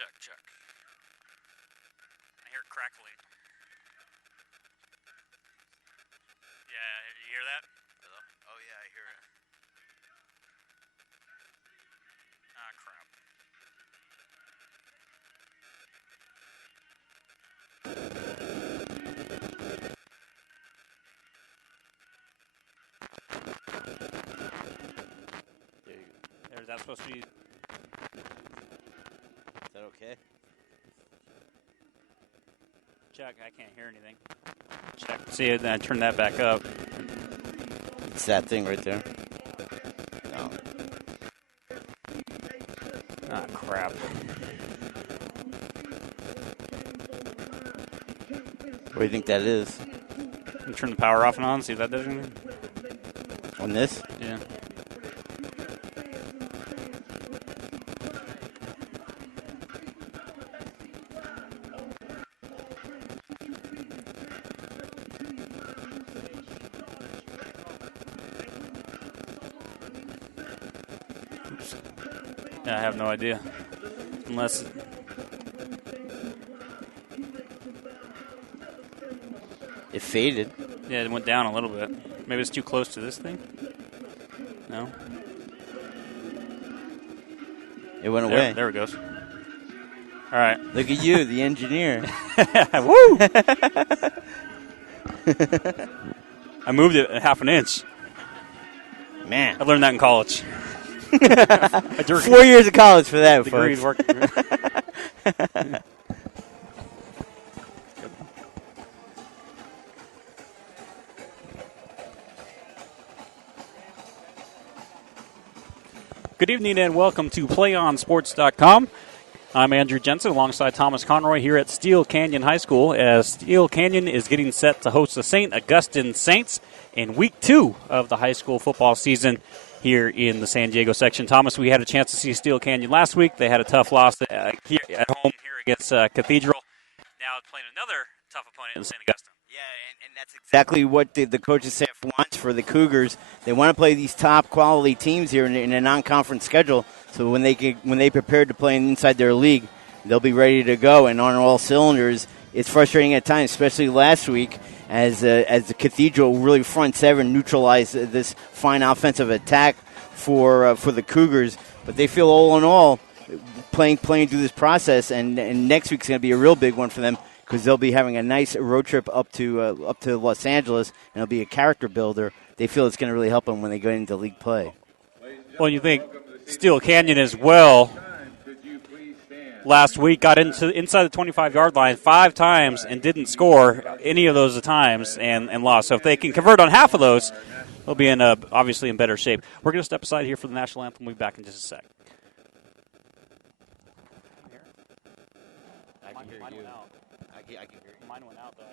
Check. I hear crackling. Yeah, you hear that? Hello? Oh, yeah, I hear it. Ah, crap. Is that supposed to be? Is that okay? Check. I can't hear anything. Check. See it, then I turn that back up. It's that thing right there. No. Ah, crap. What do you think that is? You turn the power off and on, see if that does anything. On this? Yeah. Oops. Yeah, I have no idea. Unless... It faded. Yeah, it went down a little bit. Maybe it's too close to this thing? No? It went away. There it goes. All right. Look at you, the engineer. Woo! I moved it a half an inch. Man. I learned that in college. 4 years of college for that, Degrees folks. work. Good evening and welcome to PlayOnSports.com. I'm Andrew Jensen alongside Thomas Conroy here at Steele Canyon High School as Steele Canyon is getting set to host the St. Augustine Saints in Week 2 of the high school football season here in the San Diego section. Thomas, we had a chance to see Steele Canyon last week. They had a tough loss here at home here against Cathedral. Now playing another tough opponent in St. Augustine. Yeah, and that's exactly what the coaching staff wants for the Cougars. They want to play these top quality teams here in a non-conference schedule. So when they prepare to play inside their league, they'll be ready to go and on all cylinders. It's frustrating at times, especially last week, as the Cathedral really front seven neutralized this fine offensive attack for the Cougars. But they feel all in all playing through this process, and next week's going to be a real big one for them, because they'll be having a nice road trip up to Los Angeles, and it'll be a character builder. They feel it's going to really help them when they go into league play. Well, you think Steele Canyon as well last week got inside the 25-yard line 5 times and didn't score any of those times and lost. So if they can convert on half of those, they'll be obviously in better shape. We're going to step aside here for the national anthem. We'll be back in just a sec. I can hear you. Mine went out, though.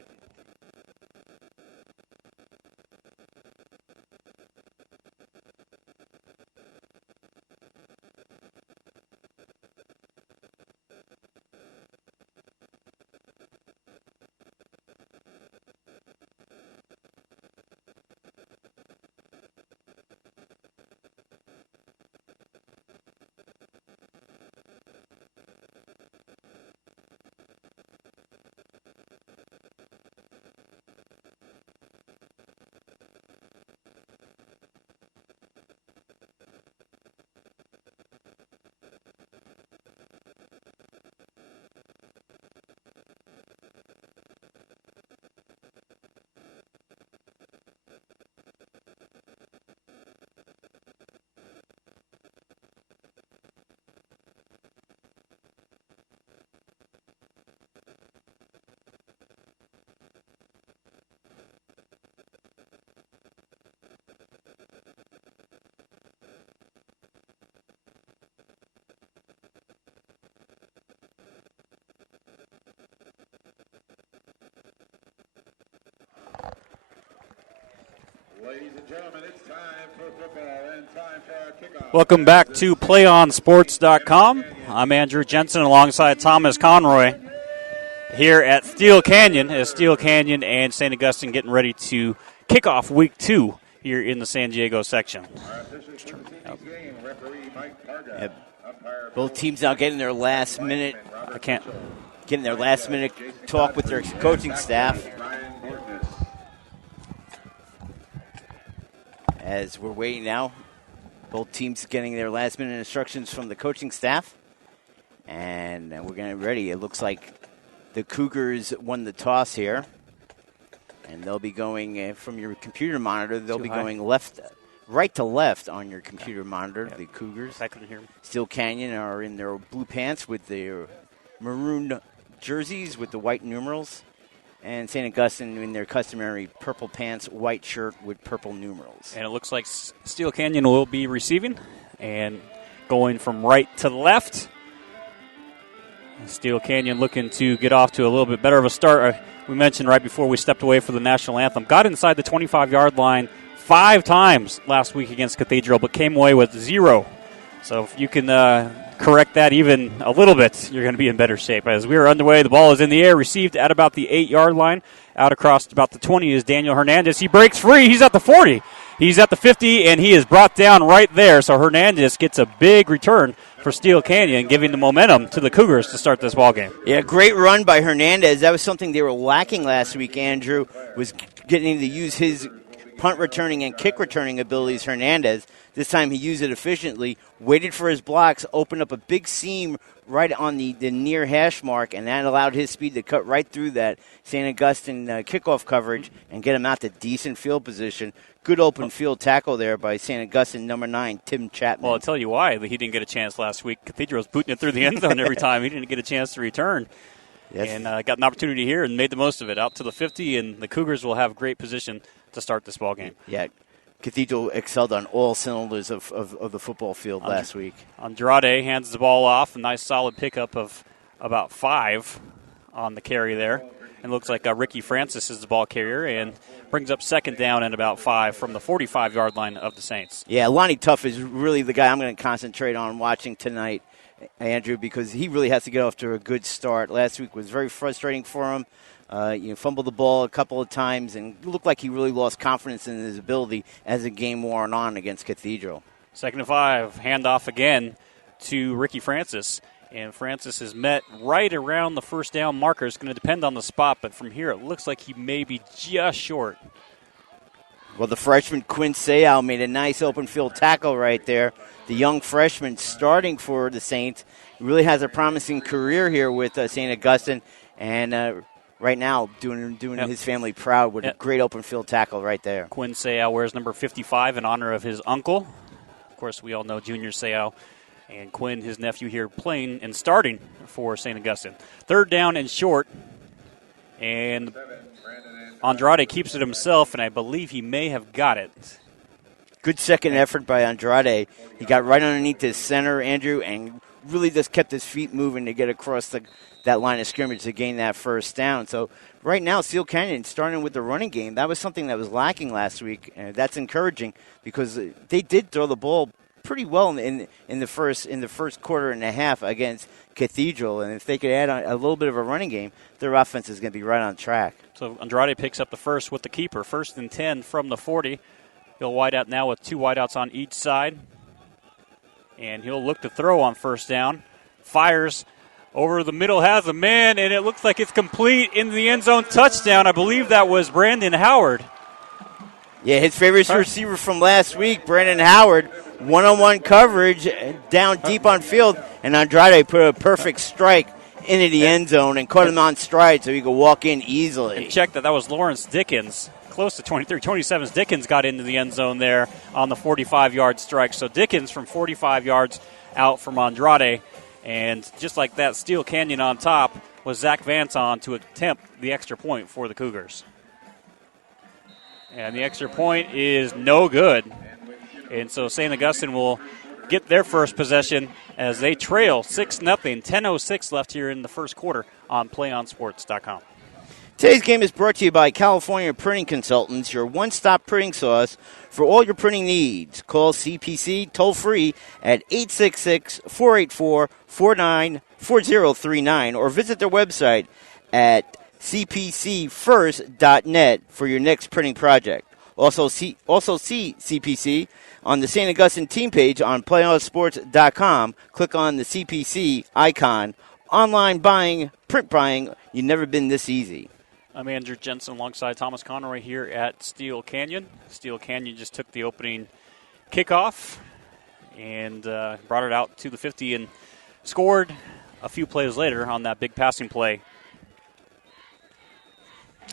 Ladies and gentlemen, it's time for football and time for our kickoff. Welcome back to PlayOnSports.com. I'm Andrew Jensen alongside Thomas Conroy here at Steele Canyon as Steele Canyon and St. Augustine getting ready to kick off Week 2 here in the San Diego section. Our officials for this evening's game, referee Mike Parga. Yep. Both teams now getting their last minute. I can't. Getting their last minute talk with their coaching staff. As we're waiting now, both teams getting their last minute instructions from the coaching staff. And we're getting ready. It looks like the Cougars won the toss here. And they'll be going from your computer monitor, they'll be going right to left on your computer monitor, the Cougars. I couldn't hear them. Steele Canyon are in their blue pants with their maroon jerseys with the white numerals. And St. Augustine in their customary purple pants, white shirt with purple numerals. And it looks like Steele Canyon will be receiving and going from right to left. Steele Canyon looking to get off to a little bit better of a start. We mentioned right before we stepped away for the national anthem. Got inside the 25-yard line 5 times last week against Cathedral, but came away with 0. So if you can correct that even a little bit, you're going to be in better shape. As we are underway, the ball is in the air, received at about the 8-yard line. Out across about the 20 is Daniel Hernandez. He breaks free. He's at the 40. He's at the 50, and he is brought down right there. So Hernandez gets a big return for Steele Canyon, giving the momentum to the Cougars to start this ball game. Yeah, great run by Hernandez. That was something they were lacking last week, Andrew, was getting to use his punt returning and kick returning abilities, Hernandez. This time he used it efficiently, waited for his blocks, opened up a big seam right on the near hash mark, and that allowed his speed to cut right through that St. Augustine kickoff coverage and get him out to decent field position. Good open field tackle there by St. Augustine, number 9, Tim Chapman. Well, I'll tell you why he didn't get a chance last week. Cathedral was booting it through the end zone every time. He didn't get a chance to return. Yes. And got an opportunity here and made the most of it. Out to the 50, and the Cougars will have great position to start this ball game. Yeah, Cathedral excelled on all cylinders of the football field last week. Andrade hands the ball off. A nice solid pickup of about 5 on the carry there. And looks like Ricky Francis is the ball carrier and brings up second down and about 5 from the 45-yard line of the Saints. Yeah, Lonnie Tuff is really the guy I'm going to concentrate on watching tonight, Andrew, because he really has to get off to a good start. Last week was very frustrating for him. Fumbled the ball a couple of times and looked like he really lost confidence in his ability as the game wore on against Cathedral. 2nd and 5, handoff again to Ricky Francis. And Francis is met right around the first down marker. It's going to depend on the spot, but from here it looks like he may be just short. Well, the freshman Quinn Sayal made a nice open field tackle right there. The young freshman starting for the Saints really has a promising career here with St. Augustine, and right now doing his family proud with a great open field tackle right there. Quinn Sayal wears number 55 in honor of his uncle. Of course, we all know Junior Sayal. And Quinn, his nephew here, playing and starting for St. Augustine. 3rd down and short. And Andrade keeps it himself, and I believe he may have got it. Good second effort by Andrade. He got right underneath his center, Andrew, and really just kept his feet moving to get across that line of scrimmage to gain that first down. So right now, Steele Canyon starting with the running game. That was something that was lacking last week. And that's encouraging because they did throw the ball pretty well in the first quarter and a half against Cathedral, and if they could add a little bit of a running game, their offense is going to be right on track. So Andrade picks up the first with the keeper. 1st and 10 from the 40. He'll wide out now with 2 wideouts on each side, and he'll look to throw on 1st down. Fires over the middle, has a man, and it looks like it's complete in the end zone touchdown. I believe that was Brandon Howard. Yeah, his favorite receiver from last week, Brandon Howard. One-on-one coverage down deep on field, and Andrade put a perfect strike into the end zone and caught him on stride so he could walk in easily. And check that was Lawrence Dickens, close to 23. 27's Dickens got into the end zone there on the 45-yard strike. So Dickens from 45 yards out from Andrade. And just like that, Steele Canyon on top was Zach Vance on to attempt the extra point for the Cougars. And the extra point is no good. And so St. Augustine will get their first possession as they trail 6-0. 10:06 left here in the first quarter on PlayOnSports.com. Today's game is brought to you by California Printing Consultants, your one-stop printing source for all your printing needs. Call CPC toll-free at 866-484-4039 or visit their website at cpcfirst.net for your next printing project. Also see CPC On the St. Augustine team page on PlayOnSports.com, click on the CPC icon. Online buying, print buying, you've never been this easy. I'm Andrew Jensen alongside Thomas Conroy here at Steele Canyon. Steele Canyon just took the opening kickoff and brought it out to the 50 and scored a few plays later on that big passing play.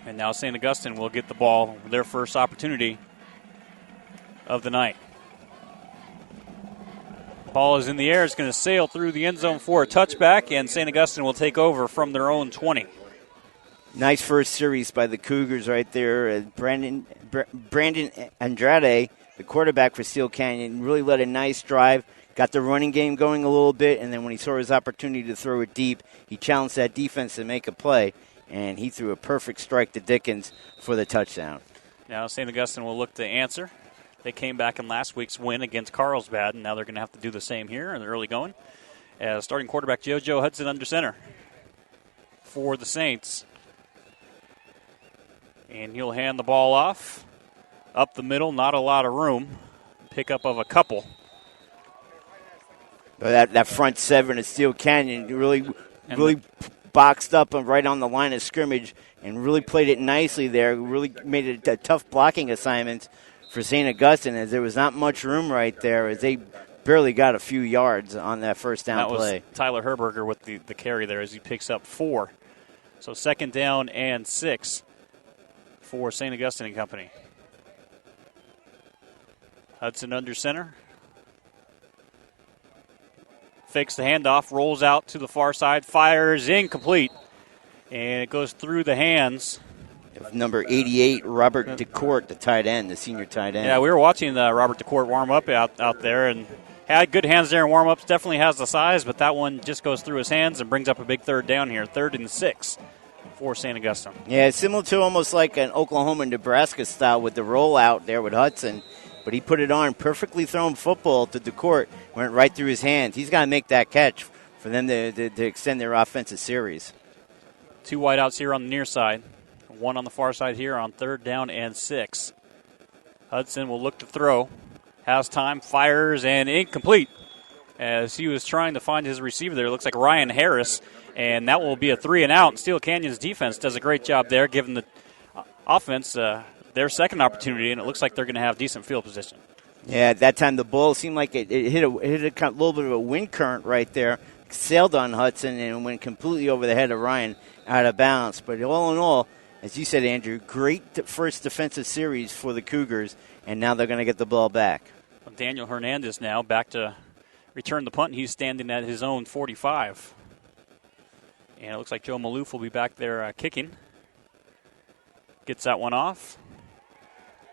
And now St. Augustine will get the ball, their first opportunity of the night. Ball is in the air. It's going to sail through the end zone for a touchback, and St. Augustine will take over from their own 20. Nice first series by the Cougars right there. Brandon Andrade, the quarterback for Steele Canyon, really led a nice drive, got the running game going a little bit, and then when he saw his opportunity to throw it deep, he challenged that defense to make a play, and he threw a perfect strike to Dickens for the touchdown. Now St. Augustine will look to answer. They came back in last week's win against Carlsbad, and now they're going to have to do the same here in the early going. As starting quarterback JoJo Hudson under center for the Saints. And he'll hand the ball off. Up the middle, not a lot of room. Pickup of a couple. That front seven at Steele Canyon really boxed up and right on the line of scrimmage and really played it nicely there. Really made it a tough blocking assignment for St. Augustine, as there was not much room right there, as they barely got a few yards on that first down play. That was Tyler Herberger with the carry there as he picks up 4. So second down and 6 for St. Augustine and company. Hudson under center. Fakes the handoff, rolls out to the far side, fires incomplete, and it goes through the hands. Number 88, Robert DeCourt, the tight end, the senior tight end. Yeah, we were watching Robert DeCourt warm up out there, and had good hands there in warm-ups. Definitely has the size, but that one just goes through his hands and brings up a big third down here. 3rd and 6 for St. Augustine. Yeah, it's similar to almost like an Oklahoma-Nebraska style with the rollout there with Hudson, but he put it on. Perfectly thrown football to DeCourt, went right through his hands. He's got to make that catch for them to extend their offensive series. 2 wideouts here on the near side. 1 on the far side here on 3rd down and 6. Hudson will look to throw. Has time, fires, and incomplete. As he was trying to find his receiver there, it looks like Ryan Harris, and that will be a 3 and out. Steele Canyon's defense does a great job there, giving the offense their second opportunity, and it looks like they're going to have decent field position. Yeah, at that time the ball seemed like it hit a little bit of a wind current right there, sailed on Hudson, and went completely over the head of Ryan out of bounds. But all in all, as you said, Andrew, great first defensive series for the Cougars, and now they're going to get the ball back. Daniel Hernandez now back to return the punt. He's standing at his own 45. And it looks like Joe Maloof will be back there kicking. Gets that one off.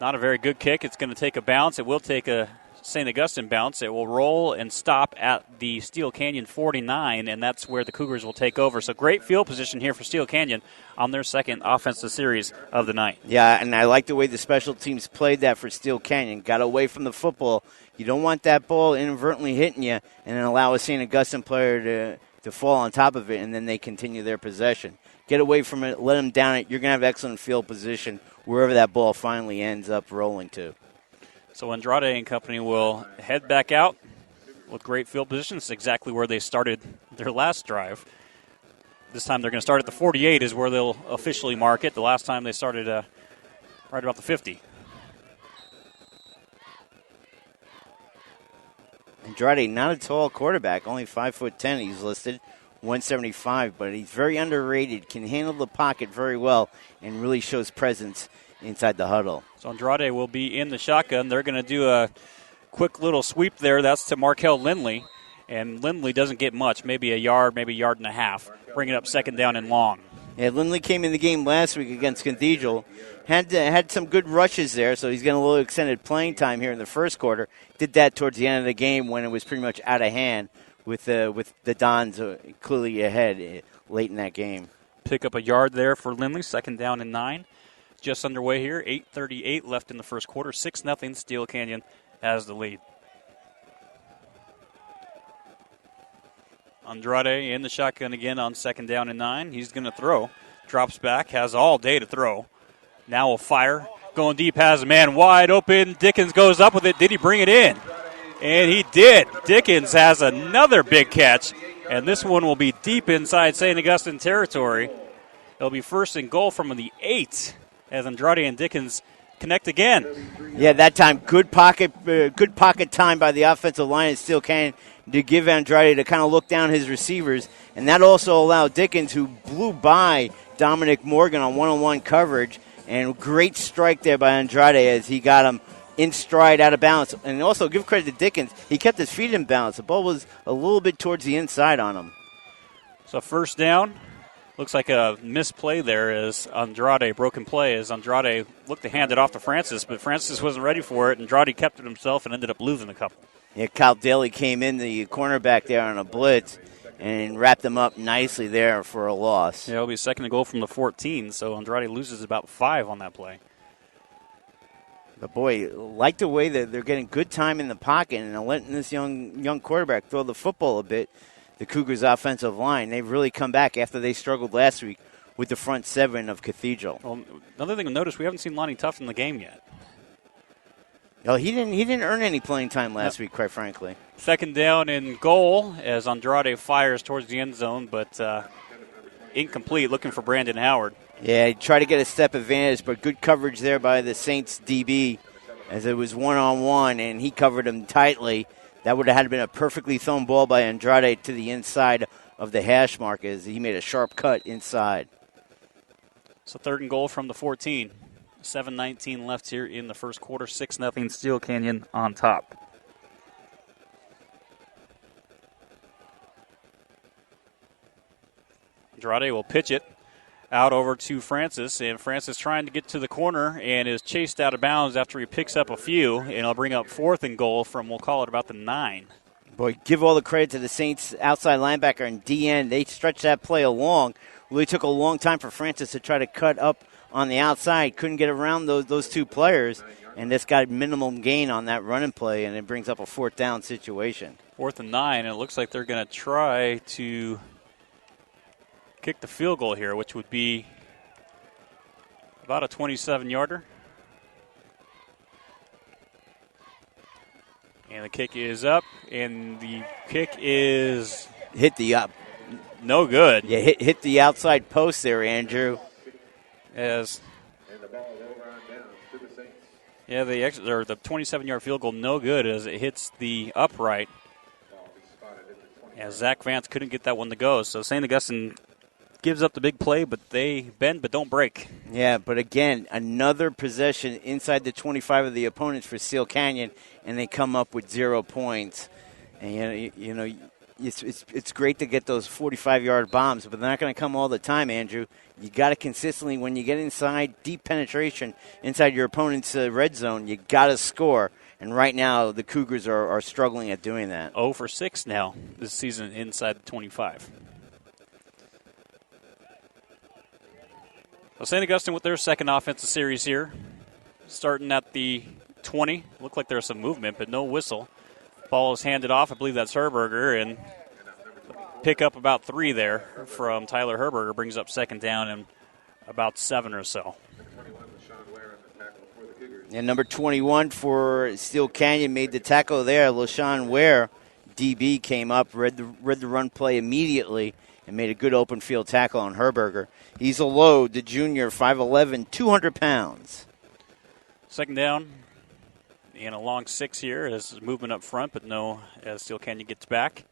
Not a very good kick. It's going to take a bounce. It will take a St. Augustine bounce. It will roll and stop at the Steele Canyon 49, and that's where the Cougars will take over. So great field position here for Steele Canyon on their second offensive series of the night. Yeah, and I like the way the special teams played that for Steele Canyon. Got away from the football. You don't want that ball inadvertently hitting you and then allow a St. Augustine player to fall on top of it, and then they continue their possession. Get away from it, let them down it. You're going to have excellent field position wherever that ball finally ends up rolling to. So Andrade and company will head back out with great field position. It's exactly where they started their last drive. This time they're going to start at the 48 is where they'll officially mark it. The last time they started right about the 50. Andrade, not a tall quarterback, only 5'10". He's listed, 175, but he's very underrated, can handle the pocket very well, and really shows presence inside the huddle. So Andrade will be in the shotgun. They're going to do a quick little sweep there. That's to Markel Lindley, and Lindley doesn't get much, maybe a yard, maybe a yard and a half. Bring it up 2nd down and long. Yeah, Lindley came in the game last week against Cathedral. Had some good rushes there, so he's getting a little extended playing time here in the first quarter. Did that towards the end of the game when it was pretty much out of hand with the Dons clearly ahead late in that game. Pick up a yard there for Lindley, 2nd down and 9. Just underway here, 8:38 left in the first quarter, 6-0. Steele Canyon has the lead. Andrade in the shotgun again on 2nd down and 9. He's going to throw. Drops back, has all day to throw. Now will fire Going deep, has a man wide open. Dickens goes up with it. Did he bring it in? And he did. Dickens has another big catch, and this one will be deep inside St. Augustine territory. It'll be first and goal from the 8 as Andrade and Dickens connect again. Yeah, that time good pocket time by the offensive line at Steele Canyon to give Andrade to kind of look down his receivers, and that also allowed Dickens, who blew by Dominic Morgan on one-on-one coverage, and great strike there by Andrade as he got him in stride, out of bounds. And also give credit to Dickens, he kept his feet in balance. The ball was a little bit towards the inside on him. So first down. Looks like a misplay there as Andrade, broken play, as Andrade looked to hand it off to Francis, but Francis wasn't ready for it. Andrade kept it himself and ended up losing a couple. Yeah, Kyle Daly came in, the cornerback there on a blitz, and wrapped them up nicely there for a loss. Yeah, it'll be second and goal from the 14, so Andrade loses about 5 on that play. But, boy, like the way that they're getting good time in the pocket and letting this young quarterback throw the football a bit. The Cougars' offensive line, they've really come back after they struggled last week with the front 7 of Cathedral. Well, another thing to notice, we haven't seen Lonnie Tuft in the game yet. No, he didn't earn any playing time last week, quite frankly. Second down and goal as Andrade fires towards the end zone, but incomplete, looking for Brandon Howard. Yeah, he tried to get a step advantage, but good coverage there by the Saints DB as it was one-on-one, and he covered him tightly. That would have had been a perfectly thrown ball by Andrade to the inside of the hash mark as he made a sharp cut inside. So third and goal from the 14. 7:19 left here in the first quarter. 6-0 Steele Canyon on top. Andrade will pitch it out over to Francis, and Francis trying to get to the corner and is chased out of bounds after he picks up a few, and he'll bring up fourth and goal from, we'll call it about the 9. Boy, give all the credit to the Saints outside linebacker and DN. They stretched that play along. Really took a long time for Francis to try to cut up on the outside. Couldn't get around those two players, and this got minimum gain on that running play, and it brings up a fourth down situation. 4th and 9, and it looks like they're going to try to kick the field goal here, which would be about a 27-yarder. And the kick is up, and the kick is hit the up. No good. Yeah, hit the outside post there, Andrew. As yeah, the 27-yard field goal no good as it hits the upright. As Zach Vance couldn't get that one to go, so St. Augustine gives up the big play, but they bend but don't break. Yeah, but again, another possession inside the 25 of the opponents for Steele Canyon, and they come up with 0 points. And you know, it's great to get those 45-yard bombs, but they're not going to come all the time, Andrew. You got to consistently, when you get inside deep penetration inside your opponent's red zone, you got to score. And right now, the Cougars are struggling at doing that. 0 for 6 now this season inside the 25. Well, St. Augustine with their second offensive series here. Starting at the 20. Looked like there was some movement, but no whistle. Ball is handed off. I believe that's Herberger, and pick up about 3 there from Tyler Herberger. Brings up second down and about 7 or so. And number 21 for Steele Canyon made the tackle there. LaShawn Ware, DB, came up, read the run play immediately, and made a good open field tackle on Herberger. He's a load, the junior, 5'11", 200 pounds. Second down and a long 6 here as movement up front, but no, as Steele Canyon gets back.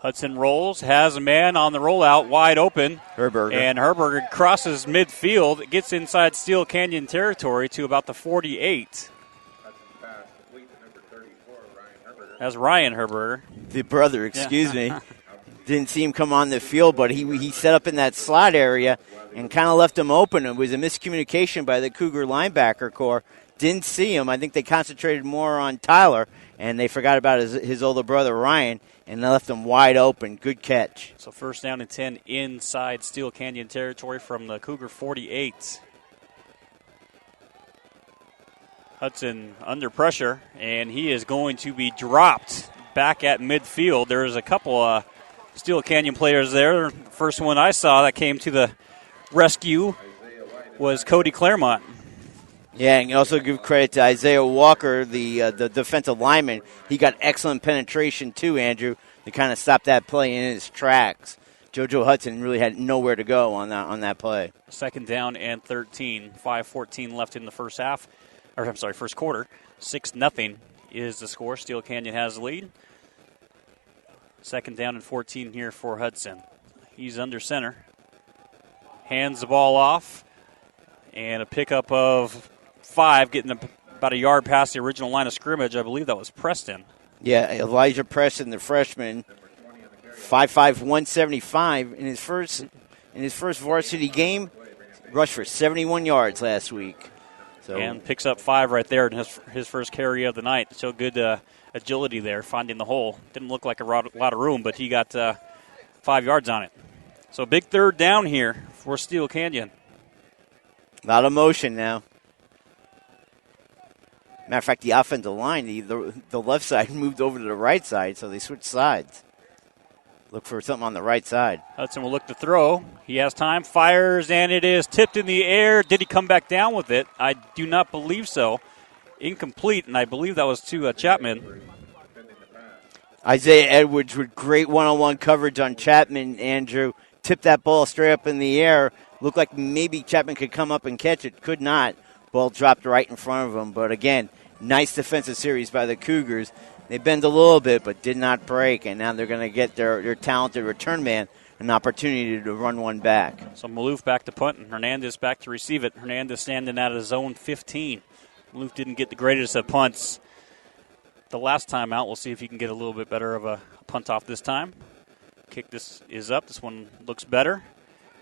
Hudson rolls, has a man on the rollout, wide open. Herberger. And Herberger crosses midfield, gets inside Steele Canyon territory to about the 48. That's Ryan Herberger. The brother, excuse me. Didn't see him come on the field, but he set up in that slot area and kind of left him open. It was a miscommunication by the Cougar linebacker corps. Didn't see him. I think they concentrated more on Tyler, and they forgot about his older brother, Ryan, and they left him wide open. Good catch. So first down and 10 inside Steele Canyon territory from the Cougar 48. Hudson under pressure, and he is going to be dropped back at midfield. There's a couple of Steele Canyon players there. First one I saw that came to the rescue was Cody Claremont. Yeah, and you also give credit to Isaiah Walker, the defensive lineman. He got excellent penetration too, Andrew, to kind of stop that play in its tracks. JoJo Hudson really had nowhere to go on that play. Second down and 13. 5:14 left in the first quarter. 6-0 is the score. Steele Canyon has the lead. Second down and 14 here for Hudson. He's under center. Hands the ball off. And a pickup of 5, getting about a yard past the original line of scrimmage. I believe that was Preston. Yeah, Elijah Preston, the freshman, 5'5", 175 in his first varsity game. Rushed for 71 yards last week. So, and picks up 5 right there in his first carry of the night. So good agility there, finding the hole. Didn't look like a lot of room, but he got 5 yards on it. So big third down here for Steele Canyon. A lot of motion now. Matter of fact, the offensive line, the left side moved over to the right side, so they switched sides. Look for something on the right side. Hudson will look to throw. He has time, fires, and it is tipped in the air. Did he come back down with it? I do not believe so. Incomplete, and I believe that was to Chapman. Isaiah Edwards with great one-on-one coverage on Chapman, Andrew. Tipped that ball straight up in the air. Looked like maybe Chapman could come up and catch it. Could not. Ball dropped right in front of him. But again, nice defensive series by the Cougars. They bend a little bit but did not break, and now they're going to get their talented return man an opportunity to run one back. So Maloof back to punt, and Hernandez back to receive it. Hernandez standing out of zone 15. Maloof didn't get the greatest of punts the last time out. We'll see if he can get a little bit better of a punt off this time. Kick this is up. This one looks better.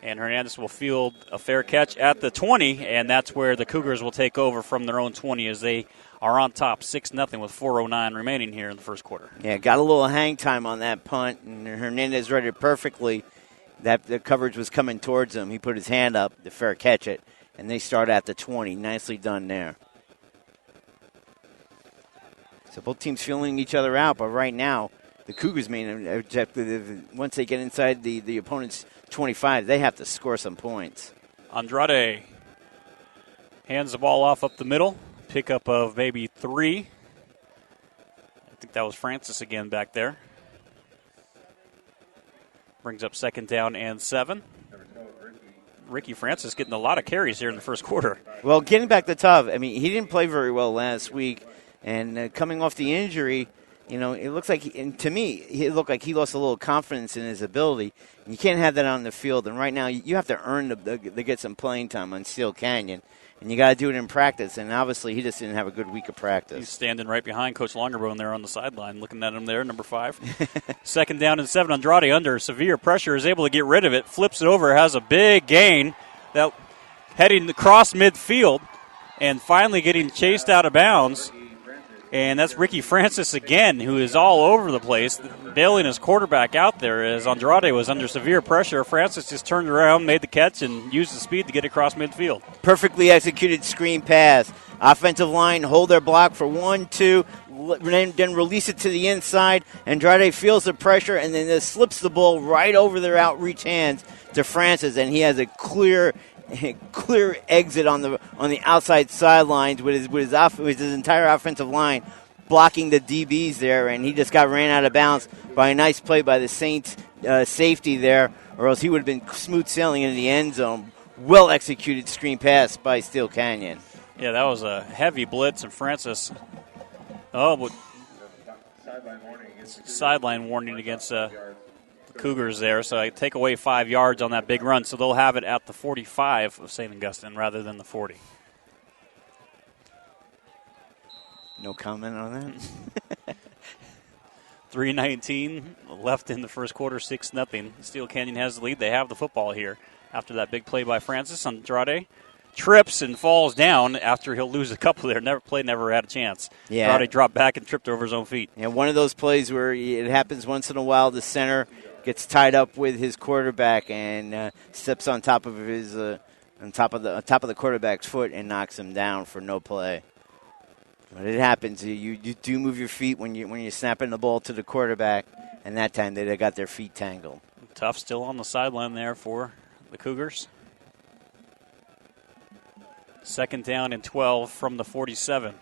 And Hernandez will field a fair catch at the 20, and that's where the Cougars will take over from their own 20 as they are on top 6-0 with 4:09 remaining here in the first quarter. Yeah, got a little hang time on that punt, and Hernandez read it perfectly. That the coverage was coming towards him. He put his hand up to fair catch it, and they start at the 20. Nicely done there. So both teams feeling each other out, but right now, the Cougars' main objective, once they get inside the opponent's 25, they have to score some points. Andrade hands the ball off up the middle. Pickup of maybe 3. I think that was Francis again back there. Brings up second down and 7. Ricky Francis getting a lot of carries here in the first quarter. Well, getting back to Tov, I mean, he didn't play very well last week, and coming off the injury, you know, it looks like, and to me, it looked like he lost a little confidence in his ability. And you can't have that on the field. And right now, you have to earn to get some playing time on Steele Canyon. And you got to do it in practice. And obviously, he just didn't have a good week of practice. He's standing right behind Coach Longerbone there on the sideline, looking at him there, number 5. Second down and 7. Andrade under severe pressure is able to get rid of it, flips it over, has a big gain, that heading across midfield, and finally getting chased out of bounds. And that's Ricky Francis again, who is all over the place, bailing his quarterback out there as Andrade was under severe pressure. Francis just turned around, made the catch, and used the speed to get across midfield. Perfectly executed screen pass. Offensive line hold their block for 1, 2, then release it to the inside. Andrade feels the pressure and then just slips the ball right over their outreach hands to Francis, and he has a clear exit on the outside sidelines with his entire offensive line blocking the DBs there, and he just got ran out of bounds by a nice play by the Saints safety there, or else he would have been smooth sailing into the end zone. Well executed screen pass by Steele Canyon. Yeah, that was a heavy blitz, and Francis sideline warning against Cougars there, so I take away 5 yards on that big run, so they'll have it at the 45 of St. Augustine rather than the 40. No comment on that. 3:19 left in the first quarter, 6-0. Steele Canyon has the lead. They have the football here after that big play by Francis. Andrade trips and falls down after he'll lose a couple there. Never had a chance. Yeah. Andrade dropped back and tripped over his own feet. And one of those plays where it happens once in a while. The center gets tied up with his quarterback and steps on top of the quarterback's foot and knocks him down for no play. But it happens. You do move your feet when you're snapping the ball to the quarterback, and that time they got their feet tangled. Tough still on the sideline there for the Cougars. Second down and 12 from the 47.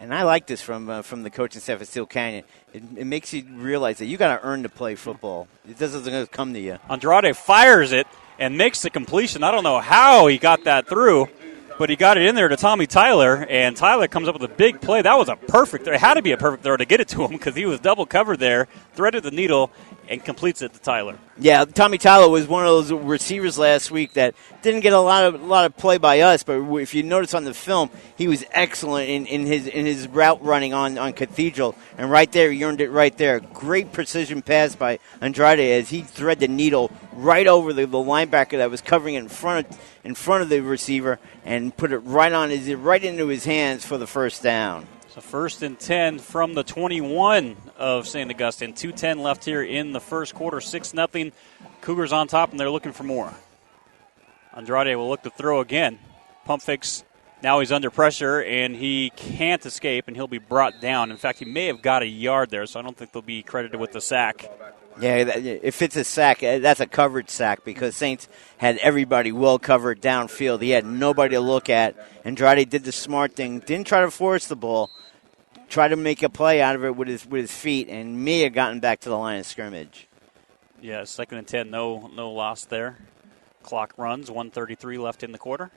And I like this from the coaching staff at Steele Canyon. It makes you realize that you got to earn to play football. It doesn't just come to you. Andrade fires it and makes the completion. I don't know how he got that through, but he got it in there to Tommy Tyler, and Tyler comes up with a big play. That was a perfect throw. It had to be a perfect throw to get it to him because he was double covered there, threaded the needle, and completes it to Tyler. Yeah, Tommy Tyler was one of those receivers last week that didn't get a lot of play by us, but if you notice on the film, he was excellent in his route running on Cathedral, and right there, he earned it right there. Great precision pass by Andrade as he threaded the needle right over the linebacker that was covering in front of the receiver and put it right into his hands for the first down. So first and 10 from the 21 of St. Augustine. 2:10 left here in the first quarter. 6-0. Cougars on top, and they're looking for more. Andrade will look to throw again. Pump fakes. Now he's under pressure, and he can't escape, and he'll be brought down. In fact, he may have got a yard there, so I don't think they'll be credited with the sack. Yeah, if it's a sack, that's a coverage sack because Saints had everybody well covered downfield. He had nobody to look at. Andrade did the smart thing, didn't try to force the ball, tried to make a play out of it with his feet, and may have gotten back to the line of scrimmage. Yeah, 2nd and 10, no loss there. Clock runs, 1:33 left in the quarter.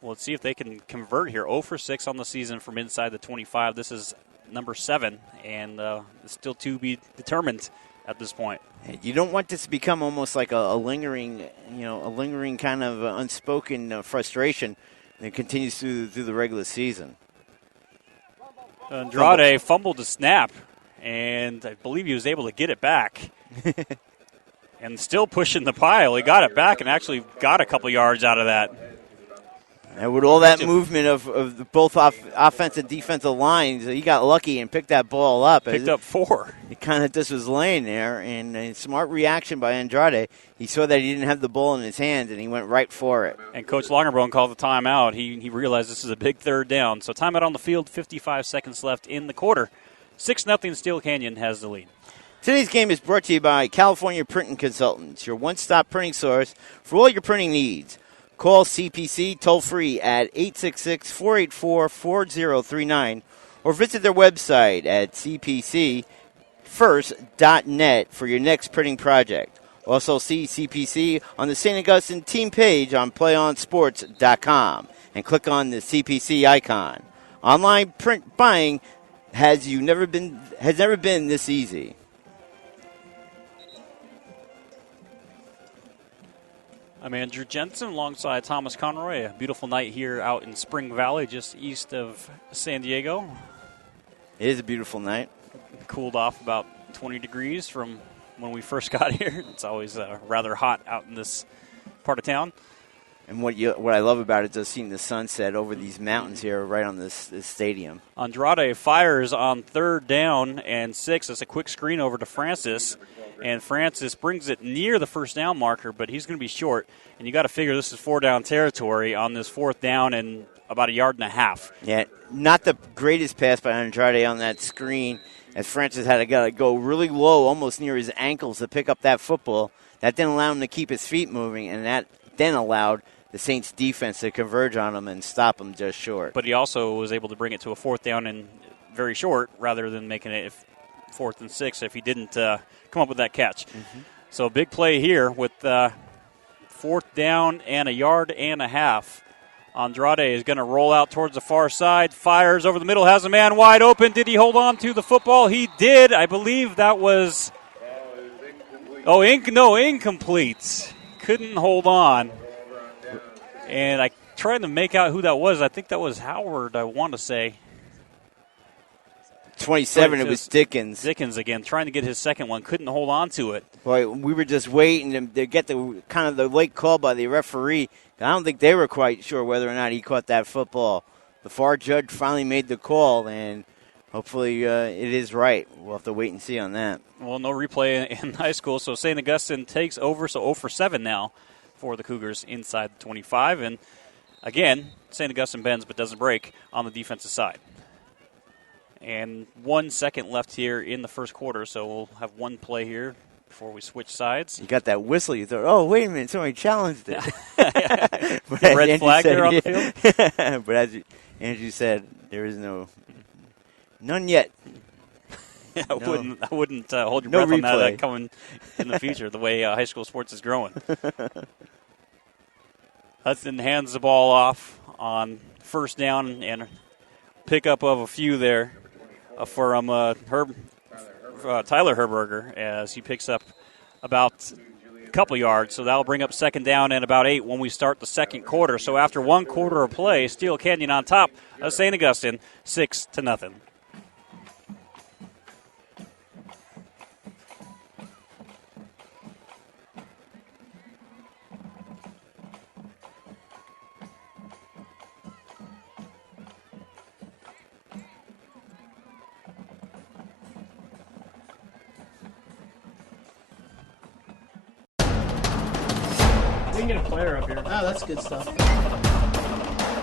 Well, let's see if they can convert here. 0 for 6 on the season from inside the 25. This is number 7, and it's still to be determined at this point. You don't want this to become almost like a lingering kind of unspoken frustration that continues through the regular season. Andrade fumbled the snap, and I believe he was able to get it back. And still pushing the pile. He got it back and actually got a couple yards out of that. And with all that movement of both offensive and defensive lines, he got lucky and picked that ball up. Picked up 4. It kind of just was laying there, and a smart reaction by Andrade. He saw that he didn't have the ball in his hands, and he went right for it. And Coach Longerbone called the timeout. He realized this is a big third down. So timeout on the field, 55 seconds left in the quarter. 6-0 Steele Canyon has the lead. Today's game is brought to you by California Printing Consultants, your one-stop printing source for all your printing needs. Call CPC toll-free at 866-484-4039 or visit their website at cpcfirst.net for your next printing project. Also see CPC on the St. Augustine team page on PlayOnSports.com and click on the CPC icon. Online print buying has never been this easy. I'm Andrew Jensen alongside Thomas Conroy. A beautiful night here out in Spring Valley, just east of San Diego. It is a beautiful night. Cooled off about 20 degrees from when we first got here. It's always rather hot out in this part of town. And what I love about it is seeing the sunset over these mountains here right on this stadium. Andrade fires on 3rd down and 6. It's a quick screen over to Francis. And Francis brings it near the first down marker, but he's going to be short. And you got to figure this is 4-down territory on this 4th down and about 1.5 yards. Yeah, not the greatest pass by Andrade on that screen, as Francis had to go really low, almost near his ankles to pick up that football. That didn't allow him to keep his feet moving, and that then allowed the Saints defense to converge on him and stop him just short. But he also was able to bring it to a 4th down and very short rather than making it 4th and 6 if he didn't come up with that catch. Mm-hmm. So big play here with 4th down and 1.5 yards. Andrade is going to roll out towards the far side, fires over the middle, has a man wide open. Did he hold on to the football? He did. I believe that was incomplete. Couldn't hold on. And I tried to make out who that was. I think that was Howard, I want to say. 27, it was Dickens. Dickens again, trying to get his second one. Couldn't hold on to it. Boy, we were just waiting to get the kind of the late call by the referee. I don't think they were quite sure whether or not he caught that football. The FAR judge finally made the call, and hopefully it is right. We'll have to wait and see on that. Well, no replay in high school, so St. Augustine takes over, so 0 for 7 now for the Cougars inside the 25. And, again, St. Augustine bends but doesn't break on the defensive side. And 1 second left here in the first quarter, so we'll have one play here before we switch sides. You got that whistle. You thought, oh, wait a minute, somebody challenged it. The red flag said, there on the field? But as Andrew said, there is none yet. I wouldn't hold your No breath on that replay. coming in the future, the way high school sports is growing. Hudson hands the ball off on first down and pickup of a few there from Tyler Herberger as he picks up about a couple yards. So that'll bring up second down and about 8 when we start the second quarter. So after one quarter of play, Steele Canyon on top of St. Augustine, 6-0. We can get a player up here. Oh, that's good stuff. All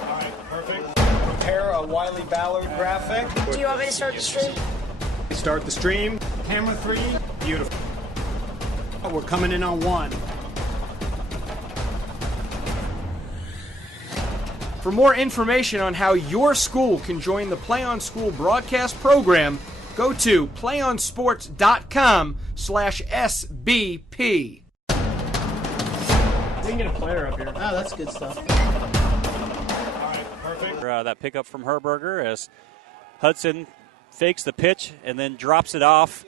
right, perfect. Prepare a Wiley Ballard graphic. Do you want me to start the stream? Start the stream. Camera 3. Beautiful. We're coming in on 1. For more information on how your school can join the Play On School broadcast program, go to playonsports.com/SBP. We can get a player up here. Oh, that's good stuff. All right, perfect. That pickup from Herberger as Hudson fakes the pitch and then drops it off.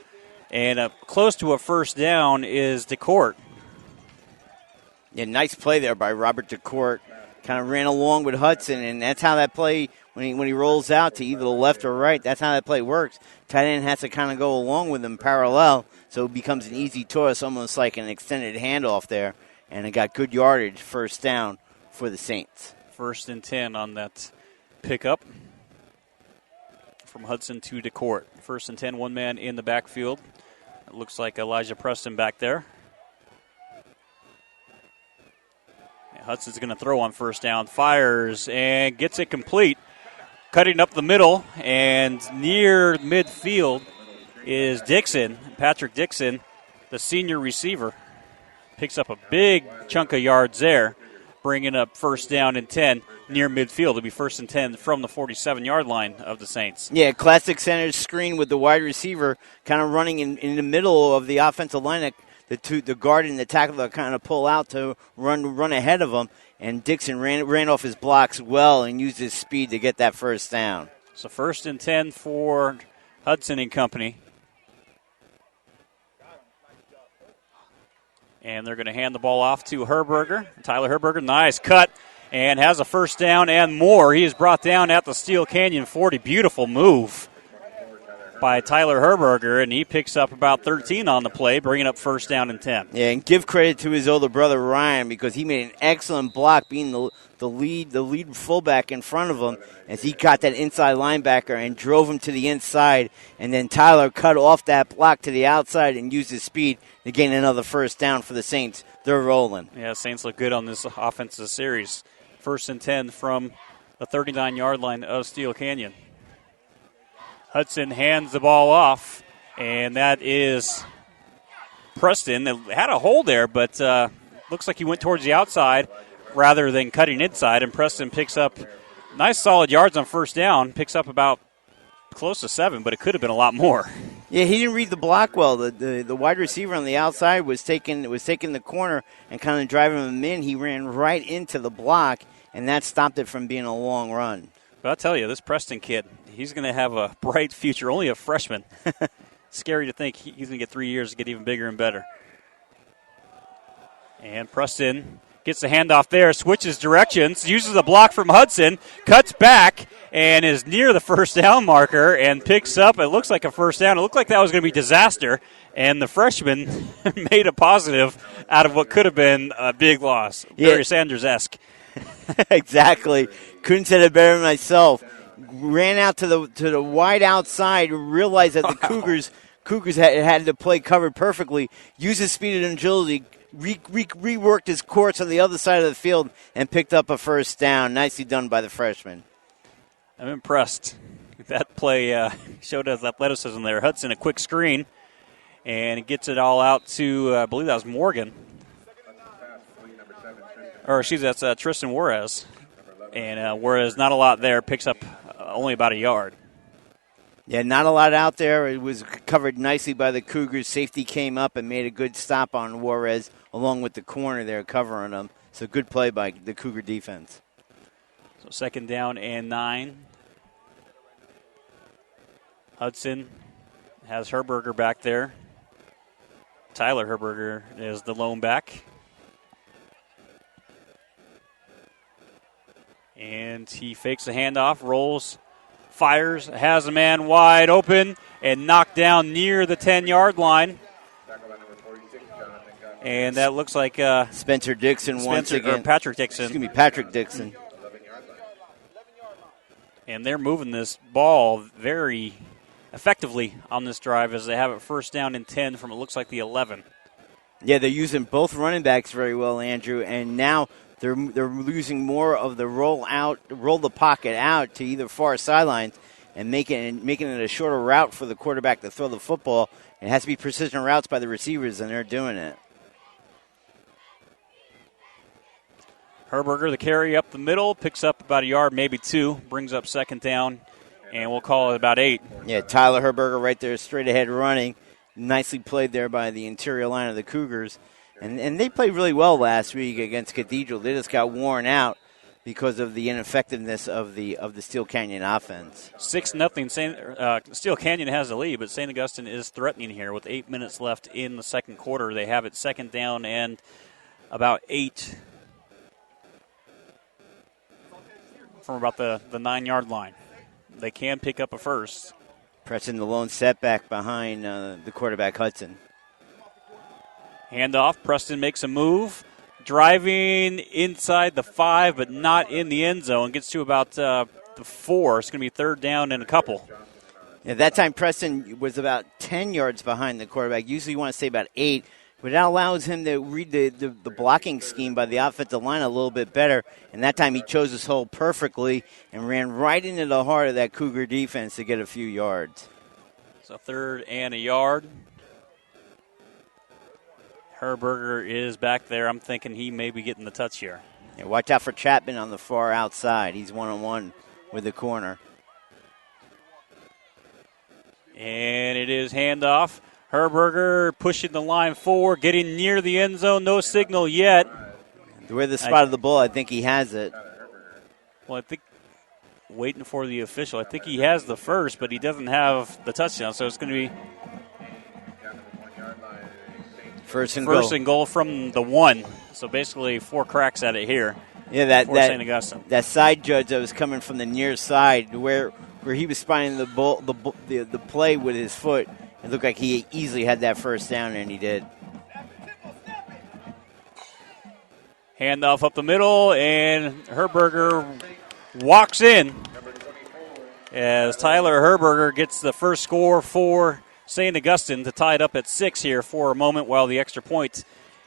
And close to a first down is DeCourt. Yeah, nice play there by Robert DeCourt. Kind of ran along with Hudson, and that's how that play, when he rolls out to either the left or right, that's how that play works. Tight end has to kind of go along with him parallel, so it becomes an easy toss, almost like an extended handoff there. And it got good yardage, first down for the Saints. 1st and 10 on that pickup from Hudson to DeCourt. 1st and 10, one man in the backfield. It looks like Elijah Preston back there. Hudson's going to throw on first down, fires, and gets it complete. Cutting up the middle, and near midfield is Dixon, Patrick Dixon, the senior receiver. Picks up a big chunk of yards there, bringing up first down and 10 near midfield. It'll be 1st and 10 from the 47-yard line of the Saints. Yeah, classic center screen with the wide receiver kind of running in the middle of the offensive line. The guard and the tackle kind of pull out to run ahead of him, and Dixon ran off his blocks well and used his speed to get that first down. So 1st and 10 for Hudson and company. And they're going to hand the ball off to Herberger. Tyler Herberger, nice cut, and has a first down and more. He is brought down at the Steele Canyon 40. Beautiful move by Tyler Herberger, and he picks up about 13 on the play, bringing up first down and 10. Yeah, and give credit to his older brother Ryan because he made an excellent block, being the lead fullback in front of him, as he got that inside linebacker and drove him to the inside, and then Tyler cut off that block to the outside and used his speed to gain another first down for the Saints. They're rolling. Yeah, Saints look good on this offensive series. 1st and 10 from the 39-yard line of Steele Canyon. Hudson hands the ball off, and that is Preston. It had a hole there, but looks like he went towards the outside rather than cutting inside, and Preston picks up nice solid yards on first down, picks up about close to 7, but it could have been a lot more. Yeah, he didn't read the block well. The wide receiver on the outside was taking the corner and kind of driving him in. He ran right into the block, and that stopped it from being a long run. But I'll tell you, this Preston kid, he's going to have a bright future, only a freshman. Scary to think he's going to get 3 years to get even bigger and better. And Preston gets the handoff there, switches directions, uses a block from Hudson, cuts back, and is near the first down marker and picks up, it looks like a first down. It looked like that was going to be disaster, and the freshman made a positive out of what could have been a big loss. Yeah. Barry Sanders-esque. Exactly. Couldn't say it better myself. Ran out to the wide outside, realized that the Cougars had the play covered perfectly, used his speed and agility, reworked his course on the other side of the field, and picked up a first down. Nicely done by the freshman. I'm impressed. That play showed us athleticism there. Hudson, a quick screen, And it gets it all out to, I believe that was Morgan. Or, that's Tristan Juarez. And Juarez, not a lot there, picks up only about a yard. Yeah, not a lot out there. It was covered nicely by the Cougars. Safety came up and made a good stop on Juarez, along with the corner there covering him. So good play by the Cougar defense. So 2nd down and 9. Hudson has Herberger back there. Tyler Herberger is the lone back. And he fakes the handoff, rolls, fires, has a man wide open, and knocked down near the 10-yard line. And that looks like Spencer Dixon once again. Or Patrick Dixon. Excuse me, Patrick Dixon. And they're moving this ball very effectively on this drive as they have it 1st down and 10 from it looks like the 11. Yeah, they're using both running backs very well, Andrew, and now they're losing more of the roll the pocket out to either far sidelines and making it a shorter route for the quarterback to throw the football. It has to be precision routes by the receivers, and they're doing it. Herberger, the carry up the middle, picks up about a yard, maybe 2, brings up 2nd down, and we'll call it about 8. Yeah, Tyler Herberger right there, straight ahead running. Nicely played there by the interior line of the Cougars. And they played really well last week against Cathedral. They just got worn out because of the ineffectiveness of the Steele Canyon offense. 6-0. Steele Canyon has the lead, but St. Augustine is threatening here with 8 minutes left in the 2nd quarter. They have it 2nd down and about 8 from about the 9-yard line. They can pick up a first. Pressing the lone setback behind the quarterback, Hudson. Handoff. Preston makes a move. Driving inside the 5, but not in the end zone. Gets to about the 4. It's going to be 3rd down and a couple. Yeah, that time Preston was about 10 yards behind the quarterback. Usually you want to say about 8. But that allows him to read the blocking scheme by the offensive line a little bit better. And that time he chose his hole perfectly and ran right into the heart of that Cougar defense to get a few yards. So 3rd and a yard. Herberger is back there. I'm thinking he may be getting the touch here. Yeah, watch out for Chapman on the far outside. He's one-on-one with the corner. And it is handoff. Herberger pushing the line forward, getting near the end zone. No signal yet. Where the spot of the ball, I think he has it. Well, I think waiting for the official. I think he has the first, but he doesn't have the touchdown. So it's going to be first and goal from the 1. So basically 4 cracks at it here. Yeah, St. Augustine. That side judge that was coming from the near side where he was spotting the play with his foot. It looked like he easily had that 1st down, and he did. Handoff up the middle, and Herberger walks in as Tyler Herberger gets the first score for St. Augustine to tie it up at 6 here for a moment while the extra point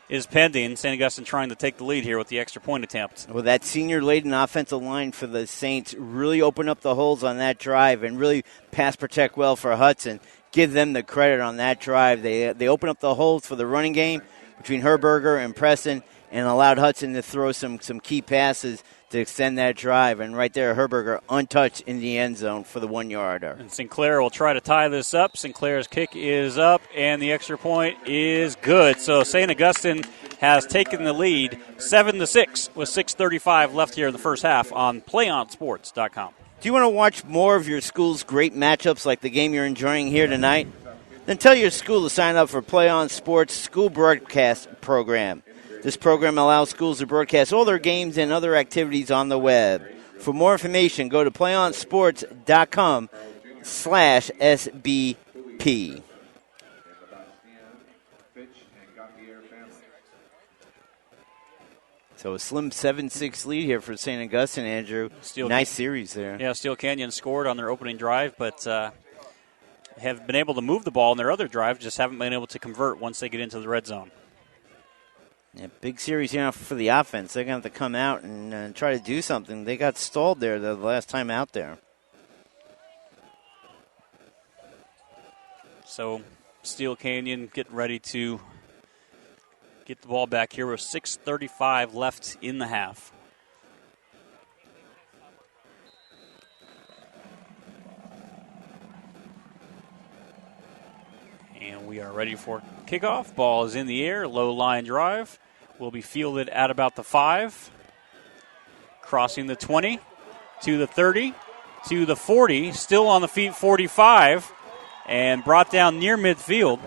is pending. St. Augustine trying to take the lead here with the extra point attempt. Well, that senior-laden offensive line for the Saints really opened up the holes on that drive and really pass protect well for Hudson. Give them the credit on that drive. They opened up the holes for the running game between Herberger and Preston and allowed Hudson to throw some key passes to extend that drive. And right there, Herberger untouched in the end zone for the 1-yarder. And Sinclair will try to tie this up. Sinclair's kick is up, and the extra point is good. So St. Augustine has taken the lead 7-6 with 6:35 left here in the first half on PlayOnSports.com. Do you want to watch more of your school's great matchups like the game you're enjoying here tonight? Then tell your school to sign up for Play On Sports School Broadcast Program. This program allows schools to broadcast all their games and other activities on the web. For more information, go to playonsports.com/SBP. So a slim 7-6 lead here for St. Augustine, Andrew. Nice series there. Yeah, Steele Canyon scored on their opening drive, but have been able to move the ball in their other drive, just haven't been able to convert once they get into the red zone. Yeah, big series here for the offense. They're going to have to come out and try to do something. They got stalled there the last time out there. So Steele Canyon getting ready to get the ball back here with 6:35 left in the half. And we are ready for kickoff. Ball is in the air. Low line drive. Will be fielded at about the 5. Crossing the 20 to the 30 to the 40. Still on the feet, 45. And brought down near midfield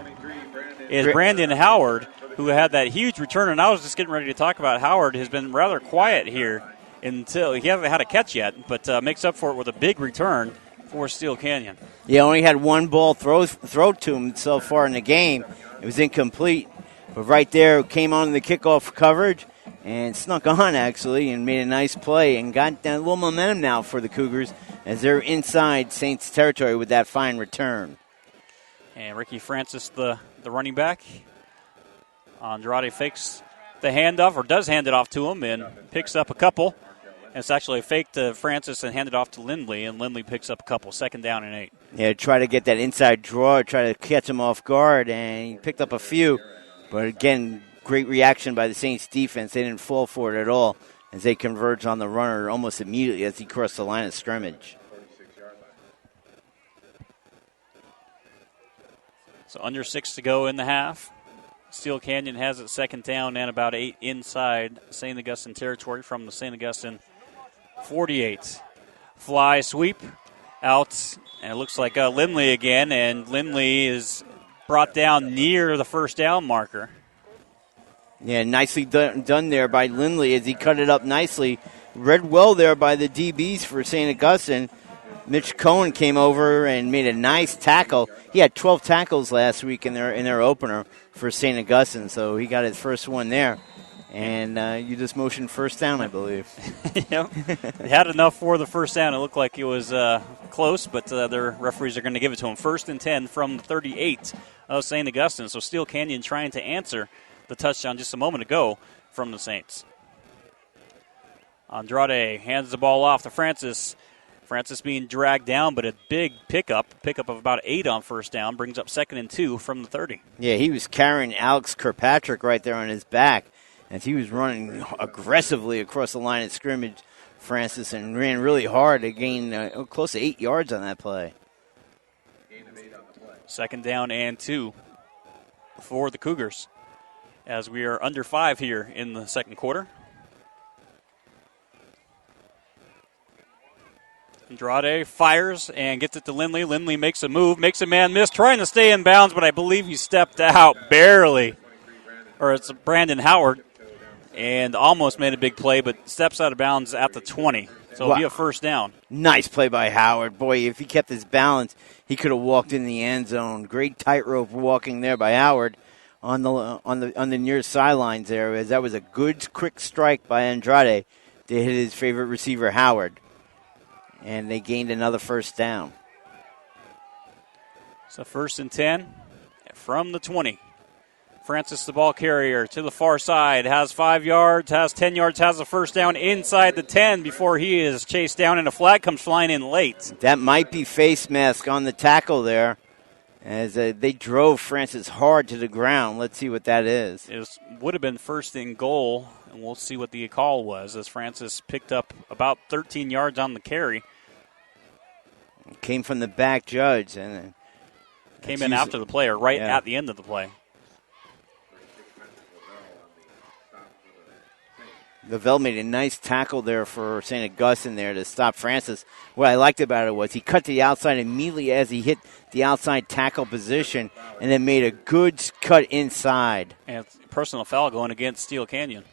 is Brandon Howard, who had that huge return. And I was just getting ready to talk about Howard has been rather quiet here until he hasn't had a catch yet, but makes up for it with a big return for Steele Canyon. Yeah, only had one ball throw to him so far in the game. It was incomplete. But right there, came on the kickoff coverage and snuck on, actually, and made a nice play and got a little momentum now for the Cougars as they're inside Saints territory with that fine return. And Ricky Francis, the running back. Andrade fakes the handoff, or does hand it off to him, and picks up a couple. And it's actually a fake to Francis and handed off to Lindley, and Lindley picks up a couple. 2nd down and 8. Yeah, try to get that inside draw, try to catch him off guard, and he picked up a few. But again, great reaction by the Saints defense. They didn't fall for it at all as they converged on the runner almost immediately as he crossed the line of scrimmage. So under 6 to go in the half. Steele Canyon has it 2nd down and about 8 inside St. Augustine territory from the St. Augustine 48. Fly sweep out, and it looks like Lindley again, and Lindley is brought down near the 1st down marker. Yeah, nicely done there by Lindley as he cut it up nicely. Read well there by the DBs for St. Augustine. Mitch Cohen came over and made a nice tackle. He had 12 tackles last week in their opener for St. Augustine, so he got his first one there. And you just motioned 1st down, I believe. Yep. They had enough for the 1st down. It looked like it was close, but their referees are going to give it to him. 1st and 10 from the 38 of St. Augustine. So Steele Canyon trying to answer the touchdown just a moment ago from the Saints. Andrade hands the ball off to Francis. Francis being dragged down, but a big pickup of about 8 on 1st down, brings up 2nd and 2 from the 30. Yeah, he was carrying Alex Kirkpatrick right there on his back as he was running aggressively across the line of scrimmage, Francis, and ran really hard to gain close to 8 yards on that play. 2nd down and 2 for the Cougars as we are under 5 here in the 2nd quarter. Andrade fires and gets it to Lindley. Lindley makes a move, makes a man miss, trying to stay in bounds, but I believe he stepped out barely. Or it's Brandon Howard, and almost made a big play, but steps out of bounds at the 20. So it'll be a 1st down. Nice play by Howard. Boy, if he kept his balance, he could have walked in the end zone. Great tightrope walking there by Howard on the near sidelines there, as that was a good, quick strike by Andrade to hit his favorite receiver, Howard. And they gained another 1st down. So 1st and 10 from the 20. Francis, the ball carrier, to the far side, has 5 yards, has 10 yards, has a 1st down inside the 10 before he is chased down, and a flag comes flying in late. That might be face mask on the tackle there, as they drove Francis hard to the ground. Let's see what that is. It would have been 1st and goal, and we'll see what the call was, as Francis picked up about 13 yards on the carry. Came from the back judge. And came in after the play, or right at the end of the play. Lavelle made a nice tackle there for St. Augustine there to stop Francis. What I liked about it was he cut to the outside immediately as he hit the outside tackle position and then made a good cut inside. And it's a personal foul going against Steele Canyon.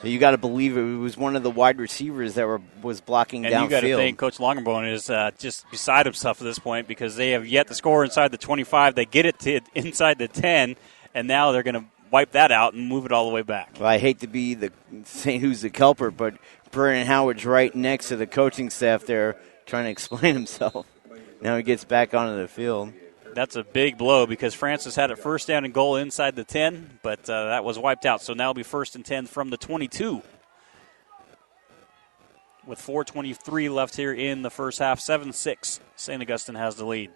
So you got to believe it was one of the wide receivers that was blocking downfield. And you got to think Coach Longerbone is just beside himself at this point because they have yet to score inside the 25. They get it to inside the 10, and now they're going to wipe that out and move it all the way back. Well, I hate to be saying who's the culprit, but Brandon Howard's right next to the coaching staff there trying to explain himself. Now he gets back onto the field. That's a big blow because Francis had it 1st down and goal inside the 10, but that was wiped out. So now it'll be 1st and 10 from the 22. With 4:23 left here in the first half, 7-6. St. Augustine has the lead.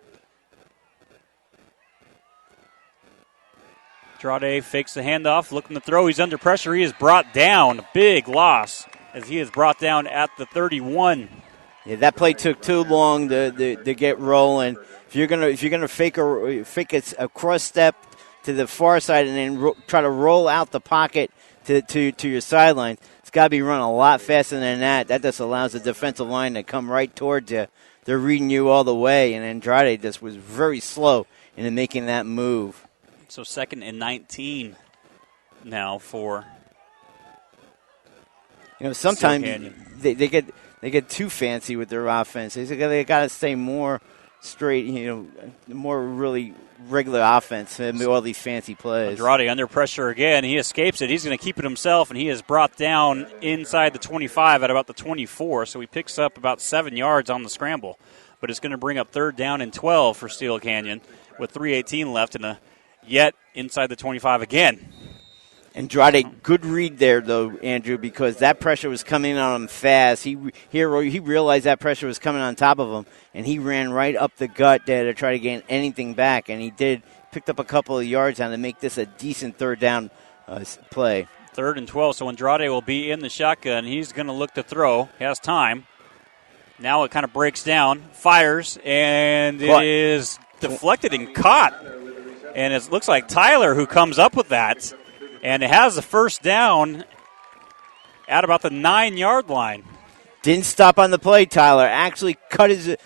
Andrade fakes the handoff, looking to throw. He's under pressure. He is brought down. Big loss as he is brought down at the 31. Yeah, that play took too long to get rolling. If you're gonna fake a cross step to the far side and then try to roll out the pocket to your sideline, it's got to be run a lot faster than that. That just allows the defensive line to come right towards you. They're reading you all the way, and Andrade just was very slow in making that move. So 2nd and 19 now for sometimes they get too fancy with their offense. They got to stay more straight, more really regular offense and all these fancy plays. Andrade under pressure again. He escapes it. He's going to keep it himself, and he is brought down inside the 25 at about the 24. So he picks up about 7 yards on the scramble. But it's going to bring up 3rd down and 12 for Steele Canyon with 3:18 left and yet inside the 25 again. Andrade, good read there, though, Andrew, because that pressure was coming on him fast. He realized that pressure was coming on top of him, and he ran right up the gut there to try to gain anything back, and he did. Picked up a couple of yards on to make this a decent 3rd down play. 3rd and 12, so Andrade will be in the shotgun. He's going to look to throw. He has time. Now it kind of breaks down, fires, and it is deflected and caught. And it looks like Tyler who comes up with that. And it has the 1st down at about the 9-yard line. Didn't stop on the play, Tyler. Actually cut his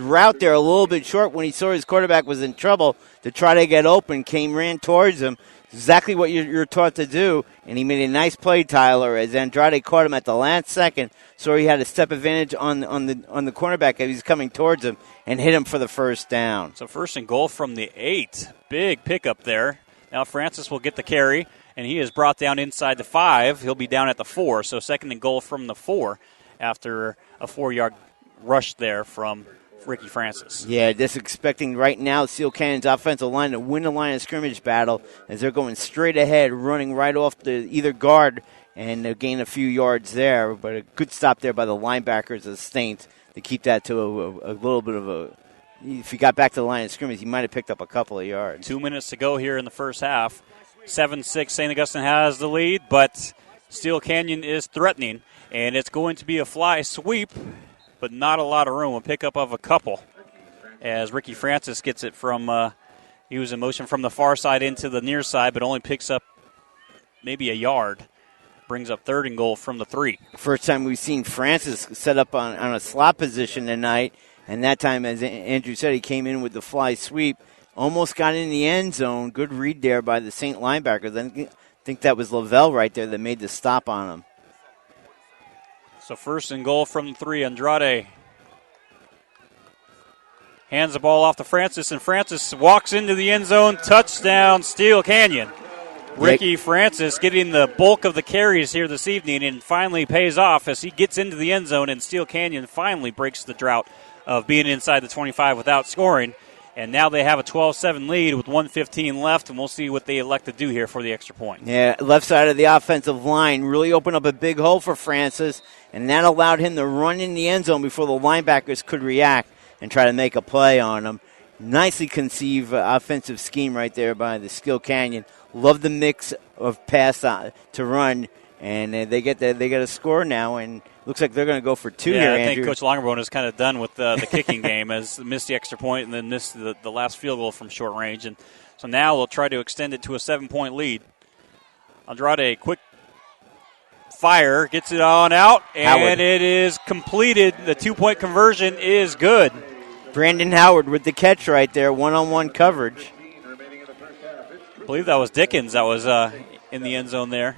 route there a little bit short when he saw his quarterback was in trouble to try to get open. Ran towards him. Exactly what you're taught to do. And he made a nice play, Tyler, as Andrade caught him at the last second. So he had a step advantage on the cornerback as he's coming towards him and hit him for the 1st down. So 1st and goal from the 8. Big pickup there. Now Francis will get the carry, and he is brought down inside the 5. He'll be down at the 4, so 2nd and goal from the 4 after a 4-yard rush there from Ricky Francis. Yeah, just expecting right now Steele Canyon's offensive line to win the line of scrimmage battle as they're going straight ahead, running right off the either guard and gain a few yards there. But a good stop there by the linebackers of Saints to keep that to a little bit of a – if he got back to the line of scrimmage, he might have picked up a couple of yards. 2 minutes to go here in the first half. 7-6, St. Augustine has the lead, but Steele Canyon is threatening, and it's going to be a fly sweep, but not a lot of room. A pickup of a couple as Ricky Francis gets it from he was in motion from the far side into the near side, but only picks up maybe a yard. Brings up 3rd and goal from the 3. First time we've seen Francis set up on a slot position tonight. And that time, as Andrew said, he came in with the fly sweep, almost got in the end zone. Good read there by the St. linebacker. I think that was Lavelle right there that made the stop on him. So 1st and goal from the 3. Andrade hands the ball off to Francis, and Francis walks into the end zone. Touchdown, Steele Canyon. Ricky Francis getting the bulk of the carries here this evening and finally pays off as he gets into the end zone, and Steele Canyon finally breaks the drought of being inside the 25 without scoring. And now they have a 12-7 lead with 1:15 left, and we'll see what they elect to do here for the extra point. Yeah, left side of the offensive line really opened up a big hole for Francis, and that allowed him to run in the end zone before the linebackers could react and try to make a play on him. Nicely conceived offensive scheme right there by the Steele Canyon. Love the mix of pass to run, and they get a score now, and looks like they're going to go for 2 here, Andrew. I think Coach Longerbone is kind of done with the kicking game, as missed the extra point and then missed the last field goal from short range. And so now we'll try to extend it to a 7-point lead. Andrade, quick fire, gets it on out, and Howard. It is completed. The 2-point conversion is good. Brandon Howard with the catch right there, one-on-one coverage. I believe that was Dickens that was in the end zone there.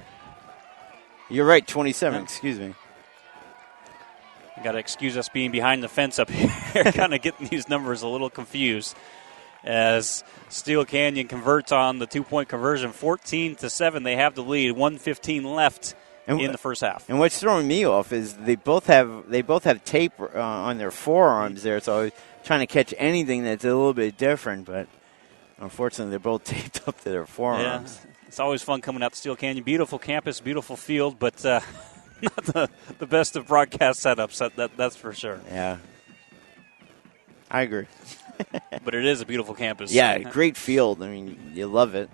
You're right, 27, excuse me. You got to excuse us being behind the fence up here, kind of getting these numbers a little confused as Steele Canyon converts on the 2-point conversion. 14-7, they have the lead. 1:15 left in the first half. And what's throwing me off is they both have tape on their forearms there, so I was trying to catch anything that's a little bit different, but unfortunately they're both taped up to their forearms. Yeah, it's always fun coming out to Steele Canyon. Beautiful campus, beautiful field, but not the best of broadcast setups, that's for sure. Yeah. I agree. but it is a beautiful campus. Yeah, great field. I mean, you love it.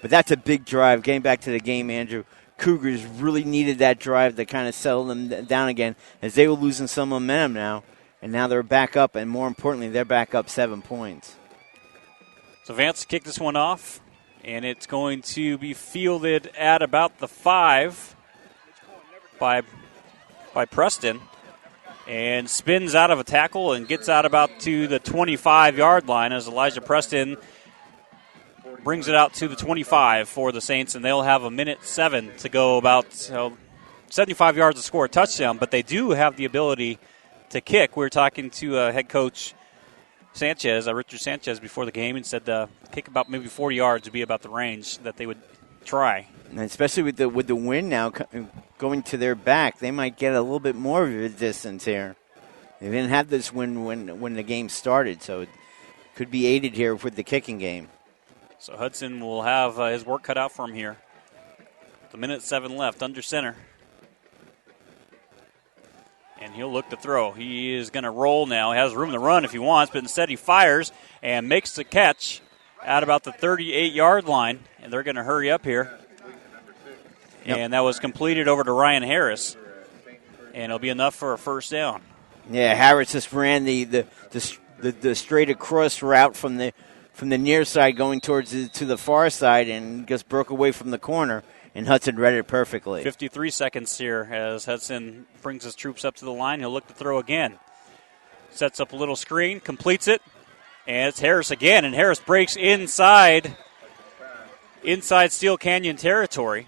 But that's a big drive. Getting back to the game, Andrew, Cougars really needed that drive to kind of settle them down again, as they were losing some momentum now. And now they're back up, and more importantly, they're back up 7 points. So Vance kicked this one off, and it's going to be fielded at about the 5 by Preston, and spins out of a tackle and gets out about to the 25-yard line as Elijah Preston brings it out to the 25 for the Saints, and they'll have a minute 7 to go, about 75 yards to score a touchdown, but they do have the ability to kick. We were talking to head coach Sanchez, Richard Sanchez, before the game, and said kick about maybe 40 yards would be about the range that they would try. And especially with the wind now going to their back, they might get a little bit more of a distance here. They didn't have this wind when the game started, so it could be aided here with the kicking game. So Hudson will have his work cut out for him here. The minute 7 left, under center. And he'll look to throw. He is going to roll now. He has room to run if he wants, but instead he fires and makes the catch at about the 38-yard line. And they're going to hurry up here. Yep. And that was completed over to Ryan Harris. And it'll be enough for a first down. Yeah, Harris just ran the straight across route from the near side going towards to the far side and just broke away from the corner. And Hudson read it perfectly. 53 seconds here as Hudson brings his troops up to the line. He'll look to throw again. Sets up a little screen, completes it, and it's Harris again. And Harris breaks inside Steele Canyon territory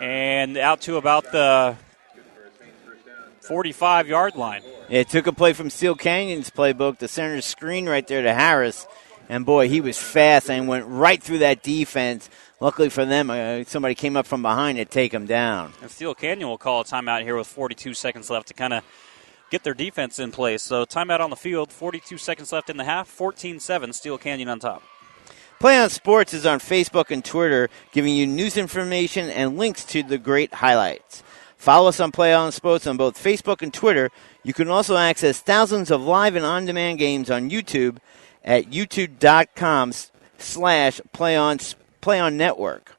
and out to about the 45-yard line. It took a play from Steele Canyon's playbook, the center screen right there to Harris. And, boy, he was fast and went right through that defense. Luckily for them, somebody came up from behind to take him down. And Steele Canyon will call a timeout here with 42 seconds left to kind of get their defense in place. So timeout on the field, 42 seconds left in the half, 14-7, Steele Canyon on top. PlayOn Sports is on Facebook and Twitter, giving you news information and links to the great highlights. Follow us on PlayOn Sports on both Facebook and Twitter. You can also access thousands of live and on-demand games on YouTube at youtube.com/PlayOn Network.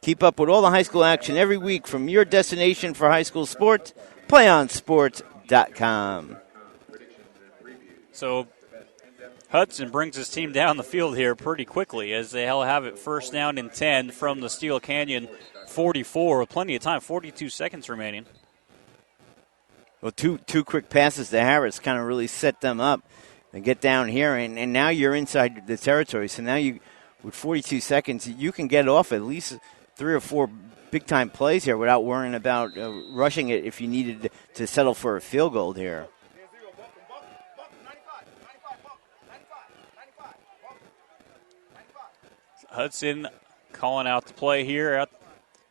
Keep up with all the high school action every week from your destination for high school sports, PlayOnSports.com. So Hudson brings his team down the field here pretty quickly as they'll have it first down and 10 from the Steele Canyon 44 with plenty of time, 42 seconds remaining. Well, two quick passes to Harris kind of really set them up and get down here, and now you're inside the territory. So now you, with 42 seconds, you can get off at least 3 or 4 big-time plays here without worrying about rushing it if you needed to settle for a field goal here. Hudson calling out the play here at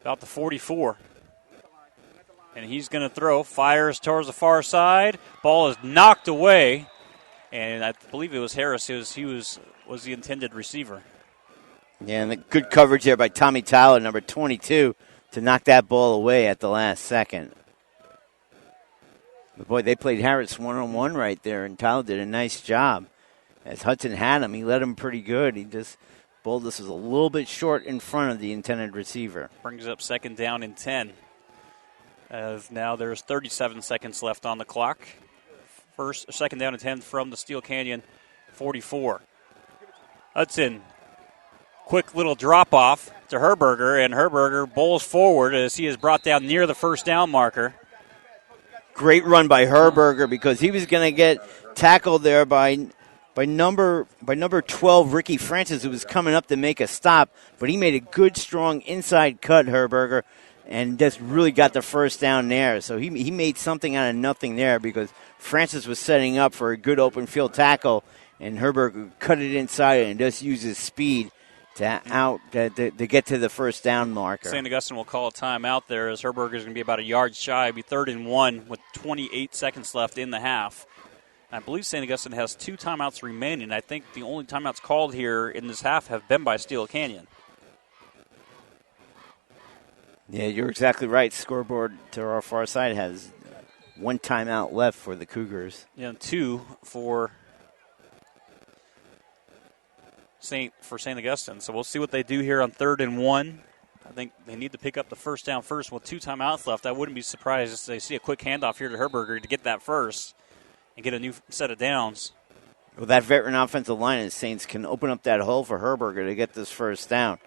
about the 44. And he's going to throw, fires towards the far side. Ball is knocked away. And I believe it was Harris. He was the intended receiver. Yeah, and the good coverage there by Tommy Tyler, number 22, to knock that ball away at the last second. But boy, they played Harris one-on-one right there, and Tyler did a nice job. As Hudson had him, he led him pretty good. He just bowled this was a little bit short in front of the intended receiver. Brings up second down and 10. As now there's 37 seconds left on the clock. Second down and 10 from the Steele Canyon 44. Hudson, quick little drop-off to Herberger, and Herberger bowls forward as he is brought down near the first down marker. Great run by Herberger because he was going to get tackled there by number 12, Ricky Francis, who was coming up to make a stop, but he made a good, strong inside cut, Herberger, and just really got the first down there. So he made something out of nothing there because Francis was setting up for a good open field tackle, and Herberger cut it inside and just used his speed to get to the first down marker. St. Augustine will call a timeout there as Herberger is going to be about a yard shy. It'll be 3rd and 1 with 28 seconds left in the half. I believe St. Augustine has 2 timeouts remaining. I think the only timeouts called here in this half have been by Steele Canyon. Yeah, you're exactly right. Scoreboard to our far side has 1 timeout left for the Cougars. Yeah, 2 for St. Augustine. So we'll see what they do here on 3rd and 1. I think they need to pick up the first down first with 2 timeouts left. I wouldn't be surprised if they see a quick handoff here to Herberger to get that first and get a new set of downs. Well, that veteran offensive line of the Saints can open up that hole for Herberger to get this first down.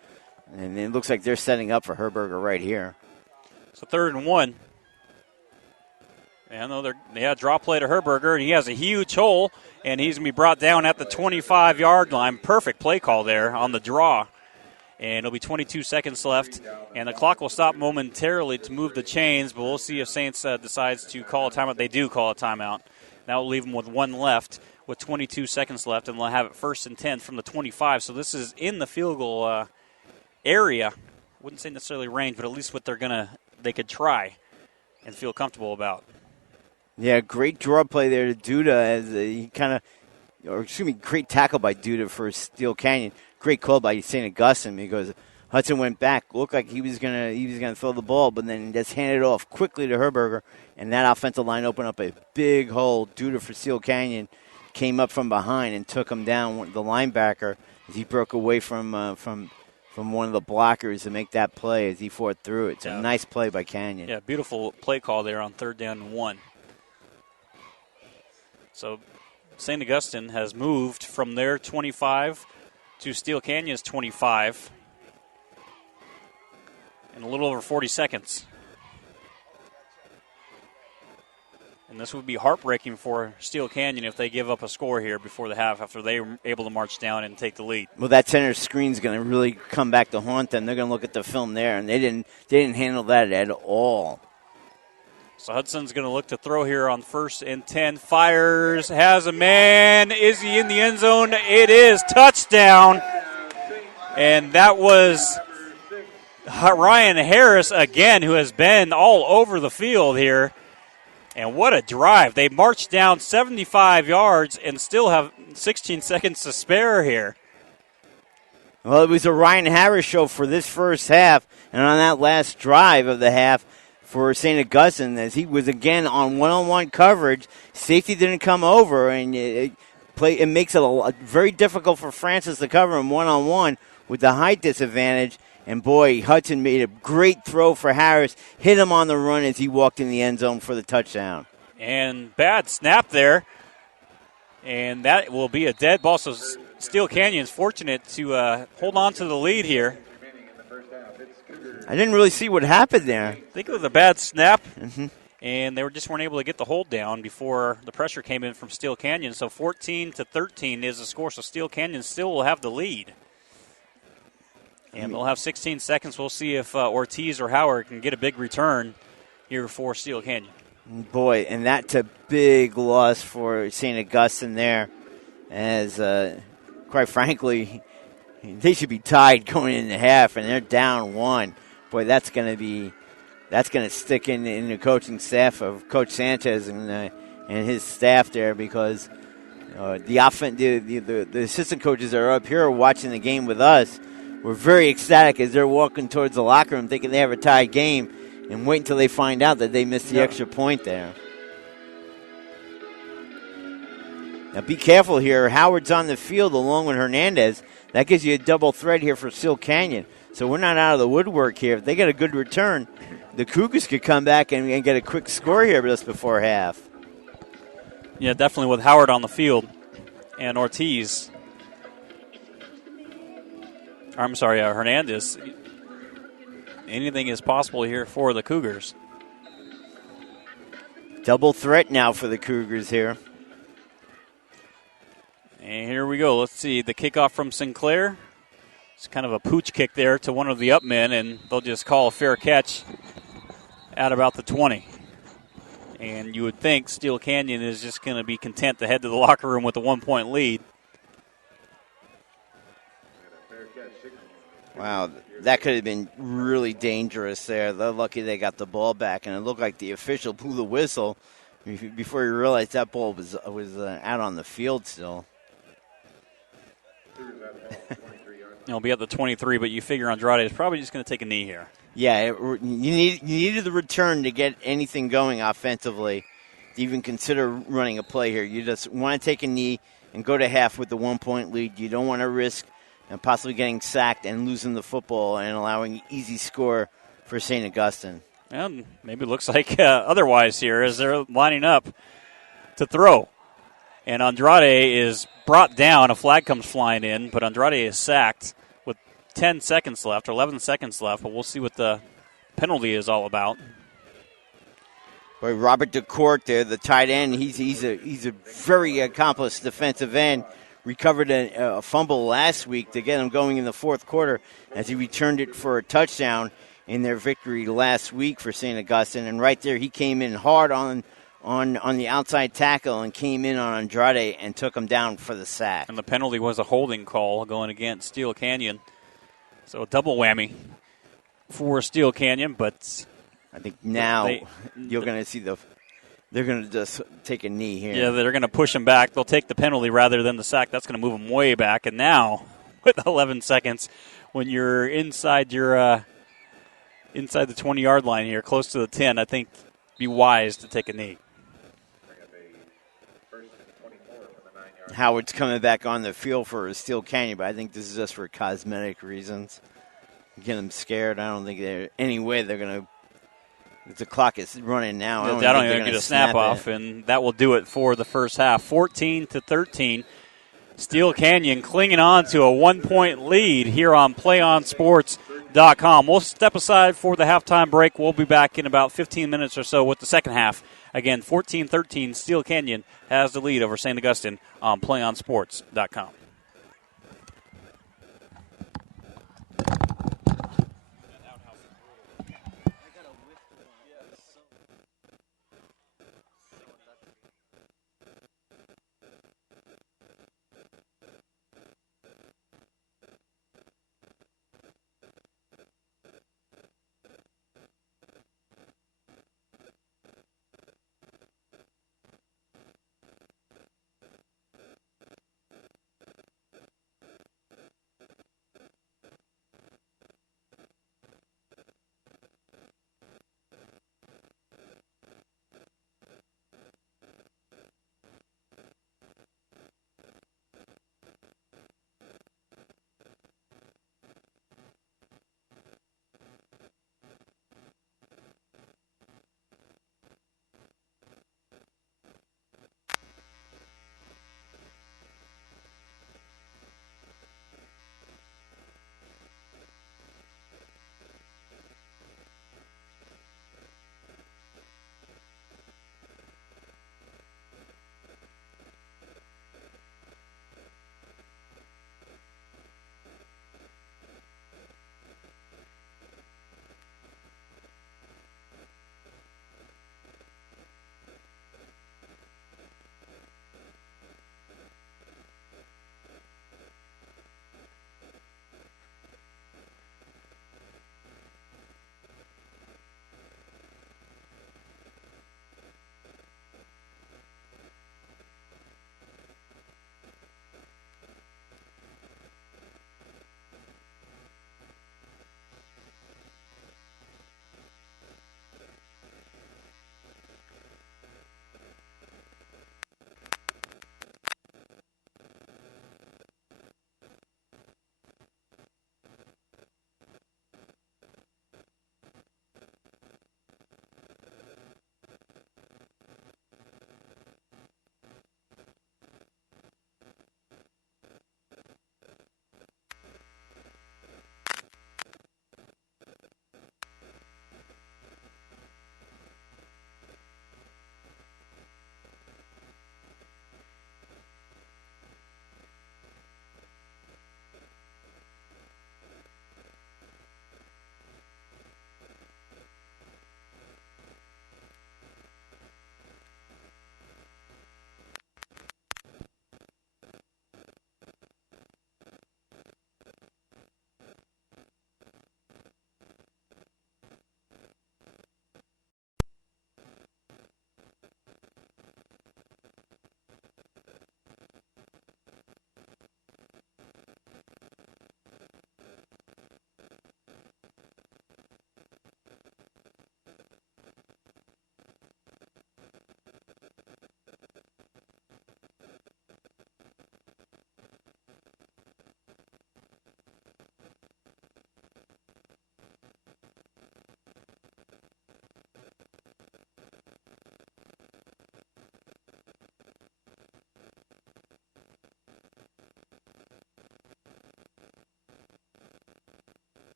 And it looks like they're setting up for Herberger right here. So 3rd and 1. And draw play to Herberger, and he has a huge hole, and he's going to be brought down at the 25-yard line. Perfect play call there on the draw. And it'll be 22 seconds left, and the clock will stop momentarily to move the chains, but we'll see if Saints decides to call a timeout. They do call a timeout. That will leave them with 1 left with 22 seconds left, and they'll have it 1st and 10 from the 25. So this is in the field goal area. Wouldn't say necessarily range, but at least what they could try and feel comfortable about. Yeah, great draw play there to Duda as great tackle by Duda for Steele Canyon. Great call by St. Augustine because Hudson went back, looked like he was gonna throw the ball, but then just handed it off quickly to Herberger, and that offensive line opened up a big hole. Duda for Steele Canyon came up from behind and took him down, the linebacker, as he broke away from one of the blockers to make that play as he fought through it. So nice play by Canyon. Yeah, beautiful play call there on 3rd down and 1. So St. Augustine has moved from their 25 to Steele Canyon's 25 in a little over 40 seconds. And this would be heartbreaking for Steele Canyon if they give up a score here before the half after they were able to march down and take the lead. Well, that center screen's going to really come back to haunt them. They're going to look at the film there, and they didn't handle that at all. So Hudson's going to look to throw here on 1st and 10. Fires, has a man. Is he in the end zone? It is. Touchdown. And that was Ryan Harris again, who has been all over the field here. And what a drive. They marched down 75 yards and still have 16 seconds to spare here. Well, it was a Ryan Harris show for this first half. And on that last drive of the half, for St. Augustine, as he was again on one-on-one coverage. Safety didn't come over, and it makes it very difficult for Francis to cover him one-on-one with the height disadvantage. And, boy, Hudson made a great throw for Harris, hit him on the run as he walked in the end zone for the touchdown. And bad snap there, and that will be a dead ball. So Steele Canyon's fortunate to hold on to the lead here. I didn't really see what happened there. I think it was a bad snap, and they weren't able to get the hold down before the pressure came in from Steele Canyon. So 14-13 is the score. So Steele Canyon still will have the lead. And they'll have 16 seconds. We'll see if Ortiz or Howard can get a big return here for Steele Canyon. Boy, and that's a big loss for St. Augustine there, as quite frankly, they should be tied going into half, and they're down 1. Boy, that's going to stick in the coaching staff of Coach Sanchez and his staff there, because the assistant coaches that are up here watching the game with us were very ecstatic as they're walking towards the locker room thinking they have a tied game, and wait until they find out that they missed the extra point there. Now be careful here. Howard's on the field along with Hernandez. That gives you a double threat here for Steele Canyon. So we're not out of the woodwork here. If they get a good return, the Cougars could come back and get a quick score here just before half. Yeah, definitely with Howard on the field and Ortiz. I'm sorry, Hernandez. Anything is possible here for the Cougars. Double threat now for the Cougars here. And here we go. Let's see. The kickoff from Sinclair. It's kind of a pooch kick there to one of the up men, and they'll just call a fair catch at about the 20. And you would think Steele Canyon is just going to be content to head to the locker room with a 1-point lead. Wow, that could have been really dangerous there. They're lucky they got the ball back, and it looked like the official blew the whistle before you realized that ball was out on the field still. It'll be at the 23, but you figure Andrade is probably just going to take a knee here. Yeah, you needed the return to get anything going offensively to even consider running a play here. You just want to take a knee and go to half with the 1-point lead. You don't want to risk and possibly getting sacked and losing the football and allowing easy score for St. Augustine. And maybe it looks like otherwise here as they're lining up to throw. And Andrade is brought down. A flag comes flying in, but Andrade is sacked with 10 seconds left, or 11 seconds left. But we'll see what the penalty is all about. Boy, Robert DeCourt there, the tight end, he's a very accomplished defensive end. Recovered a fumble last week to get him going in the fourth quarter as he returned it for a touchdown in their victory last week for St. Augustine. And right there, he came in hard on the outside tackle and came in on Andrade and took him down for the sack. And the penalty was a holding call going against Steele Canyon. So a double whammy for Steele Canyon, but I think now you're going to see they're going to just take a knee here. Yeah, they're going to push him back. They'll take the penalty rather than the sack. That's going to move him way back. And now, with 11 seconds, when you're inside the 20-yard line here, close to the 10, I think be wise to take a knee. Howard's coming back on the field for Steele Canyon, but I think this is just for cosmetic reasons. Get them scared. I don't think there's any way they're going to. The clock is running now. I don't think get a snap off, and that will do it for the first half. 14-13. Steele Canyon clinging on to a 1-point lead here on PlayOnSports.com. We'll step aside for the halftime break. We'll be back in about 15 minutes or so with the second half. Again, 14-13. Steele Canyon has the lead over St. Augustine on PlayOnSports.com.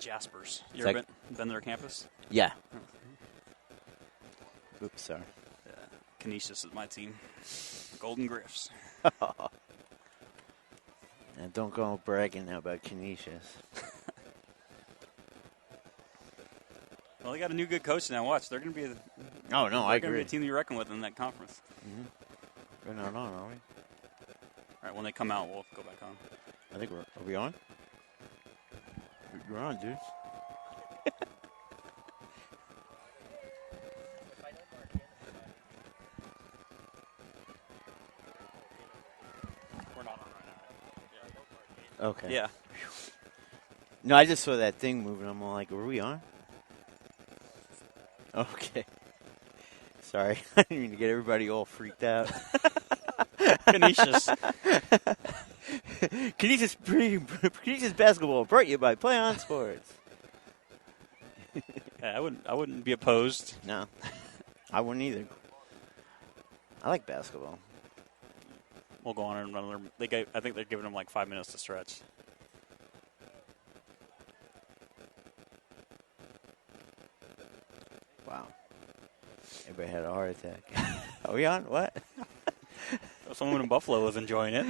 Jaspers. You ever been to their campus? Yeah. Oops, sorry. Canisius is my team. Golden Griffs. And don't go bragging now about Canisius. Well, they got a new good coach now. Watch, they're going to be. I agree. They're going to be a team you reckon with in that conference. Mm-hmm. We're not on, are we? All right, when they come out, we'll go back on. I think are we on? You're on, dude. We're not on right now. Okay. Yeah. No, I just saw that thing moving. I'm all like, were we on? Okay. Sorry. I didn't mean to get everybody all freaked out. Canisius. Canisius basketball brought to you by PlayOn Sports. Yeah, I wouldn't be opposed. No. I wouldn't either. I like basketball. We'll go on and run them. I think they're giving them like 5 minutes to stretch. Wow. Everybody had a heart attack. Are we on? What? Someone in Buffalo was enjoying it.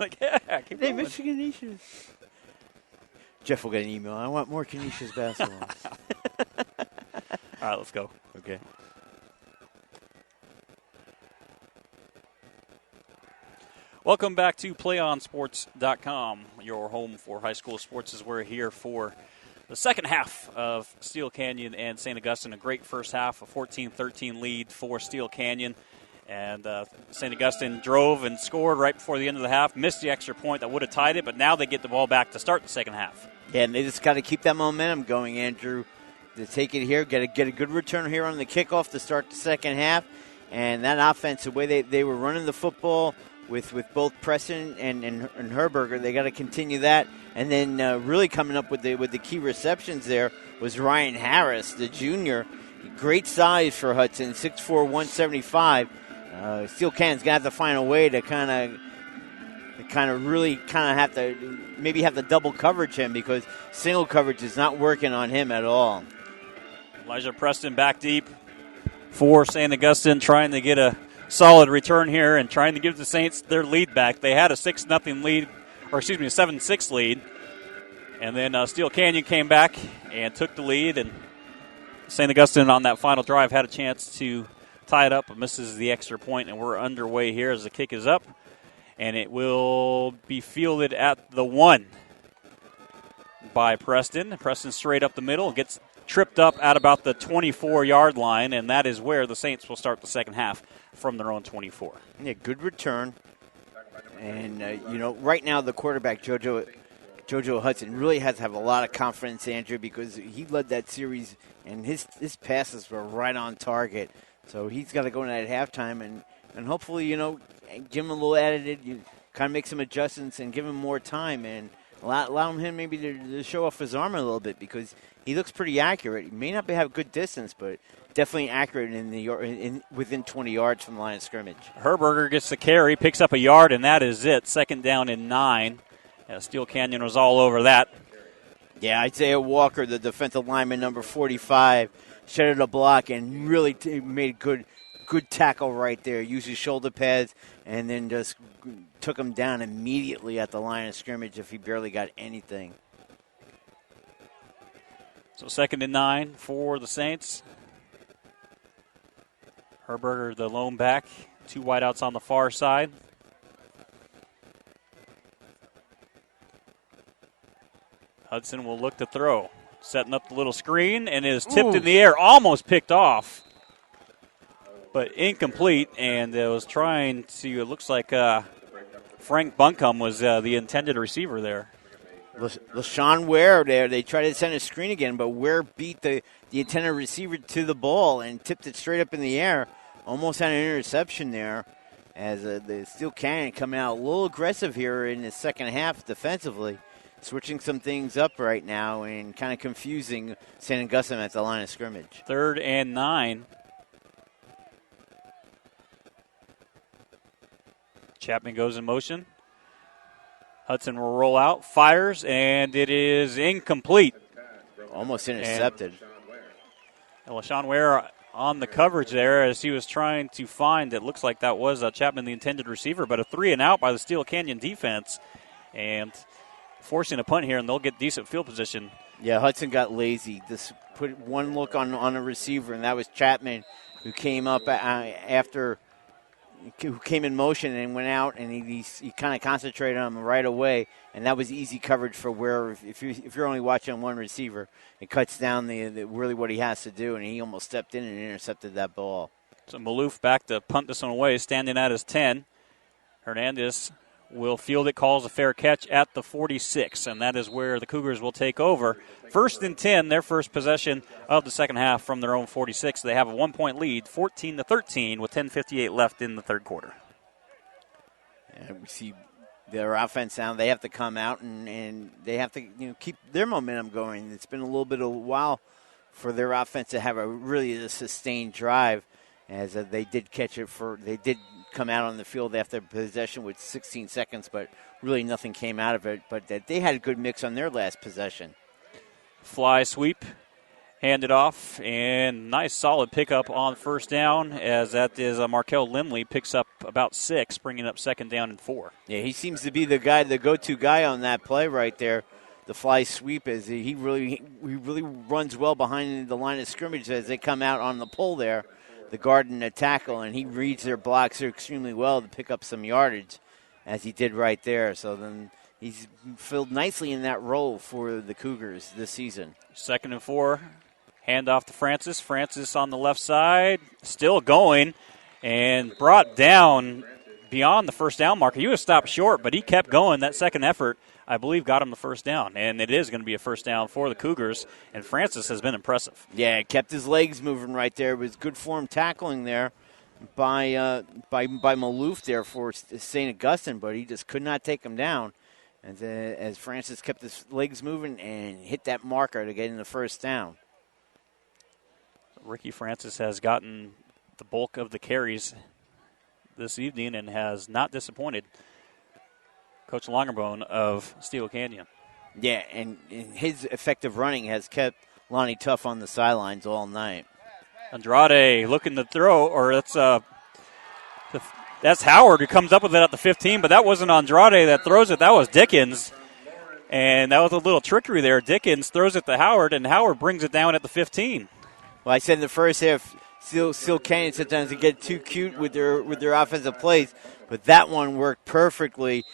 Like, yeah, keep They going. miss Canisius. Jeff will get an email. I want more Canisius basketball. All right, let's go. Okay. Welcome back to PlayOnSports.com, your home for high school sports. As we're here for the second half of Steele Canyon and St. Augustine. A great first half, a 14-13 lead for Steele Canyon. And St. Augustine drove and scored right before the end of the half, missed the extra point that would have tied it, but now they get the ball back to start the second half. Yeah, and they just got to keep that momentum going, Andrew, to take it here, get a good return here on the kickoff to start the second half. And that offense, the way they were running the football with both Preston and Herberger, they got to continue that. And then really coming up with the key receptions there was Ryan Harris, the junior. Great size for Hudson, 6'4", 175. Steele Cannon's got to find a way to kind of really have to maybe have to double coverage him, because single coverage is not working on him at all. Elijah Preston back deep for St. Augustine, trying to get a solid return here and trying to give the Saints their lead back. They had a 6-0 lead, or excuse me, a 7-6 lead. And then Steele Canyon came back and took the lead, and St. Augustine on that final drive had a chance to tie it up, but misses the extra point, and we're underway here as the kick is up, and it will be fielded at the 1 by Preston. Preston straight up the middle, gets tripped up at about the 24-yard line, and that is where the Saints will start the second half from their own 24. Yeah, good return. And, right now the quarterback, JoJo Hudson, really has to have a lot of confidence, Andrew, because he led that series, and his passes were right on target. So he's got to go in at halftime and hopefully, give him a little added, kind of make some adjustments and give him more time and allow him maybe to show off his arm a little bit, because he looks pretty accurate. He may not have good distance, but definitely accurate in within 20 yards from the line of scrimmage. Herberger gets the carry, picks up a yard, and that is it. Second down and 9. Steele Canyon was all over that. Yeah, Isaiah Walker, the defensive lineman, number 45, shedded a block and really made good tackle right there. Used his shoulder pads and then just took him down immediately at the line of scrimmage if he barely got anything. So second and 9 for the Saints. Herberger, the lone back. 2 wideouts on the far side. Hudson will look to throw. Setting up the little screen, and is tipped in the air, almost picked off, but incomplete. And it was trying to, it looks like Frank Buncombe was the intended receiver there. LaShawn Ware there, they tried to send a screen again, but Ware beat the intended receiver to the ball and tipped it straight up in the air. Almost had an interception there, as the Steele Canyon coming out a little aggressive here in the second half defensively. Switching some things up right now and kind of confusing St. Augustine at the line of scrimmage. 3rd and 9. Chapman goes in motion. Hudson will roll out, fires, and it is incomplete. Almost intercepted. And LaShawn Ware on the coverage there as he was trying to find, it looks like that was Chapman, the intended receiver, but a 3-and-out by the Steele Canyon defense. And forcing a punt here, and they'll get decent field position. Yeah, Hudson got lazy. Just put one look on a receiver, and that was Chapman, who came up who came in motion and went out, and he kind of concentrated on him right away, and that was easy coverage for where if you're only watching one receiver, it cuts down the really what he has to do, and he almost stepped in and intercepted that ball. So Maloof back to punt this one away, standing at his 10. Hernandez will field it, calls a fair catch at the 46, and that is where the Cougars will take over. 1st and 10, their first possession of the second half from their own 46. They have a 1-point lead, 14-13, with 10:58 left in the third quarter. And we see their offense now. They have to come out and they have to keep their momentum going. It's been a little bit of a while for their offense to have a sustained drive, as they did come out on the field after possession with 16 seconds, but really nothing came out of it. But they had a good mix on their last possession. Fly sweep, hand it off, and nice solid pickup on first down, as that is Markel Limley picks up about 6, bringing up 2nd down and 4. Yeah, he seems to be the go-to guy on that play right there. The fly sweep is he really runs well behind the line of scrimmage as they come out on the pull there. The guard and the tackle, and he reads their blocks extremely well to pick up some yardage, as he did right there. So then he's filled nicely in that role for the Cougars this season. 2nd and 4, hand off to Francis. Francis on the left side, still going, and brought down beyond the first down marker. He was stopped short, but he kept going. That second effort, I believe, got him the first down, and it is going to be a first down for the Cougars, and Francis has been impressive. Yeah, kept his legs moving right there. It was good form tackling there by Maloof there for St. Augustine, but he just could not take him down as Francis kept his legs moving and hit that marker to get in the first down. Ricky Francis has gotten the bulk of the carries this evening and has not disappointed Coach Longerbone of Steele Canyon. Yeah, and his effective running has kept Lonnie Tuff on the sidelines all night. Andrade looking to throw, or that's Howard who comes up with it at the 15, but that wasn't Andrade that throws it. That was Dickens, and that was a little trickery there. Dickens throws it to Howard, and Howard brings it down at the 15. Well, I said in the first half, Steele Canyon sometimes they get too cute with their offensive plays, but that one worked perfectly.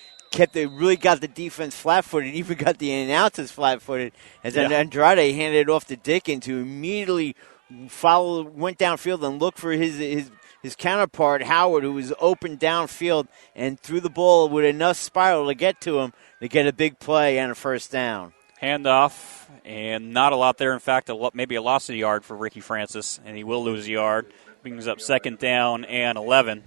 Really got the defense flat-footed, even got the announcers flat-footed. As Andrade handed it off to Dickens, who immediately went downfield and looked for his counterpart, Howard, who was open downfield, and threw the ball with enough spiral to get to him to get a big play and a first down. Handoff, and not a lot there. In fact, maybe a loss of a yard for Ricky Francis, and he will lose a yard. Brings up 2nd down and 11.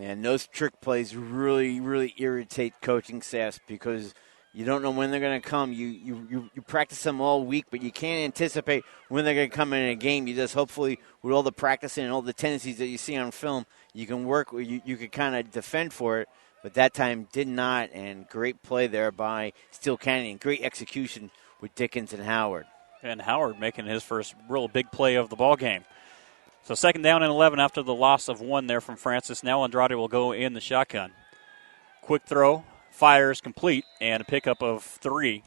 And those trick plays really, really irritate coaching staffs because you don't know when they're going to come. You practice them all week, but you can't anticipate when they're going to come in a game. You just hopefully, with all the practicing and all the tendencies that you see on film, you can work. You can kind of defend for it. But that time did not, and great play there by Steele Canyon. Great execution with Dickens and Howard. And Howard making his first real big play of the ball game. So 2nd down and 11 after the loss of 1 there from Francis. Now Andrade will go in the shotgun. Quick throw, fires complete, and a pickup of 3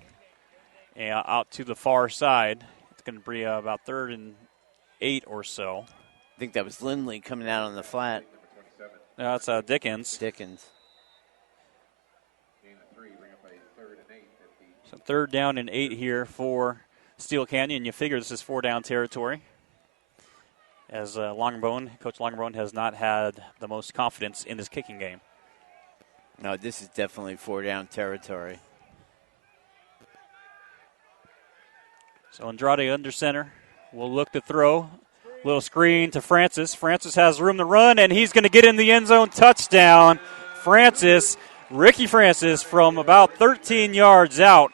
out to the far side. It's going to be about 3rd and 8 or so. I think that was Lindley coming out on the flat. No, it's Dickens. So 3rd down and 8 here for Steele Canyon. You figure this is 4-down territory, as Coach Longerbone has not had the most confidence in his kicking game. No, this is definitely 4-down territory. So Andrade under center will look to throw. Little screen to Francis. Francis has room to run, and he's going to get in the end zone. Touchdown. Ricky Francis from about 13 yards out.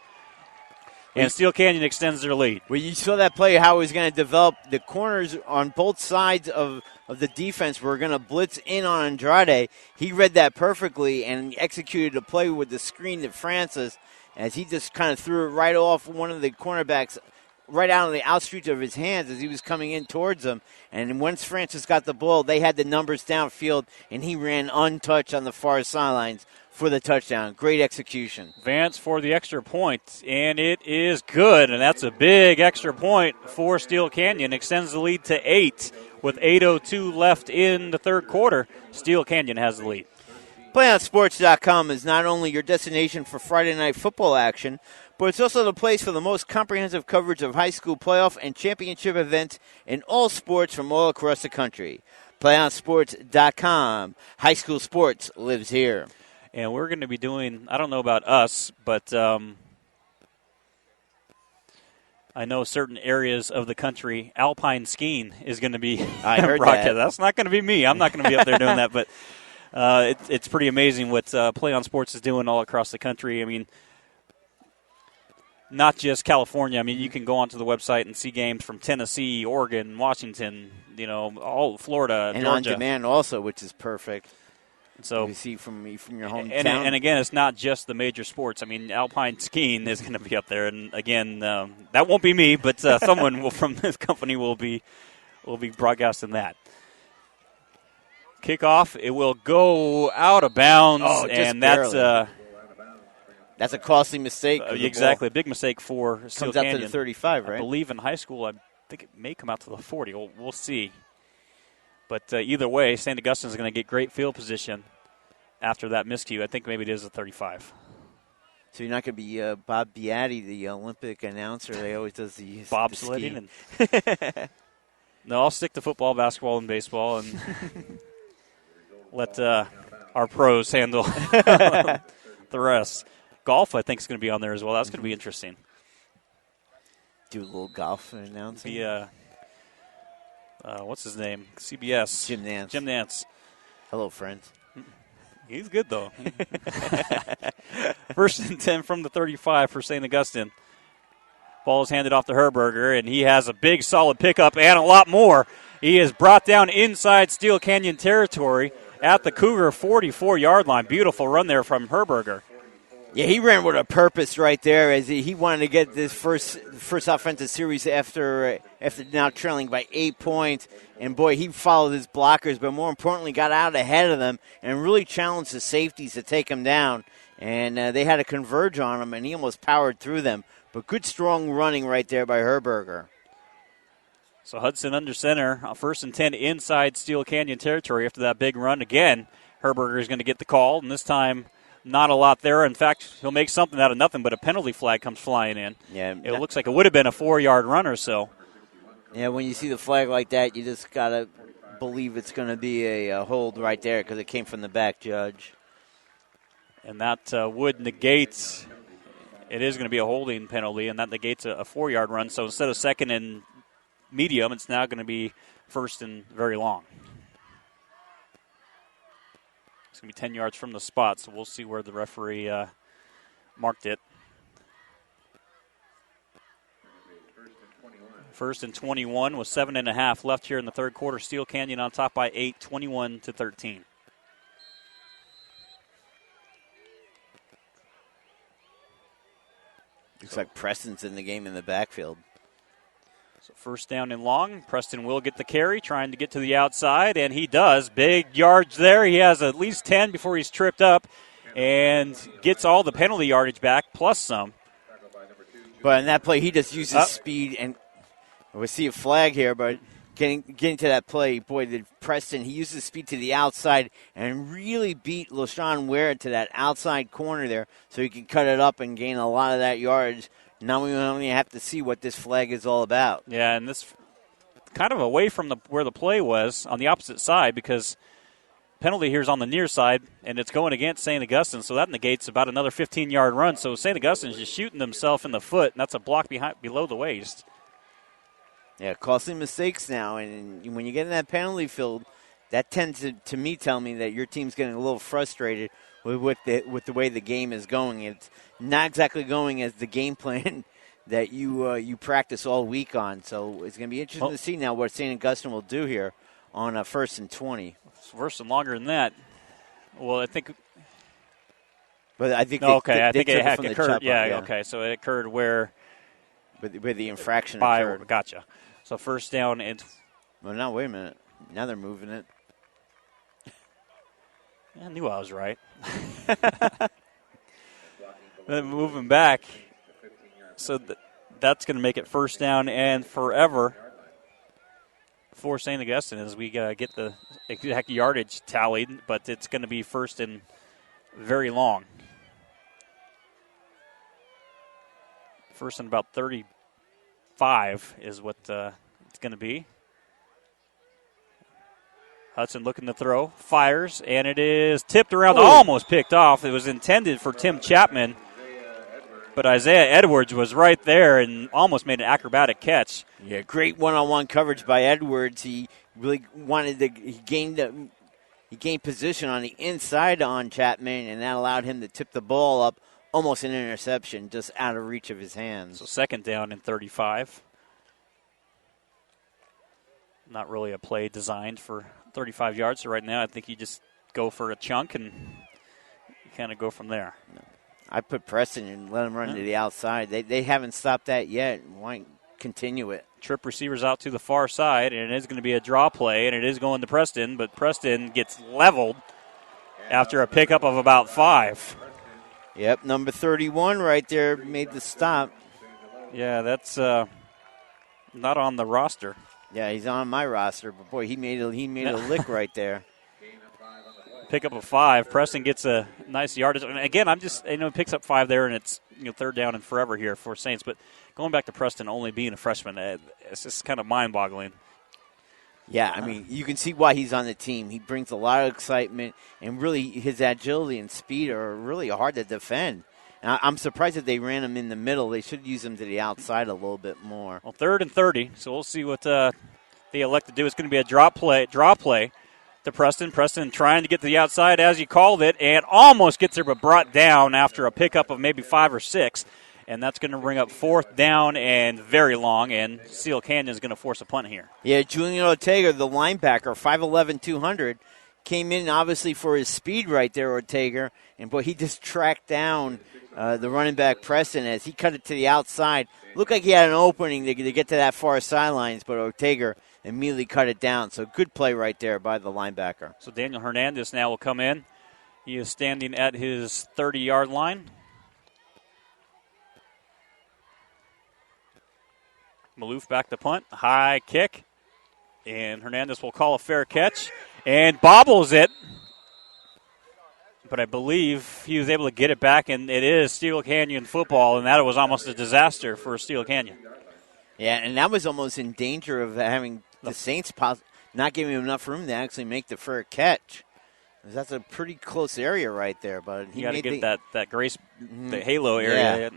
And Steele Canyon extends their lead. Well, you saw that play, how he was going to develop the corners on both sides of of the defense were going to blitz in on Andrade. He read that perfectly and executed a play with the screen to Francis as he just kind of threw it right off one of the cornerbacks, right out of the outstretch of his hands as he was coming in towards him. And once Francis got the ball, they had the numbers downfield, and he ran untouched on the far sidelines for the touchdown. Great execution. Vance for the extra point, and it is good, and that's a big extra point for Steele Canyon. Extends the lead to 8 with 8:02 left in the third quarter. Steele Canyon has the lead. PlayOnSports.com is not only your destination for Friday night football action, but it's also the place for the most comprehensive coverage of high school playoff and championship events in all sports from all across the country. PlayOnSports.com. High school sports lives here. And we're going to be doing, I don't know about us, but I know certain areas of the country, alpine skiing is going to be I heard broadcast. that. That's not going to be me. I'm not going to be up there doing that, but it's pretty amazing what Play on Sports is doing all across the country. I mean, not just California. I mean, you can go onto the website and see games from Tennessee, Oregon, Washington, all Florida, and Georgia. on demand also, which is perfect. So you see from your hometown. And again, it's not just the major sports. I mean, alpine skiing is going to be up there, and again, that won't be me, but someone from this company will be broadcasting that. Kickoff, it will go out of bounds, and that's a costly mistake. Exactly, a big mistake for Steele Canyon. Canyon. Comes out to the 35, right? I believe in high school, I think it may come out to the 40. We'll see. But either way, St. Augustine is going to get great field position after that miscue. I think maybe it is a 35. So you're not going to be Bob Beatty, the Olympic announcer. They always does the bobsledding. No, I'll stick to football, basketball, and baseball, and let our pros handle the rest. Golf, I think, is going to be on there as well. That's going to be interesting. Do a little golf announcing. What's his name? CBS. Jim Nance. Hello, friends. He's good, though. First and 10 from the 35 for St. Augustine. Ball is handed off to Herberger, and he has a big, solid pickup and a lot more. He is brought down inside Steele Canyon territory at the Cougar 44-yard line. Beautiful run there from Herberger. Yeah, he ran with a purpose right there as he wanted to get this first offensive series after now trailing by 8 points. And, boy, he followed his blockers, but more importantly got out ahead of them and really challenged the safeties to take him down. And they had to converge on him, and he almost powered through them. But good, strong running right there by Herberger. So Hudson under center, first and 10 inside Steele Canyon territory after that big run. Again, Herberger is going to get the call, and this time not a lot there. In fact, he'll make something out of nothing, but a penalty flag comes flying in. Yeah, it looks like it would have been a 4-yard run or so. Yeah, when you see the flag like that, you just got to believe it's going to be a hold right there because it came from the back judge. And that would negate, it is going to be a holding penalty, and that negates a 4-yard run. So instead of second and medium, it's now going to be first and very long. It's going to be 10 yards from the spot, so we'll see where the referee marked it. First and 21 with 7.5 left here in the third quarter. Steele Canyon on top by 8, 21-13. Looks like Preston's in the game in the backfield. So first down and long. Preston will get the carry, trying to get to the outside, and he does. Big yards there. He has at least 10 before he's tripped up and gets all the penalty yardage back, plus some. But in that play, he just uses speed, and we see a flag here, but getting to that play, boy, did Preston, he uses speed to the outside and really beat LaShawn Ware to that outside corner there so he can cut it up and gain a lot of that yardage. Now we only have to see what this flag is all about. Yeah, and this kind of away from where the play was on the opposite side because penalty here is on the near side, and it's going against St. Augustine, so that negates about another 15-yard run. So St. Augustine is just shooting themselves in the foot, and that's a block below the waist. Yeah, costly mistakes now, and when you get in that penalty field, that tends to me tell me that your team's getting a little frustrated with the way the game is going. It's not exactly going as the game plan that you practice all week on. So it's going to be interesting to see now what St. Augustine will do here on a 1st and 20. It's worse and longer than that. Well, I think. But I think I they think it took had from the occurred. chop Yeah, out, okay. So it occurred where the infraction by occurred. gotcha. So first down and. Well, now wait a minute. Now they're moving it. I knew I was right. Then moving back. So that's going to make it first down and forever for St. Augustine as we get the exact yardage tallied, but it's going to be first and very long. First and about 35 is what it's going to be. Hudson looking to throw, fires, and it is tipped around, almost picked off. It was intended for Tim Chapman, but Isaiah Edwards was right there and almost made an acrobatic catch. Yeah, great one-on-one coverage by Edwards. He really wanted to. He gained position on the inside on Chapman, and that allowed him to tip the ball up, almost an interception, just out of reach of his hands. So second down and 35. Not really a play designed for 35 yards. So right now I think you just go for a chunk and kind of go from there. No. I put Preston and let him run to the outside. They haven't stopped that yet. Why continue it? Trip receivers out to the far side, and it is going to be a draw play, and it is going to Preston, but Preston gets leveled after a pickup of about 5. Yep, number 31 right there made the stop. Yeah, that's not on the roster. Yeah, he's on my roster, but boy, he made a lick right there. Pick up a 5. Preston gets a nice yardage. And again, picks up 5 there, and it's third down and forever here for Saints. But going back to Preston only being a freshman, it's just kind of mind-boggling. Yeah, I mean, you can see why he's on the team. He brings a lot of excitement, and really his agility and speed are really hard to defend. And I'm surprised that they ran him in the middle. They should use him to the outside a little bit more. Well, 3rd and 30, so we'll see what they elect to do. It's going to be a draw play to Preston. Preston trying to get to the outside, as you called it, and almost gets there but brought down after a pickup of maybe 5 or 6. And that's going to bring up 4th down and very long, and Steele Canyon is going to force a punt here. Yeah, Julian Ortega, the linebacker, 5'11", 200, came in obviously for his speed right there, Ortega, and boy, he just tracked down the running back Preston as he cut it to the outside. Looked like he had an opening to get to that far sidelines, but Ortega immediately cut it down. So good play right there by the linebacker. So Daniel Hernandez now will come in. He is standing at his 30-yard line. Maloof back to punt. High kick. And Hernandez will call a fair catch and bobbles it. But I believe he was able to get it back, and it is Steele Canyon football, and that was almost a disaster for Steele Canyon. Yeah, and that was almost in danger of having the Saints not giving him enough room to actually make the fair catch. That's a pretty close area right there. But you got to get that grace, the halo area. Yeah.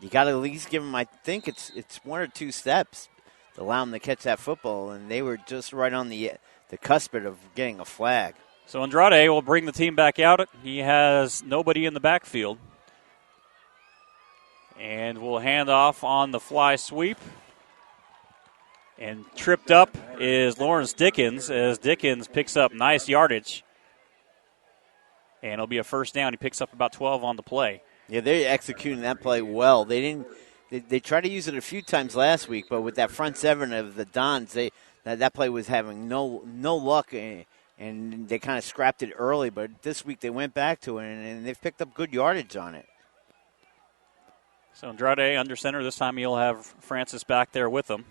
You got to at least give him, I think it's 1 or 2 steps to allow him to catch that football, and they were just right on the cusp of getting a flag. So Andrade will bring the team back out. He has nobody in the backfield. And we'll hand off on the fly sweep. And tripped up is Lawrence Dickens as Dickens picks up nice yardage. And it'll be a first down. He picks up about 12 on the play. Yeah, they're executing that play well. They tried to use it a few times last week, but with that front 7 of the Dons, that play was having no luck. And they kind of scrapped it early, but this week they went back to it, and they've picked up good yardage on it. So Andrade under center. This time he'll have Francis back there with him.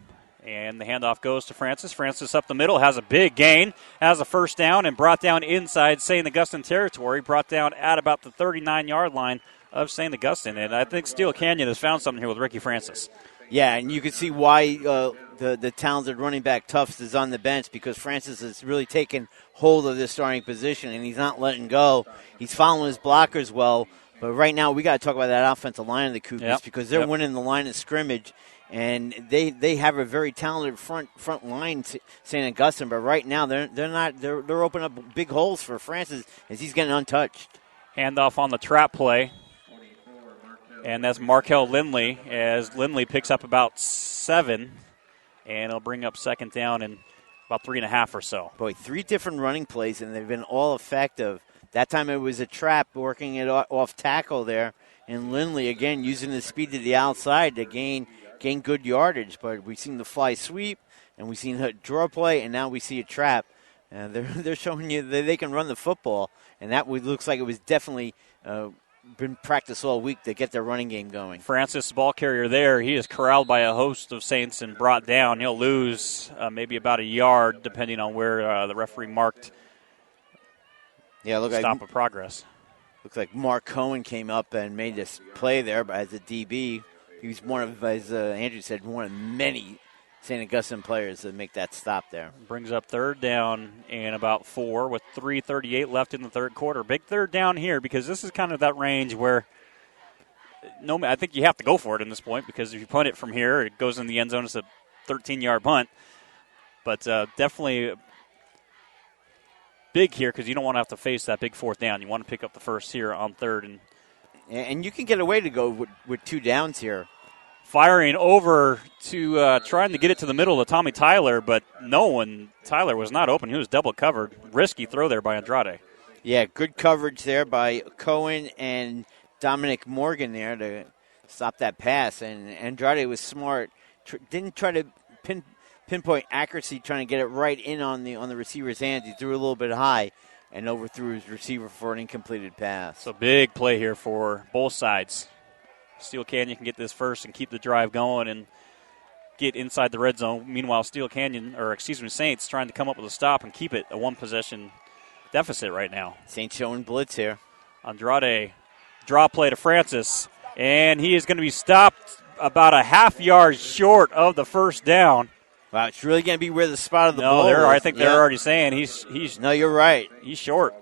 And the handoff goes to Francis. Francis up the middle, has a big gain, has a first down, and brought down inside St. Augustine territory, brought down at about the 39-yard line of St. Augustine. And I think Steele Canyon has found something here with Ricky Francis. Yeah, and you can see why the talented running back Tufts is on the bench, because Francis has really taken hold of this starting position, and he's not letting go. He's following his blockers well, but right now we got to talk about that offensive line of the Cougars because they're winning the line of scrimmage, and they have a very talented front line, St. Augustine, but right now they're opening up big holes for Francis as he's getting untouched. Handoff on the trap play. And that's Markel Lindley as Lindley picks up about 7. And it'll bring up second down and about 3.5 or so. Boy, 3 different running plays, and they've been all effective. That time it was a trap, working it off tackle there. And Lindley, again, using the speed to the outside to gain good yardage. But we've seen the fly sweep, and we've seen a draw play, and now we see a trap. They're showing you that they can run the football, and that looks like it was definitely been practiced all week to get their running game going. Francis, ball carrier there, he is corralled by a host of Saints and brought down. He'll lose maybe about a yard, depending on where the referee marked stop of progress. Looks like Mark Cohen came up and made this play there as a DB. He was one of, as Andrew said, one of many St. Augustine players that make that stop there. Brings up third down and about 4 with 3:38 left in the third quarter. Big third down here because this is kind of that range where I think you have to go for it in this point, because if you punt it from here, it goes in the end zone. It's a 13-yard punt. But definitely big here because you don't want to have to face that big fourth down. You want to pick up the first here on third. And you can get away to go with 2 downs here. Firing over to trying to get it to the middle of Tommy Tyler, but Tyler was not open. He was double covered. Risky throw there by Andrade. Yeah, good coverage there by Cohen and Dominic Morgan there to stop that pass. And Andrade was smart. Didn't try to pinpoint accuracy, trying to get it right in on the receiver's hands. He threw a little bit high and overthrew his receiver for an incompleted pass. So big play here for both sides. Steele Canyon can get this first and keep the drive going and get inside the red zone. Meanwhile, Saints trying to come up with a stop and keep it a 1-possession deficit right now. Saints showing blitz here. Andrade, draw play to Francis, and he is going to be stopped about a half yard short of the first down. Wow, it's really going to be where the spot of the ball is. I think they're already saying he's. No, you're right. He's short.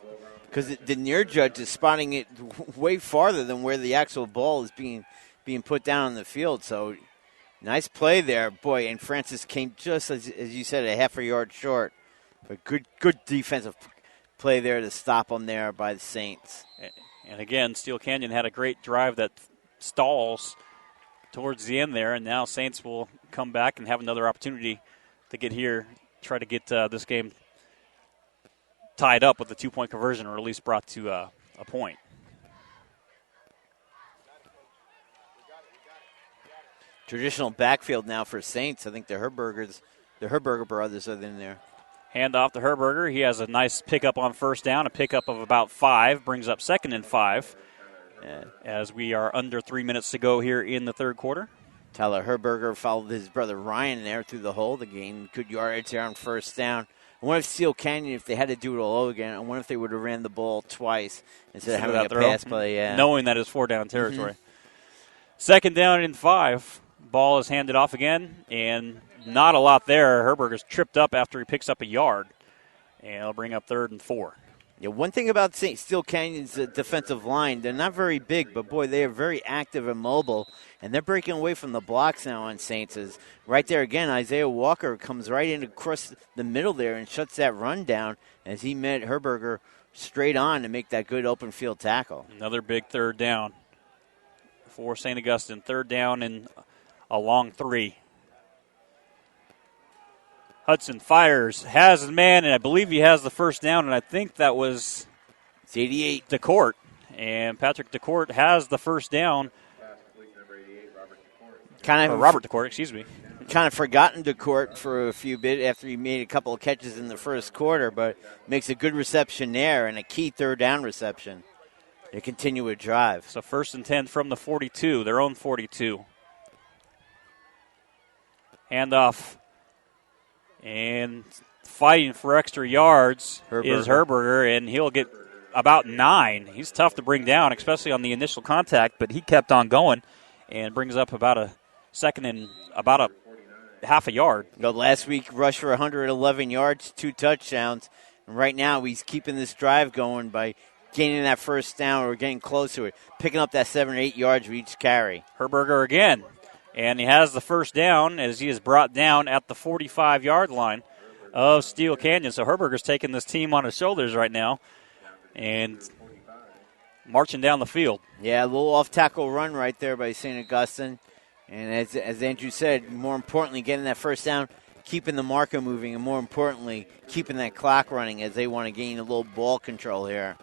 Because the near judge is spotting it way farther than where the actual ball is being put down on the field. So, nice play there, boy. And Francis came just as you said, a half a yard short. But good defensive play there to stop them there by the Saints. And again, Steele Canyon had a great drive that stalls towards the end there, and now Saints will come back and have another opportunity to get here, try to get this game tied up with the 2-point conversion, or at least brought to a point. Traditional backfield now for Saints. I think the Herberger brothers are in there. Hand off to Herberger. He has a nice pickup on first down, a pickup of about 5, brings up 2nd and 5. As we are under 3 minutes to go here in the third quarter. Tyler Herberger followed his brother Ryan there through the hole. The game, good yardage there on first down. I wonder if Steele Canyon, if they had to do it all over again, I wonder if they would have ran the ball twice instead of having a pass play. Yeah. Knowing that it's 4-down territory. Mm-hmm. 2nd down and 5. Ball is handed off again, and not a lot there. Herberger's tripped up after he picks up a yard, and it'll bring up 3rd and 4. Yeah, one thing about Steele Canyon's defensive line, they're not very big, but, boy, they are very active and mobile, and they're breaking away from the blocks now on Saints. As right there again, Isaiah Walker comes right in across the middle there and shuts that run down as he met Herberger straight on to make that good open field tackle. Another big 3rd down for St. Augustine. 3rd down and a long 3. Hudson fires, has his man, and I believe he has the first down, and I think that was 88 DeCourt. And Patrick DeCourt has the first down. Robert DeCourt, excuse me. Kind of forgotten DeCourt for a few bit after he made a couple of catches in the first quarter, but makes a good reception there and a key 3rd down reception to continue a drive. So 1st and 10 from the 42, their own 42. Handoff. And fighting for extra yards is Herberger, and he'll get about 9. He's tough to bring down, especially on the initial contact, but he kept on going and brings up about a 2nd and about a half a yard. Last week, rushed for 111 yards, 2 touchdowns. And right now, he's keeping this drive going by gaining that first down or getting close to it, picking up that 7 or 8 yards with each carry. Herberger again. And he has the first down as he is brought down at the 45-yard line of Steele Canyon. So Herberger's taking this team on his shoulders right now and marching down the field. Yeah, a little off-tackle run right there by St. Augustine. And as Andrew said, more importantly, getting that first down, keeping the marker moving, and more importantly, keeping that clock running as they want to gain a little ball control here.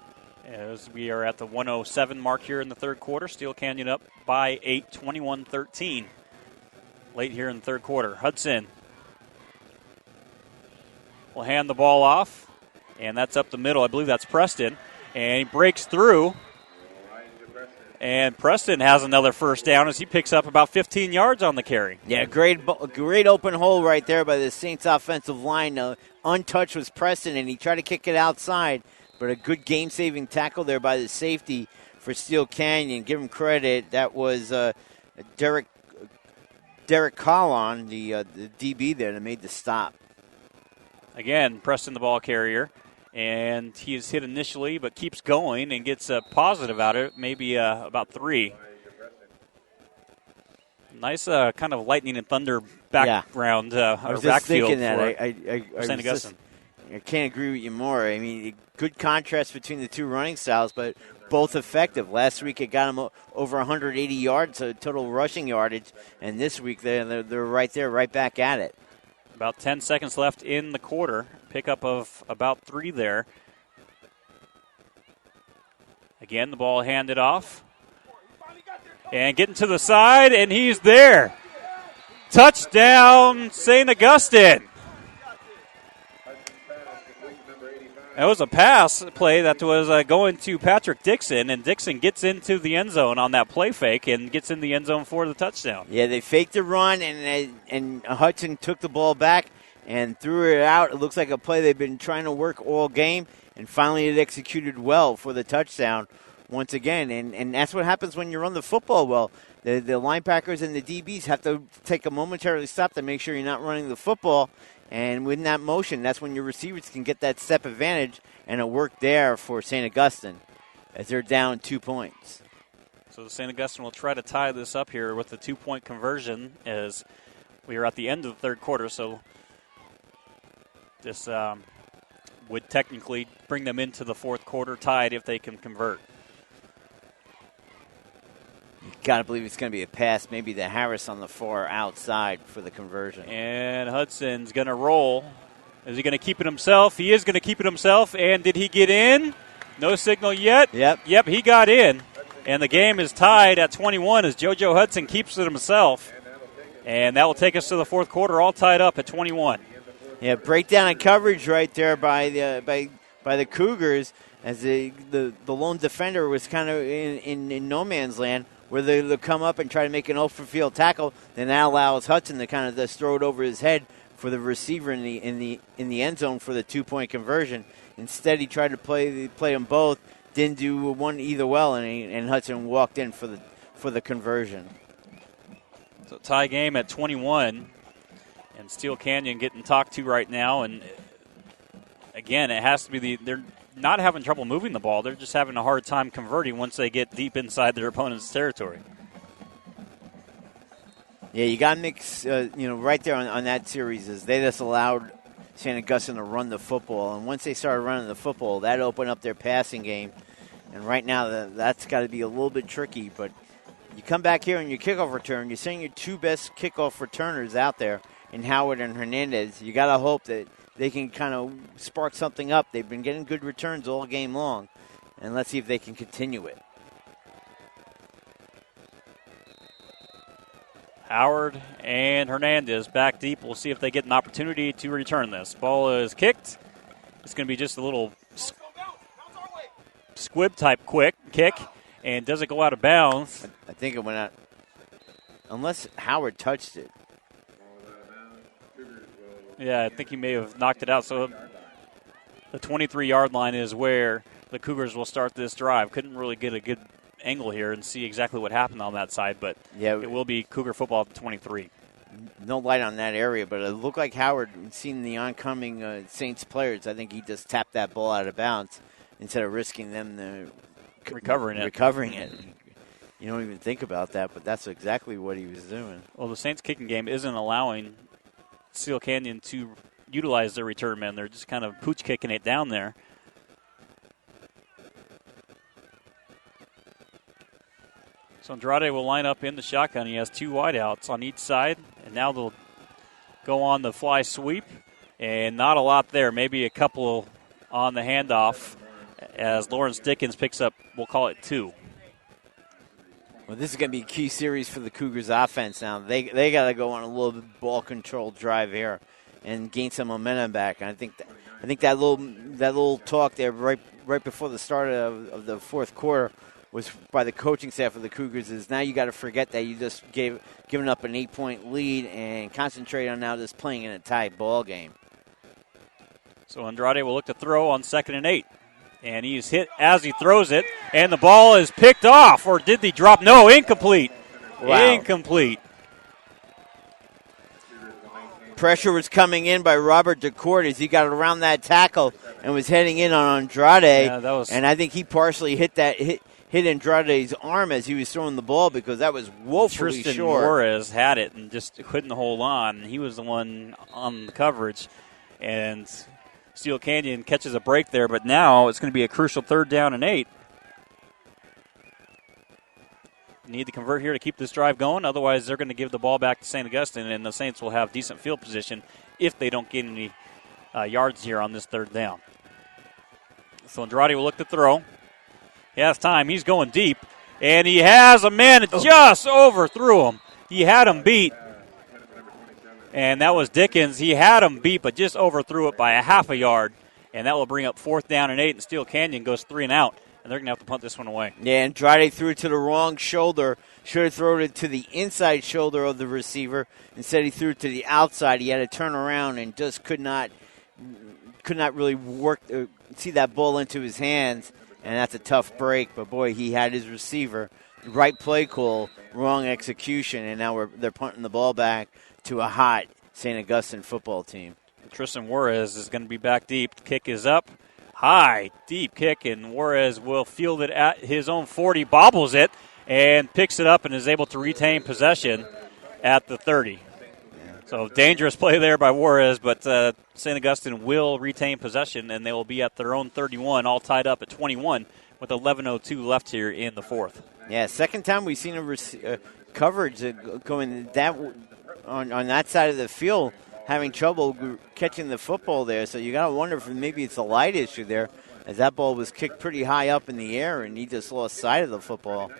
As we are at the 107 mark here in the third quarter, Steele Canyon up by 8, 21-13. Late here in the third quarter. Hudson will hand the ball off, and that's up the middle. I believe that's Preston. And he breaks through, and Preston has another first down as he picks up about 15 yards on the carry. Yeah, great open hole right there by the Saints offensive line. Untouched was Preston, and he tried to kick it outside. But a good game-saving tackle there by the safety for Steele Canyon. Give him credit. That was Derek Collon, the DB there, that made the stop. Again, Preston the ball carrier. And he is hit initially, but keeps going and gets a positive out of it, maybe about 3. Nice kind of lightning and thunder background. I was just thinking that. St. Augustine. I can't agree with you more. I mean, good contrast between the two running styles, but both effective. Last week it got them over 180 yards, total rushing yardage, and this week they're right there, right back at it. About 10 seconds left in the quarter. Pickup of about 3 there. Again, the ball handed off. And getting to the side, and he's there. Touchdown, St. Augustine. That was a pass play that was going to Patrick Dixon, and Dixon gets into the end zone on that play fake and gets in the end zone for the touchdown. Yeah, they faked the run, and Hudson took the ball back and threw it out. It looks like a play they've been trying to work all game, and finally it executed well for the touchdown once again. And that's what happens when you run the football well. The linebackers and the DBs have to take a momentary stop to make sure you're not running the football. And with that motion, that's when your receivers can get that step advantage, and it worked there for St. Augustine as they're down 2 points. So St. Augustine will try to tie this up here with the 2-point conversion as we are at the end of the third quarter. So this would technically bring them into the fourth quarter tied if they can convert. Got to believe it's going to be a pass, maybe to Harris on the far outside for the conversion. And Hudson's going to roll. Is he going to keep it himself? He is going to keep it himself. And did he get in? No signal yet. Yep, he got in. And the game is tied at 21 as JoJo Hudson keeps it himself. And that will take us to the fourth quarter, all tied up at 21. Yeah, breakdown and coverage right there by the Cougars as the lone defender was kind of in no man's land, where they'll come up and try to make an off-field tackle. Then that allows Hudson to kind of just throw it over his head for the receiver in the end zone for the 2-point conversion. Instead, he tried to play them both, didn't do one either well, and Hudson walked in for the conversion. So tie game at 21, and Steele Canyon getting talked to right now. And again, it has to be they're not having trouble moving the ball. They're just having a hard time converting once they get deep inside their opponent's territory. Yeah, you got to mix, right there on that series is they just allowed St. Augustine to run the football. And once they started running the football, that opened up their passing game. And right now, that's got to be a little bit tricky. But you come back here on your kickoff return, you're sending your 2 best kickoff returners out there in Howard and Hernandez. You got to hope that they can kind of spark something up. They've been getting good returns all game long. And let's see if they can continue it. Howard and Hernandez back deep. We'll see if they get an opportunity to return this. Ball is kicked. It's going to be just a little squib-type quick kick. And does it go out of bounds? I think it went out. Unless Howard touched it. Yeah, I think he may have knocked it out. So the 23-yard line is where the Cougars will start this drive. Couldn't really get a good angle here and see exactly what happened on that side, but it will be Cougar football at the 23. No light on that area, but it looked like Howard, seeing the oncoming Saints players, I think he just tapped that ball out of bounds instead of risking them recovering it. You don't even think about that, but that's exactly what he was doing. Well, the Saints kicking game isn't allowing Steele Canyon to utilize their return men. They're just kind of pooch kicking it down there. So Andrade will line up in the shotgun. He has 2 wideouts on each side, and now they'll go on the fly sweep, and not a lot there. Maybe a couple on the handoff as Lawrence Dickens picks up, we'll call it 2. Well, this is going to be a key series for the Cougars offense now. They got to go on a little ball control drive here and gain some momentum back. And I think that little talk there right before the start of the fourth quarter was by the coaching staff of the Cougars is now you got to forget that you just given up an 8-point lead and concentrate on now just playing in a tight ball game. So Andrade will look to throw on 2nd and 8. And he's hit as he throws it, and the ball is picked off, or did he drop? No, incomplete. Wow. Incomplete. Pressure was coming in by Robert DeCourt as he got around that tackle and was heading in on Andrade. Yeah, and I think he partially hit Andrade's arm as he was throwing the ball because that was woefully Tristan short. Juarez had it and just couldn't hold on. He was the one on the coverage, and Steele Canyon catches a break there, but now it's going to be a crucial 3rd down and 8. Need to convert here to keep this drive going. Otherwise, they're going to give the ball back to St. Augustine, and the Saints will have decent field position if they don't get any yards here on this 3rd down. So Andrade will look to throw. He has time. He's going deep, and he has a man that just overthrew him. He had him beat. And that was Dickens. He had him beat, but just overthrew it by a half a yard. And that will bring up 4th down and 8, and Steele Canyon goes 3 and out. And they're going to have to punt this one away. Yeah, Andrade threw it to the wrong shoulder. Should have thrown it to the inside shoulder of the receiver. Instead, he threw it to the outside. He had to turn around and just could not really see that ball into his hands. And that's a tough break. But, boy, he had his receiver. Right play call, wrong execution, and now they're punting the ball back to a hot St. Augustine football team. Tristan Juarez is going to be back deep. Kick is up. High, deep kick, and Juarez will field it at his own 40, bobbles it, and picks it up and is able to retain possession at the 30. So dangerous play there by Juarez, but St. Augustine will retain possession, and they will be at their own 31, all tied up at 21 with 11:02 left here in the 4th. Yeah, second time we've seen a coverage going that on that side of the field, having trouble catching the football there. So you got to wonder if maybe it's a light issue there, as that ball was kicked pretty high up in the air, and he just lost sight of the football.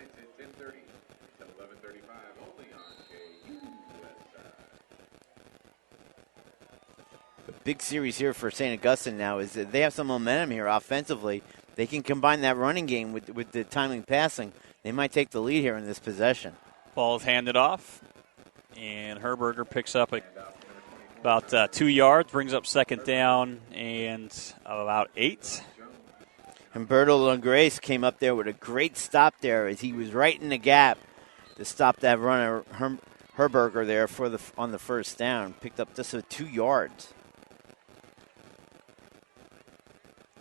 The big series here for St. Augustine now is that they have some momentum here offensively. They can combine that running game with the timing passing. They might take the lead here in this possession. Ball is handed off, and Herberger picks up about 2 yards, brings up 2nd down and about 8. Humberto Langrace came up there with a great stop there as he was right in the gap to stop that runner, Herberger, there on the 1st down. Picked up just 2 yards.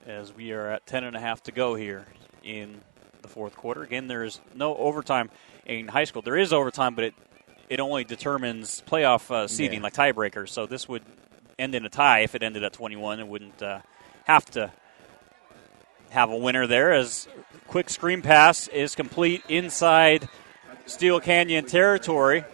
As we are at 10.5 to go here in the 4th quarter. Again, there is no overtime in high school. There is overtime, but it only determines playoff seeding, like tiebreakers. So this would end in a tie if it ended at 21. It wouldn't have to have a winner there, as quick screen pass is complete inside Steele Canyon territory.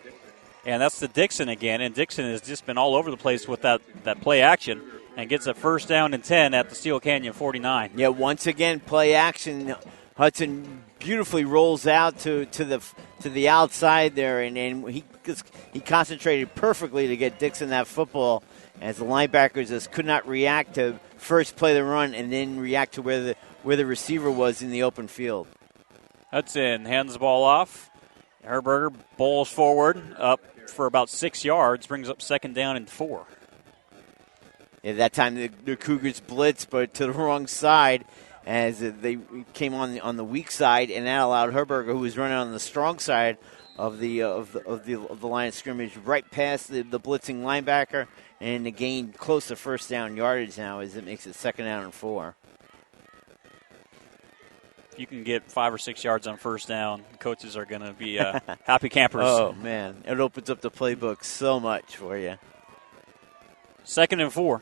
And that's the Dixon again. And Dixon has just been all over the place with that play action, and gets a 1st down and 10 at the Steele Canyon 49. Yeah, once again, play action. Hudson beautifully rolls out to the outside there, and he concentrated perfectly to get Dixon that football, as the linebackers just could not react to first play the run and then react to where the receiver was in the open field. Hudson hands the ball off. Herberger bowls forward up for about 6 yards, brings up 2nd down and 4. Yeah, that time the Cougars blitzed, but to the wrong side, as they came on the weak side, and that allowed Herberger, who was running on the strong side of the line of scrimmage, right past the blitzing linebacker, and to gain close to 1st down yardage now, as it makes it 2nd down and 4. If you can get 5 or 6 yards on 1st down, coaches are going to be happy campers. Oh, man. It opens up the playbook so much for you. 2nd and 4.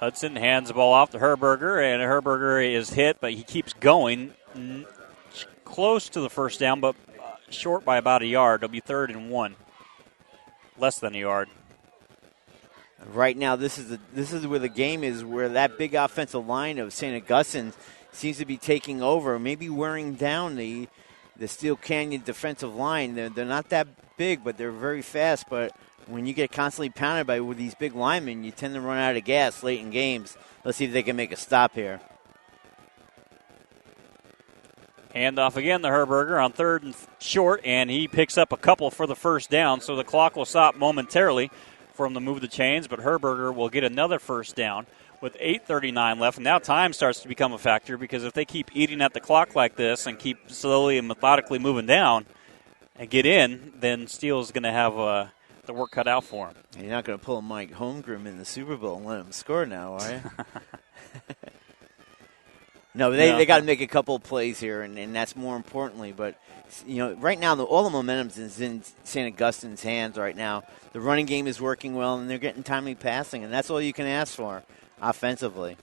Hudson hands the ball off to Herberger, and Herberger is hit, but he keeps going close to the 1st down, but short by about a yard. It'll be 3rd and 1. less than a yard. Right now, this is where the game is, where that big offensive line of St. Augustine seems to be taking over, maybe wearing down the Steele Canyon defensive line. They're not that big, but they're very fast. But when you get constantly pounded by with these big linemen, you tend to run out of gas late in games. Let's see if they can make a stop here. Handoff again to Herberger on 3rd and short, and he picks up a couple for the first down, so the clock will stop momentarily from the move the chains, but Herberger will get another first down with 8:39 left. And now time starts to become a factor, because if they keep eating at the clock like this and keep slowly and methodically moving down and get in, then Steele's going to have the work cut out for him. You're not going to pull Mike Holmgren in the Super Bowl and let him score now, are you? No, they got to make a couple of plays here, and that's more importantly. But, right now, all the momentum is in St. Augustine's hands right now. The running game is working well, and they're getting timely passing, and that's all you can ask for offensively.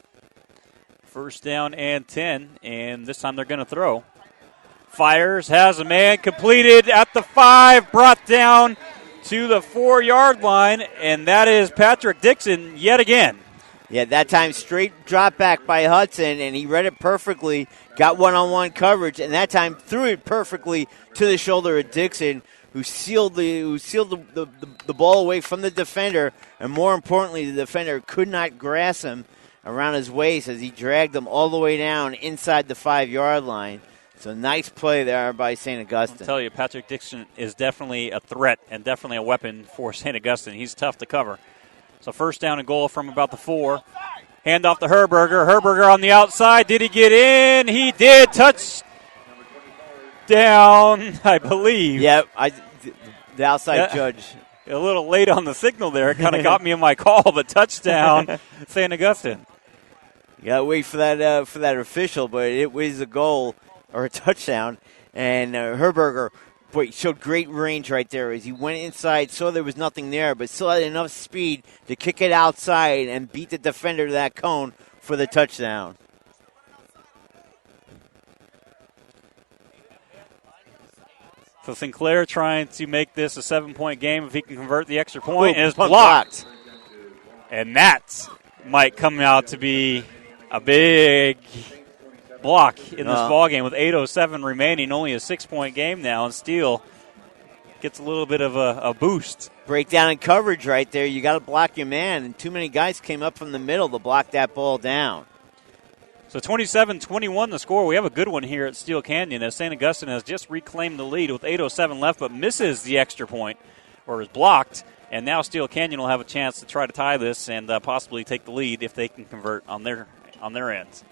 First down and 10, and this time they're going to throw. Fires, has a man, completed at the 5, brought down to the 4-yard line, and that is Patrick Dixon yet again. Yeah, that time straight drop back by Hudson, and he read it perfectly, got one-on-one coverage, and that time threw it perfectly to the shoulder of Dixon, who sealed the ball away from the defender, and more importantly, the defender could not grasp him around his waist as he dragged him all the way down inside the 5-yard line. So nice play there by St. Augustine. I'll tell you, Patrick Dixon is definitely a threat and definitely a weapon for St. Augustine. He's tough to cover. So first down and goal from about the 4. Hand off to Herberger. Herberger on the outside. Did he get in? He did. Touchdown, I believe. Yeah, the outside judge. A little late on the signal there. It kind of got me in my call, but touchdown, St. Augustine. You got to wait for that official, but it was a goal or a touchdown. And Herberger, boy, showed great range right there as he went inside, saw there was nothing there, but still had enough speed to kick it outside and beat the defender to that cone for the touchdown. So Sinclair trying to make this a 7-point game if he can convert the extra point, and it's blocked. And that might come out to be a big block in this ball game with 8:07 remaining. Only a 6-point game now, and Steele gets a little bit of a boost. Breakdown in coverage right there. You got to block your man, and too many guys came up from the middle to block that ball down. So 27-21 the score. We have a good one here at Steele Canyon as St. Augustine has just reclaimed the lead with 8:07 left, but misses the extra point, or is blocked. And now Steele Canyon will have a chance to try to tie this and possibly take the lead if they can convert on their ends.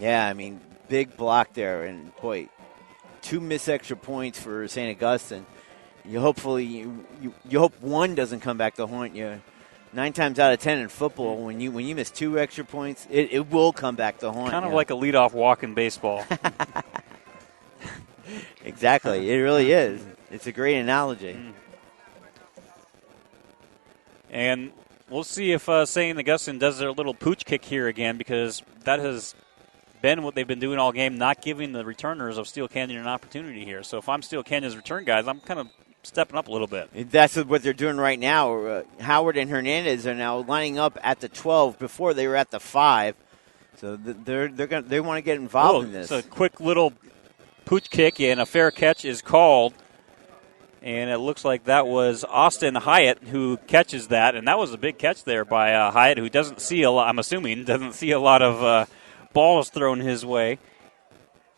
Yeah, I mean, big block there, and boy, 2 missed extra points for St. Augustine. You hope one doesn't come back to haunt you. 9 times out of 10 in football, when you miss 2 extra points, it will come back to haunt you. Kind of like a leadoff walk in baseball. Exactly, it really is. It's a great analogy. And we'll see if St. Augustine does their little pooch kick here again, because that has been what they've been doing all game, not giving the returners of Steele Canyon an opportunity here. So if I'm Steele Canyon's return guys, I'm kind of stepping up a little bit. That's what they're doing right now. Howard and Hernandez are now lining up at the 12. Before they were at the 5. So they want to get involved in this. It's a quick little pooch kick, and a fair catch is called. And it looks like that was Austin Hyatt who catches that. And that was a big catch there by Hyatt, who doesn't see a lot, I'm assuming, doesn't see a lot of balls thrown his way,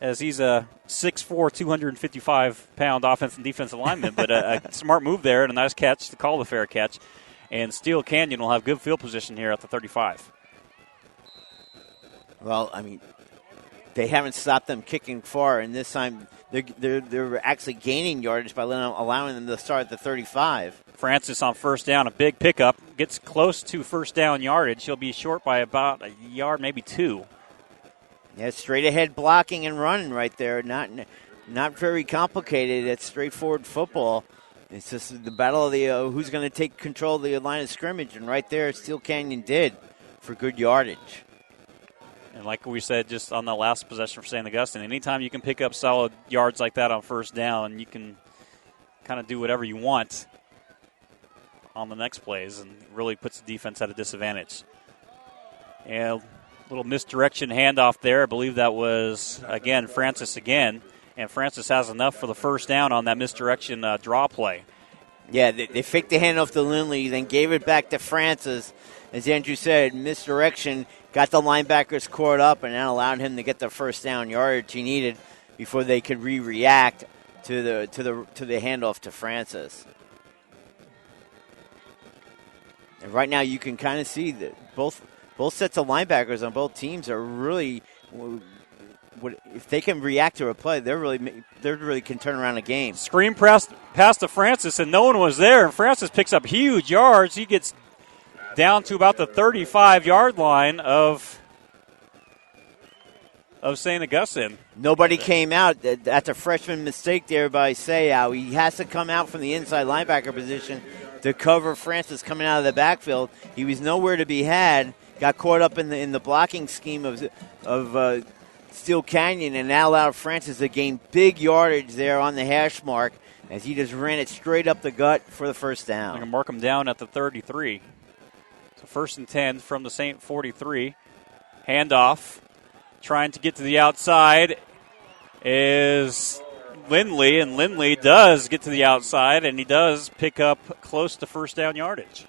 as he's a 6'4", 255-pound offensive and defensive lineman. But a smart move there and a nice catch to call the fair catch. And Steele Canyon will have good field position here at the 35. Well, I mean, they haven't stopped them kicking far, and this time they're actually gaining yardage by allowing them to start at the 35. Francis on first down, a big pickup, gets close to first down yardage. He'll be short by about a yard, maybe 2. Yeah, straight ahead blocking and running right there. Not very complicated. It's straightforward football. It's just the battle of the who's going to take control of the line of scrimmage, and right there, Steele Canyon did for good yardage. And like we said just on the last possession for St. Augustine, anytime you can pick up solid yards like that on first down, you can kind of do whatever you want. on the next plays and really puts the defense at a disadvantage. And a little misdirection handoff there. I believe that was, again, Francis again. And Francis has enough for the first down on that misdirection draw play. Yeah, they faked the handoff to Lindley, then gave it back to Francis. As Andrew said, misdirection, got the linebackers caught up, and that allowed him to get the first down yardage he needed before they could react to the handoff to Francis. And right now you can kind of see that both sets of linebackers on both teams are really, if they can react to a play, they really can turn around a game. Screen pass to Francis, and no one was there. And Francis picks up huge yards. He gets down to about the 35-yard line of St. Augustine. Nobody came out. That's a freshman mistake there by Sayao. He has to come out from the inside linebacker position to cover Francis coming out of the backfield. He was nowhere to be had. Got caught up in the blocking scheme of Steele Canyon, and that allowed Francis to gain big yardage there on the hash mark as he just ran it straight up the gut for the first down. I'm going to mark him down at the 33. So 1st and 10 from the St. 43. Handoff. Trying to get to the outside is Lindley, and Lindley does get to the outside, and he does pick up close to first down yardage.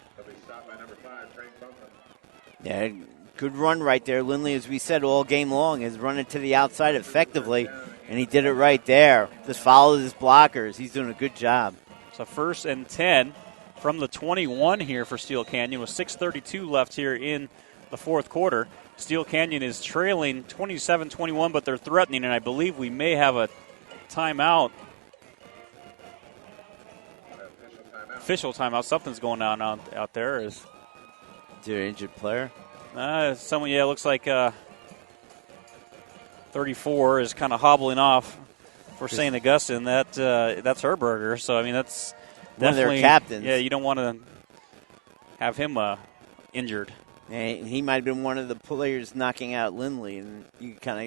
Yeah, good run right there. Lindley, as we said all game long, is running to the outside effectively, and he did it right there. Just followed his blockers. He's doing a good job. So 1st and 10 from the 21 here for Steele Canyon with 6:32 left here in the fourth quarter. Steele Canyon is trailing 27-21, but they're threatening, and I believe we may have a timeout. Official timeout. Something's going on out there. Is there an injured player? Someone, yeah, it looks like 34 is kind of hobbling off for St. Augustine. That's Herberger. So, I mean, that's one of definitely their captains. Yeah, you don't want to have him injured. And he might have been one of the players knocking out Lindley, and you kind of,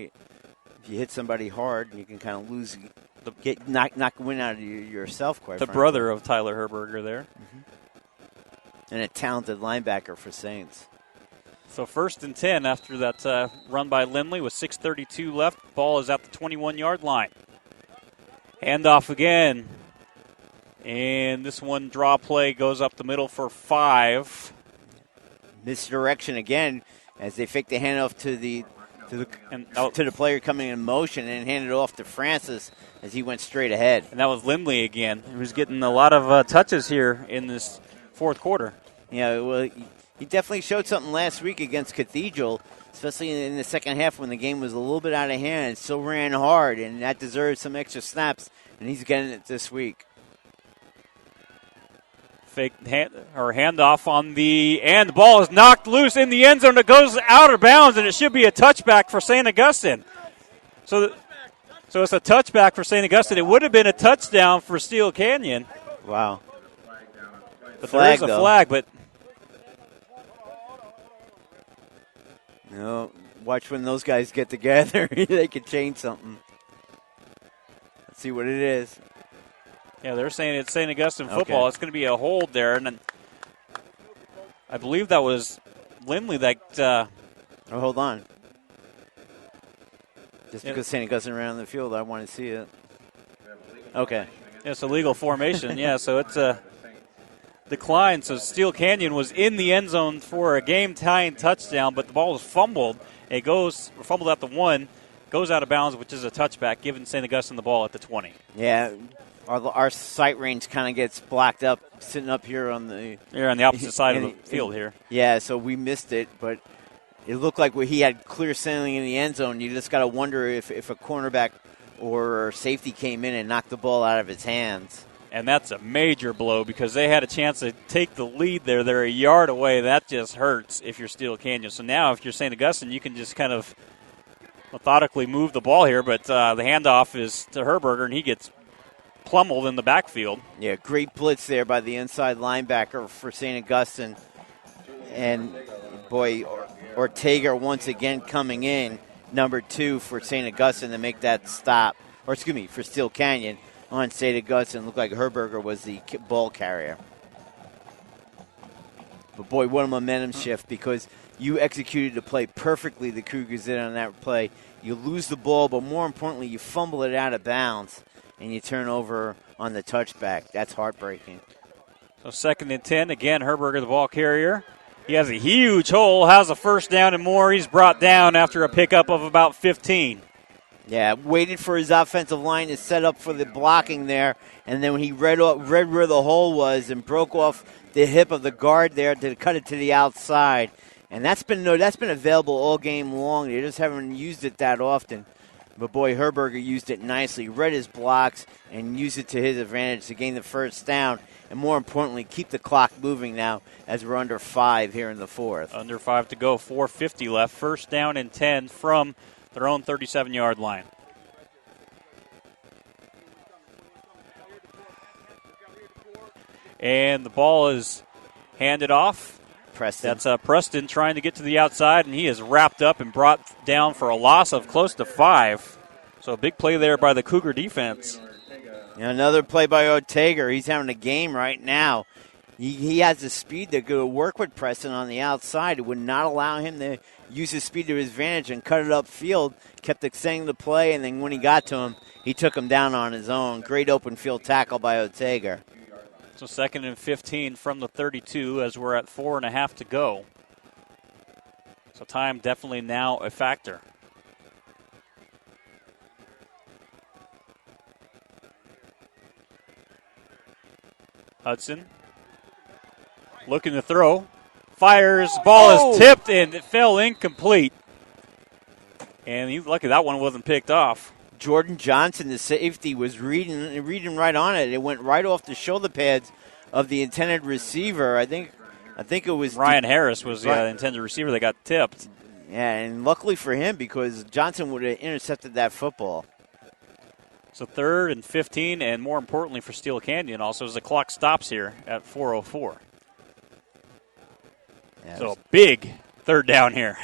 if you hit somebody hard, you can kind of lose, knock win out of yourself. Quite the frankly. Brother of Tyler Herberger there, and a talented linebacker for Saints. So 1st and 10 after that run by Lindley with 6:32 left. Ball is at the 21-yard line. Handoff again, and this one draw play goes up the middle for 5. Misdirection again as they fake the handoff to the player coming in motion and handed it off to Francis as he went straight ahead. And that was Lindley again, who's getting a lot of touches here in this fourth quarter. Yeah, well, he definitely showed something last week against Cathedral, especially in the second half when the game was a little bit out of hand and still ran hard, and that deserved some extra snaps, and he's getting it this week. Fake handoff on and the ball is knocked loose in the end zone. It goes out of bounds, and it should be a touchback for St. Augustine. So it's a touchback for St. Augustine. It would have been a touchdown for Steele Canyon. Wow. But there is a flag, but watch when those guys get together. They could change something. Let's see what it is. Yeah, they're saying it's St. Augustine football. Okay. It's going to be a hold there. And then I believe that was Lindley that hold on. Just because St. Augustine ran on the field, I want to see it. Okay. It's a legal formation, yeah, so it's a decline. So Steele Canyon was in the end zone for a game-tying touchdown, but the ball was fumbled. It goes fumbled at the 1, goes out of bounds, which is a touchback, giving St. Augustine the ball at the 20. Yeah. Our sight range kind of gets blocked up sitting up here on the opposite side of the field here. Yeah, so we missed it, but it looked like he had clear sailing in the end zone. You just got to wonder if a cornerback or safety came in and knocked the ball out of his hands. And that's a major blow because they had a chance to take the lead there. They're a yard away. That just hurts if you're Steele Canyon. So now if you're St. Augustine, you can just kind of methodically move the ball here, but the handoff is to Herberger, and he gets plummeled in the backfield. Yeah, great blitz there by the inside linebacker for St. Augustine. And, boy, Ortega once again coming in, number 2 for St. Augustine to make that stop. Or, excuse me, for Steele Canyon on St. Augustine. Looked like Herberger was the ball carrier. But, boy, what a momentum shift because you executed the play perfectly, the Cougars did on that play. You lose the ball, but more importantly, you fumble it out of bounds, and you turn over on the touchback. That's heartbreaking. So 2nd and 10. Again, Herberger, the ball carrier. He has a huge hole, has a first down and more. He's brought down after a pickup of about 15. Yeah, waited for his offensive line to set up for the blocking there, and then when he read where the hole was and broke off the hip of the guard there to cut it to the outside. And that's been available all game long. They just haven't used it that often. But, boy, Herberger used it nicely, read his blocks, and used it to his advantage to gain the first down. And more importantly, keep the clock moving now as we're under 5 here in the fourth. Under 5 to go, 4:50 left. First down and 10 from their own 37-yard line. And the ball is handed off. Preston. That's Preston trying to get to the outside, and he is wrapped up and brought down for a loss of close to 5. So a big play there by the Cougar defense. Another play by Ortega. He's having a game right now. He has the speed to go work with Preston on the outside. It would not allow him to use his speed to his advantage and cut it upfield. Kept extending the play, and then when he got to him, he took him down on his own. Great open field tackle by Ortega. So 2nd and 15 from the 32 as we're at 4.5 to go. So time definitely now a factor. Hudson looking to throw. Fires. Ball is tipped and it fell incomplete. And he's lucky that one wasn't picked off. Jordan Johnson, the safety, was reading right on it. It went right off the shoulder pads of the intended receiver. I think it was Ryan Harris was the intended receiver that got tipped. Yeah, and luckily for him because Johnson would have intercepted that football. So 3rd and 15, and more importantly for Steele Canyon also as the clock stops here at 4:04. Yeah, so a big 3rd down here.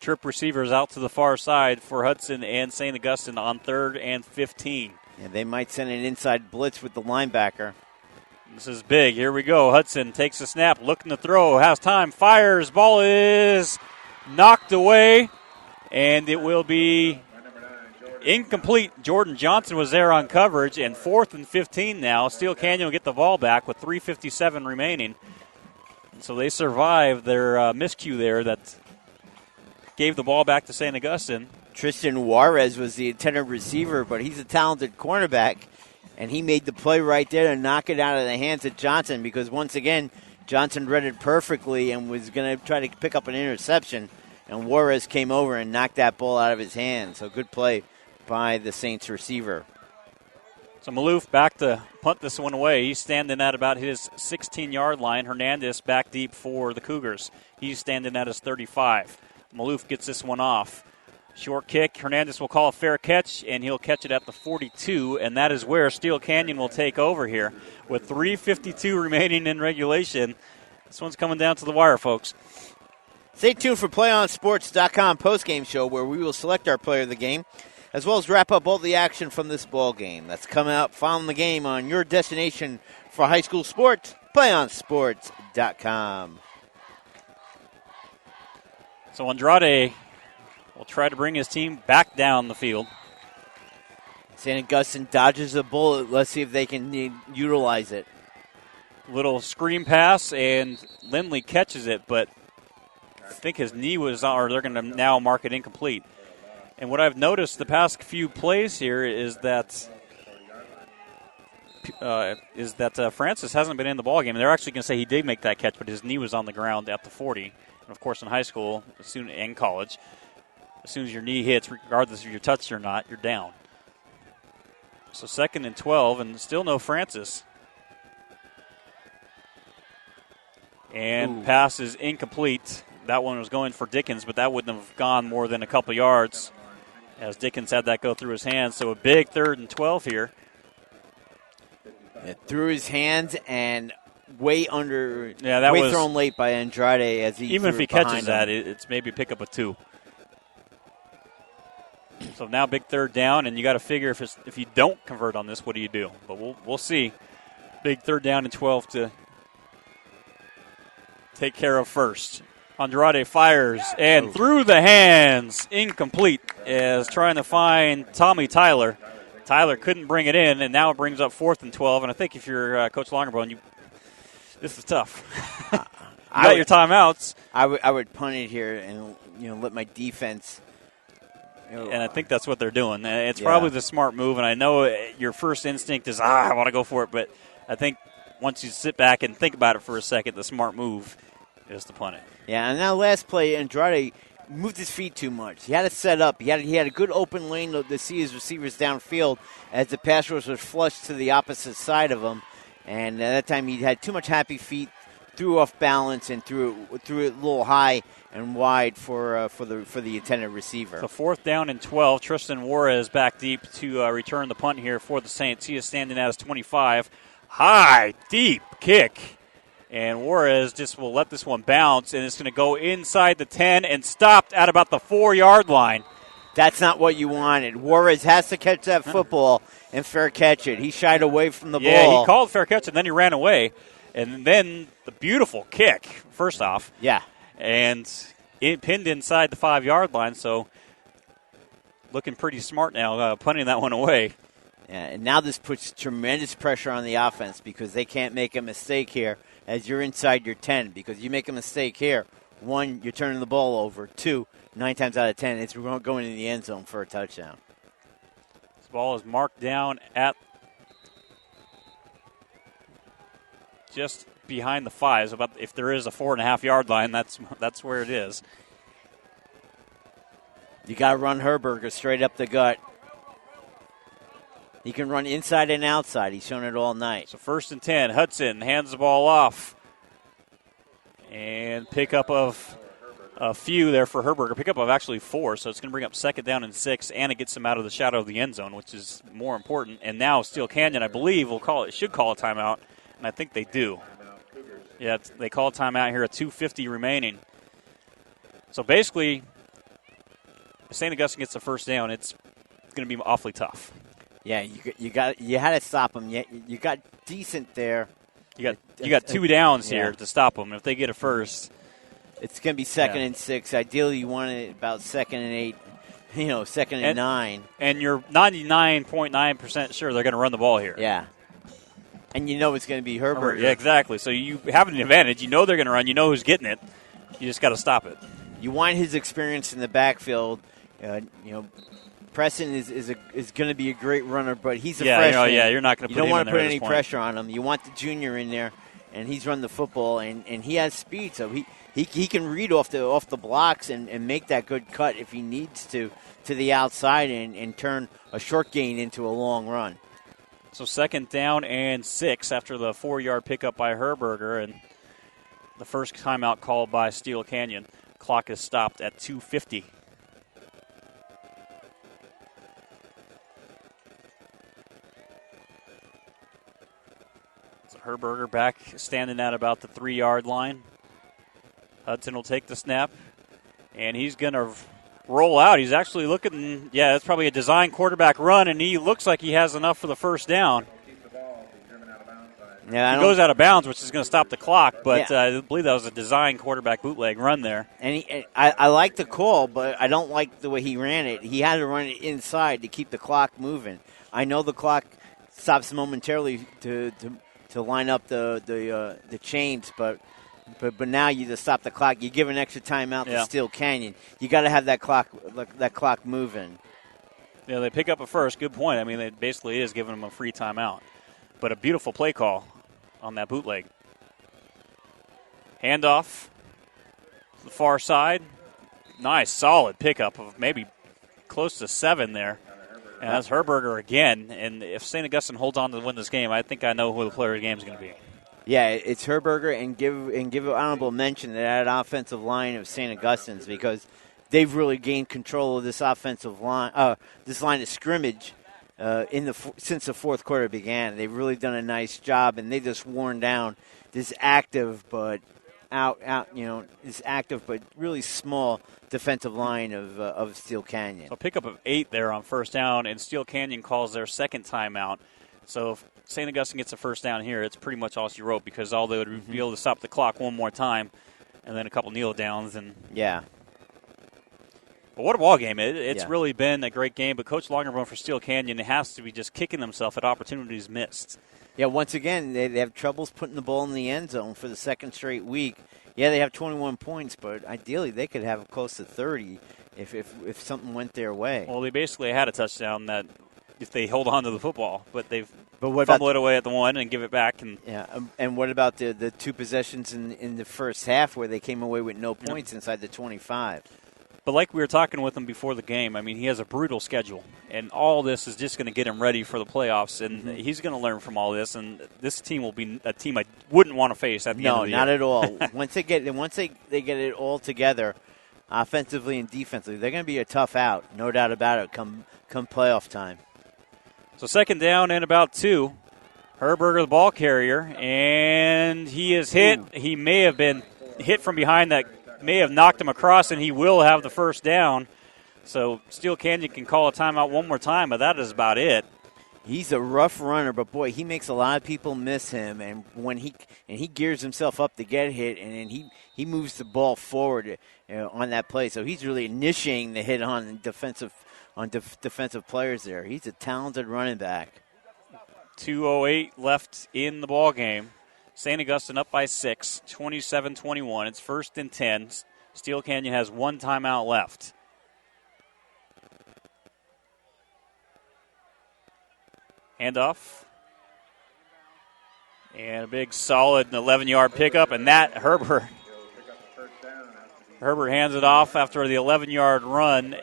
Trip receivers out to the far side for Hudson and St. Augustine on 3rd and 15. Yeah, they might send an inside blitz with the linebacker. This is big. Here we go. Hudson takes a snap, looking to throw, has time, fires. Ball is knocked away, and it will be incomplete. Jordan Johnson was there on coverage, and 4th and 15 now. Steele Canyon will get the ball back with 3:57 remaining. So they survived their miscue there that gave the ball back to St. Augustine. Tristan Juarez was the intended receiver, but he's a talented cornerback, and he made the play right there to knock it out of the hands of Johnson because, once again, Johnson read it perfectly and was going to try to pick up an interception, and Juarez came over and knocked that ball out of his hands. So good play by the Saints receiver. So Maloof back to punt this one away. He's standing at about his 16-yard line. Hernandez back deep for the Cougars. He's standing at his 35. Maloof gets this one off. Short kick. Hernandez will call a fair catch, and he'll catch it at the 42, and that is where Steele Canyon will take over here. With 3:52 remaining in regulation, this one's coming down to the wire, folks. Stay tuned for PlayOnSports.com postgame show where we will select our player of the game, as well as wrap up all the action from this ball game. That's coming up following the game on your destination for high school sports, PlayOnSports.com. So Andrade will try to bring his team back down the field. St. Augustine dodges a bullet. Let's see if they can utilize it. Little screen pass, and Lindley catches it, but I think his knee was on, or they're going to now mark it incomplete. And what I've noticed the past few plays here is that Francis hasn't been in the ballgame. They're actually going to say he did make that catch, but his knee was on the ground at the 40. And, of course, in high school and college, as soon as your knee hits, regardless if you're touched or not, you're down. So 2nd and 12, and still no Francis. And pass is incomplete. That one was going for Dickens, but that wouldn't have gone more than a couple yards as Dickens had that go through his hands. So a big 3rd and 12 here. Through his hands and way under, that way was thrown late by Andrade as he even if he catches that, him. It's maybe pick up a 2. So now big 3rd down, and you got to figure if you don't convert on this, what do you do? But we'll see. Big 3rd down and 12 to take care of first. Andrade fires and through the hands, incomplete, as trying to find Tommy Tyler. Tyler couldn't bring it in, and now it brings up 4th and 12. And I think if you're Coach Longerbone, this is tough. You got your timeouts. I would punt it here and let my defense. And I think that's what they're doing. It's probably the smart move. And I know your first instinct is I want to go for it, but I think once you sit back and think about it for a second, the smart move is to punt it. Yeah, and now last play, Andrade moved his feet too much. He had to set up. He had a good open lane to see his receivers downfield as the pass rush was flushed to the opposite side of him. And at that time, he had too much happy feet, threw off balance, and threw it a little high and wide for the intended receiver. So 4th down and 12. Tristan Juarez back deep to return the punt here for the Saints. He is standing at his 25. High, deep kick. And Juarez just will let this one bounce, and it's going to go inside the 10 and stopped at about the 4-yard line. That's not what you wanted. Juarez has to catch that football and fair catch it. He shied away from the ball. Yeah, he called fair catch, and then he ran away. And then the beautiful kick, first off. Yeah. And it pinned inside the 5-yard line, so looking pretty smart now, punting that one away. Yeah, and now this puts tremendous pressure on the offense because they can't make a mistake here as you're inside your 10. Because you make a mistake here, 1, you're turning the ball over. 2, 9 times out of 10, it's going in the end zone for a touchdown. This ball is marked down at just behind the 5. So about if there is a 4.5-yard line, that's where it is. You got to run Herberger straight up the gut. He can run inside and outside. He's shown it all night. So 1st and 10. Hudson hands the ball off. And pickup of a few there for Herberger. Pickup of actually 4, so it's going to bring up 2nd down and 6, and it gets him out of the shadow of the end zone, which is more important. And now Steele Canyon, I believe, should call a timeout, and I think they do. Yeah, they call a timeout here at 2:50 remaining. So basically, if St. Augustine gets the first down, it's going to be awfully tough. Yeah, you had to stop him. You got decent there. You got 2 downs here to stop them. If they get a first, it's going to be 2nd and 6. Ideally, you want it about 2nd and 8. 2nd and 9. And you're 99.9% sure they're going to run the ball here. Yeah. And you know it's going to be Herbert. Yeah, exactly. So you have an advantage. You know they're going to run. You know who's getting it. You just got to stop it. You want his experience in the backfield. Preston is going to be a great runner, but he's a freshman. You're not going to put him in there. You don't want to put any pressure on him. You want the junior in there, and he's run the football, and he has speed, so he can read off the blocks and make that good cut if he needs to the outside and turn a short gain into a long run. So 2nd down and 6 after the 4-yard pickup by Herberger, and the first timeout called by Steele Canyon. Clock is stopped at 2:50. So Herberger back standing at about the 3-yard line. Hudson will take the snap, and he's going to roll out. He's actually looking, that's probably a design quarterback run, and he looks like he has enough for the first down. Yeah, he goes out of bounds, which is going to stop the clock, but I believe that was a design quarterback bootleg run there. And I like the call, but I don't like the way he ran it. He had to run it inside to keep the clock moving. I know the clock stops momentarily to line up the chains, but now you just stop the clock. You give an extra timeout to Steele Canyon. You got to have that clock moving. Yeah, they pick up a first. Good point. I mean, it basically is giving them a free timeout. But a beautiful play call on that bootleg. Handoff to the far side. Nice, solid pickup of maybe close to 7 there. And that's Herberger again. And if St. Augustine holds on to win this game, I think I know who the player of the game is going to be. Yeah, it's Herberger, and give an honorable mention to that offensive line of St. Augustine's because they've really gained control of this offensive line, this line of scrimmage. Since the fourth quarter began, they've really done a nice job, and they just worn down this active but really small defensive line of Steele Canyon. So pickup of 8 there on first down, and Steele Canyon calls their second timeout. So St. Augustine gets a first down here, it's pretty much all she wrote because all they would be able to stop the clock one more time and then a couple kneel downs. And yeah. But what a ball game. It's really been a great game, but Coach Longerbone for Steele Canyon has to be just kicking himself at opportunities missed. Yeah, once again, they have troubles putting the ball in the end zone for the second straight week. Yeah, they have 21 points, but ideally they could have close to 30 if something went their way. Well, they basically had a touchdown that if they hold on to the football, but they've what fumble it away at the one and give it back. And what about the two possessions in the first half where they came away with no points inside the 25? But like we were talking with him before the game, I mean, he has a brutal schedule, and all this is just going to get him ready for the playoffs, and he's going to learn from all this, and this team will be a team I wouldn't want to face at the end of the year. No, not at all. Once they get it all together, offensively and defensively, they're going to be a tough out, no doubt about it, come playoff time. So second down and about 2. Herberger, the ball carrier, and he is hit. Ooh. He may have been hit from behind that may have knocked him across, and he will have the first down. So Steele Canyon can call a timeout one more time, but that is about it. He's a rough runner, but boy, he makes a lot of people miss him. And when he gears himself up to get hit, and he moves the ball forward on that play. So he's really initiating the hit on defensive players there. He's a talented running back. 2:08 left in the ball game. St. Augustine up by 6, 27-21. It's 1st and 10. Steele Canyon has one timeout left. Handoff. And a big solid 11-yard pickup, and that Herbert hands it off after the 11-yard run.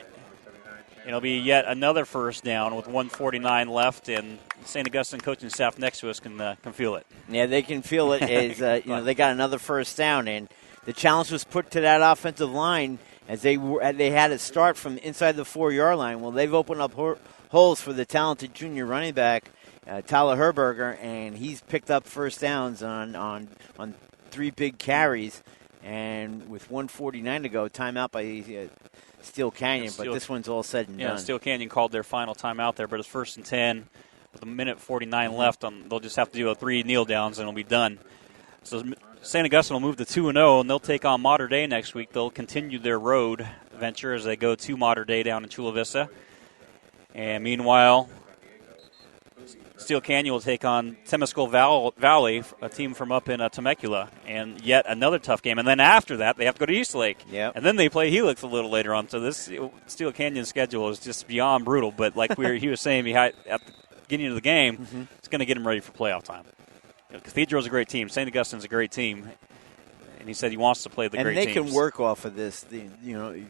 It'll be yet another first down with 1:49 left, and St. Augustine coaching staff next to us can feel it. Yeah, they can feel it as they got another first down, and the challenge was put to that offensive line as they had to start from inside the 4-yard line. Well, they've opened up holes for the talented junior running back Tyler Herberger, and he's picked up first downs on 3 big carries, and with 1:49 to go, timeout by Steele Canyon, but this one's all said and done. Yeah, Steele Canyon called their final timeout there, but it's 1st and 10 with a minute 49 left. They'll just have to do 3 kneel downs and it'll be done. So St. Augustine will move to 2-0, and they'll take on Mater Dei next week. They'll continue their road venture as they go to Mater Dei down in Chula Vista. And meanwhile, Steele Canyon will take on Temescal Valley, a team from up in Temecula, and yet another tough game. And then after that, they have to go to East Lake. Yep. And then they play Helix a little later on. So this Steele Canyon schedule is just beyond brutal. But like he was saying at the beginning of the game, it's going to get him ready for playoff time. Cathedral's a great team. St. Augustine's a great team. And he said he wants to play the great teams. And they can work off of this. If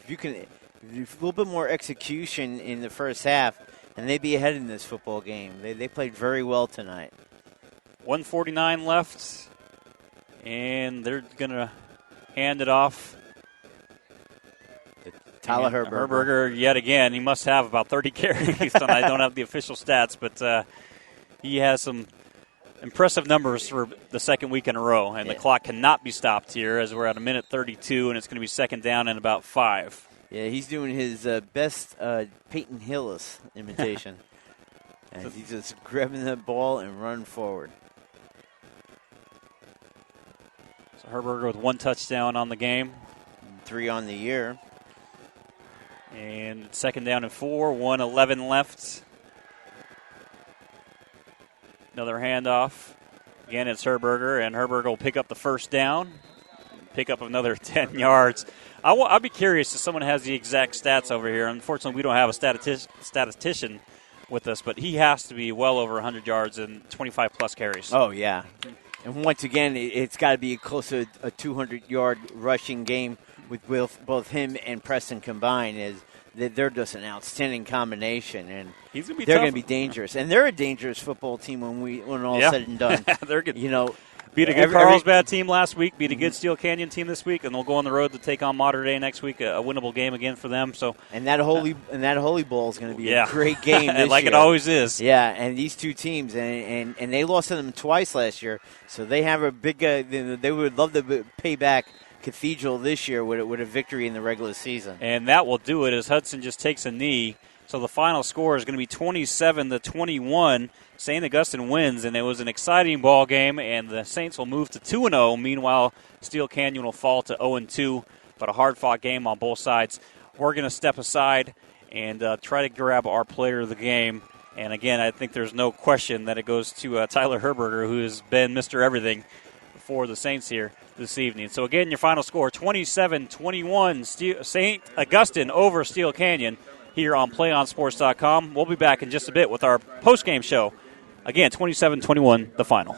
you can, a little bit more execution in the first half, and they'd be ahead in this football game. They played very well tonight. 1:49 left, and they're going to hand it off. Tyler Herberger. Herberger, yet again, he must have about 30 carries tonight. I don't have the official stats, but he has some impressive numbers for the second week in a row, and the clock cannot be stopped here as we're at 1:32, and it's going to be second down and about 5. Yeah, he's doing his best Peyton Hillis imitation. And he's just grabbing the ball and running forward. So Herberger with 1 touchdown on the game. 3 on the year. And second down and 4, 1:11 left. Another handoff. Again, it's Herberger, and Herberger will pick up the first down, pick up another 10 yards. I'll be curious if someone has the exact stats over here. Unfortunately, we don't have a statistician with us, but he has to be well over 100 yards and 25-plus carries. Oh, yeah. And once again, it's got to be close to a 200-yard rushing game with both him and Preston combined. They're just an outstanding combination, and they're going to be dangerous. And they're a dangerous football team when all said and done. They're good. Beat a good Carlsbad team last week, beat a good Steele Canyon team this week, and they'll go on the road to take on Mater Dei next week, a winnable game again for them. So that Holy Bowl is going to be a great game this like year. It always is. Yeah, and these two teams, and they lost to them twice last year, so they have a big. They would love to pay back Cathedral this year with a victory in the regular season. And that will do it as Hudson just takes a knee. So the final score is going to be 27-21. St. Augustine wins, and it was an exciting ball game, and the Saints will move to 2-0. Meanwhile, Steele Canyon will fall to 0-2, but a hard-fought game on both sides. We're going to step aside and try to grab our player of the game. And, again, I think there's no question that it goes to Tyler Herberger, who has been Mr. Everything for the Saints here this evening. So, again, your final score, 27-21, St. Augustine over Steele Canyon here on PlayOnSports.com. We'll be back in just a bit with our post-game show. Again, 27-21, the final.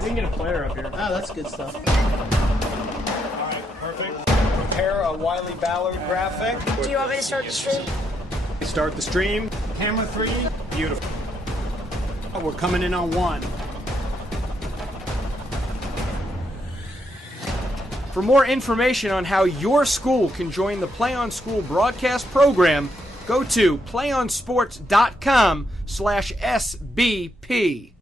We can get a player up here. Oh, that's good stuff. All right, perfect. Prepare a Wiley Ballard graphic. Do you want me to start the stream? Start the stream. Camera 3. Beautiful. We're coming in on 1. For more information on how your school can join the Play On School broadcast program, go to playonsports.com/SBP.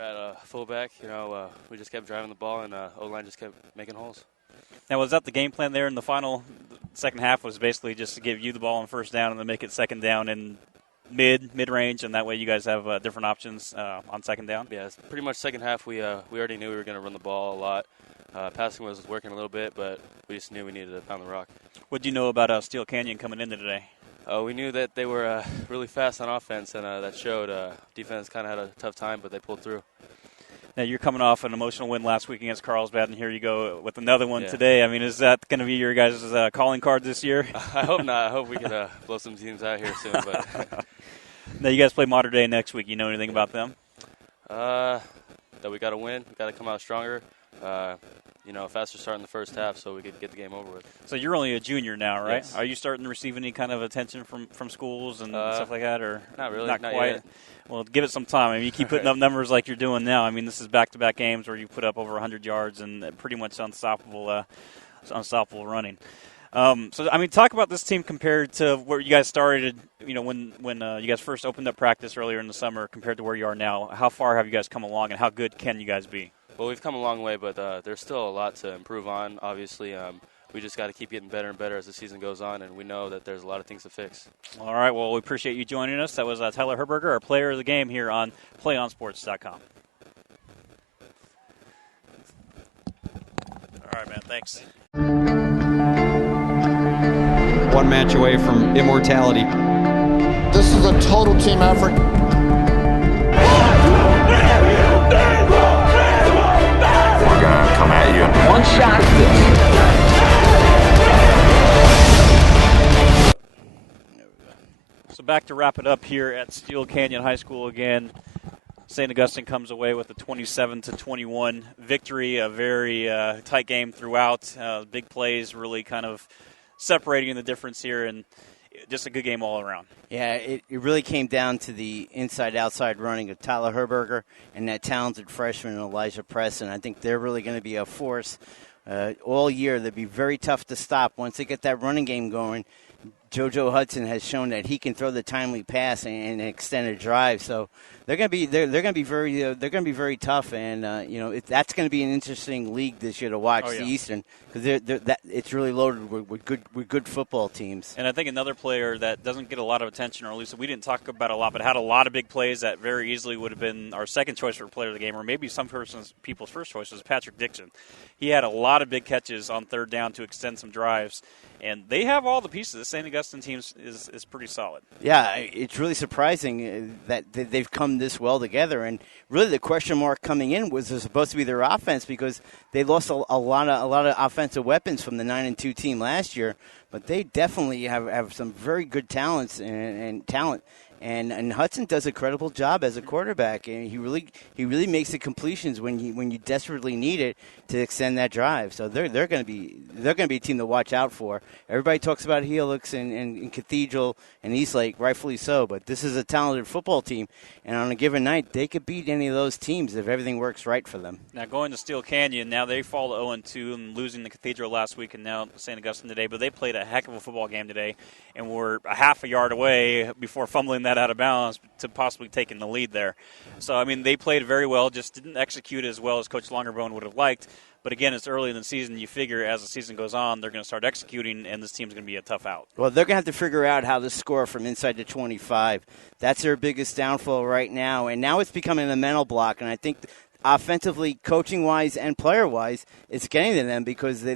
At fullback, we just kept driving the ball, and O-line just kept making holes. Now, was that the game plan there in the final second half? Was basically just to give you the ball on first down and then make it second down in mid-range, and that way you guys have different options on second down? Yeah, it's pretty much second half. We already knew we were going to run the ball a lot. Passing was working a little bit, but we just knew we needed to pound the rock. What do you know about Steele Canyon coming into today? We knew that they were really fast on offense, and that showed. Defense kind of had a tough time, but they pulled through. Now, you're coming off an emotional win last week against Carlsbad, and here you go with another one today. I mean, is that going to be your guys' calling card this year? I hope not. I hope we can blow some teams out here soon. But now, you guys play Mater Dei next week. You know anything about them? That we got to win. We got to come out stronger. Faster start in the first half so we could get the game over with. So you're only a junior now, right? Yes. Are you starting to receive any kind of attention from schools and stuff like that, or not really? Not not quite. Yet. Well, give it some time. I mean, you keep putting up numbers like you're doing now. I mean, this is back-to-back games where you put up over 100 yards and pretty much unstoppable running. Talk about this team compared to where you guys started. When you guys first opened up practice earlier in the summer, compared to where you are now. How far have you guys come along, and how good can you guys be? Well, we've come a long way, but there's still a lot to improve on. Obviously, we just got to keep getting better and better as the season goes on, and we know that there's a lot of things to fix. All right, well, we appreciate you joining us. That was Tyler Herberger, our player of the game here on PlayOnSports.com. All right, man, thanks. One match away from immortality. This is a total team effort. We're gonna come at you. One shot. So back to wrap it up here at Steele Canyon High School again. St. Augustine comes away with a 27-21 victory, a very tight game throughout. Big plays really kind of separating the difference here, and just a good game all around. Yeah, it really came down to the inside-outside running of Tyler Herberger and that talented freshman Elijah Preston. I think they're really going to be a force all year. They'll be very tough to stop. Once they get that running game going, JoJo Hudson has shown that he can throw the timely pass and extend a drive. So they're going to be very tough, and that's going to be an interesting league this year to watch. The Eastern, because it's really loaded with good football teams. And I think another player that doesn't get a lot of attention, or at least we didn't talk about a lot, but had a lot of big plays that very easily would have been our second choice for player of the game, or maybe some people's first choice, was Patrick Dixon. He had a lot of big catches on third down to extend some drives. And they have all the pieces. The St. Augustine team is pretty solid. Yeah, it's really surprising that they've come this well together. And really the question mark coming in was supposed to be their offense, because they lost a lot of offensive weapons from the 9-2 team last year. But they definitely have some very good talents and talent. And Hudson does a credible job as a quarterback, and he really makes the completions when you desperately need it to extend that drive. So they're going to be a team to watch out for. Everybody talks about Helix and Cathedral and Eastlake, rightfully so, but this is a talented football team, and on a given night they could beat any of those teams if everything works right for them. Now going to Steele Canyon, now they fall to 0-2 and losing the Cathedral last week, and now St. Augustine today. But they played a heck of a football game today, and were a half a yard away before fumbling that out of bounds to possibly taking the lead there. So, I mean, they played very well, just didn't execute as well as Coach Longerbone would have liked. But, again, it's early in the season. You figure as the season goes on, they're going to start executing, and this team's going to be a tough out. Well, they're going to have to figure out how to score from inside the 25. That's their biggest downfall right now. And now it's becoming a mental block, and I think offensively, coaching-wise and player-wise, it's getting to them, because they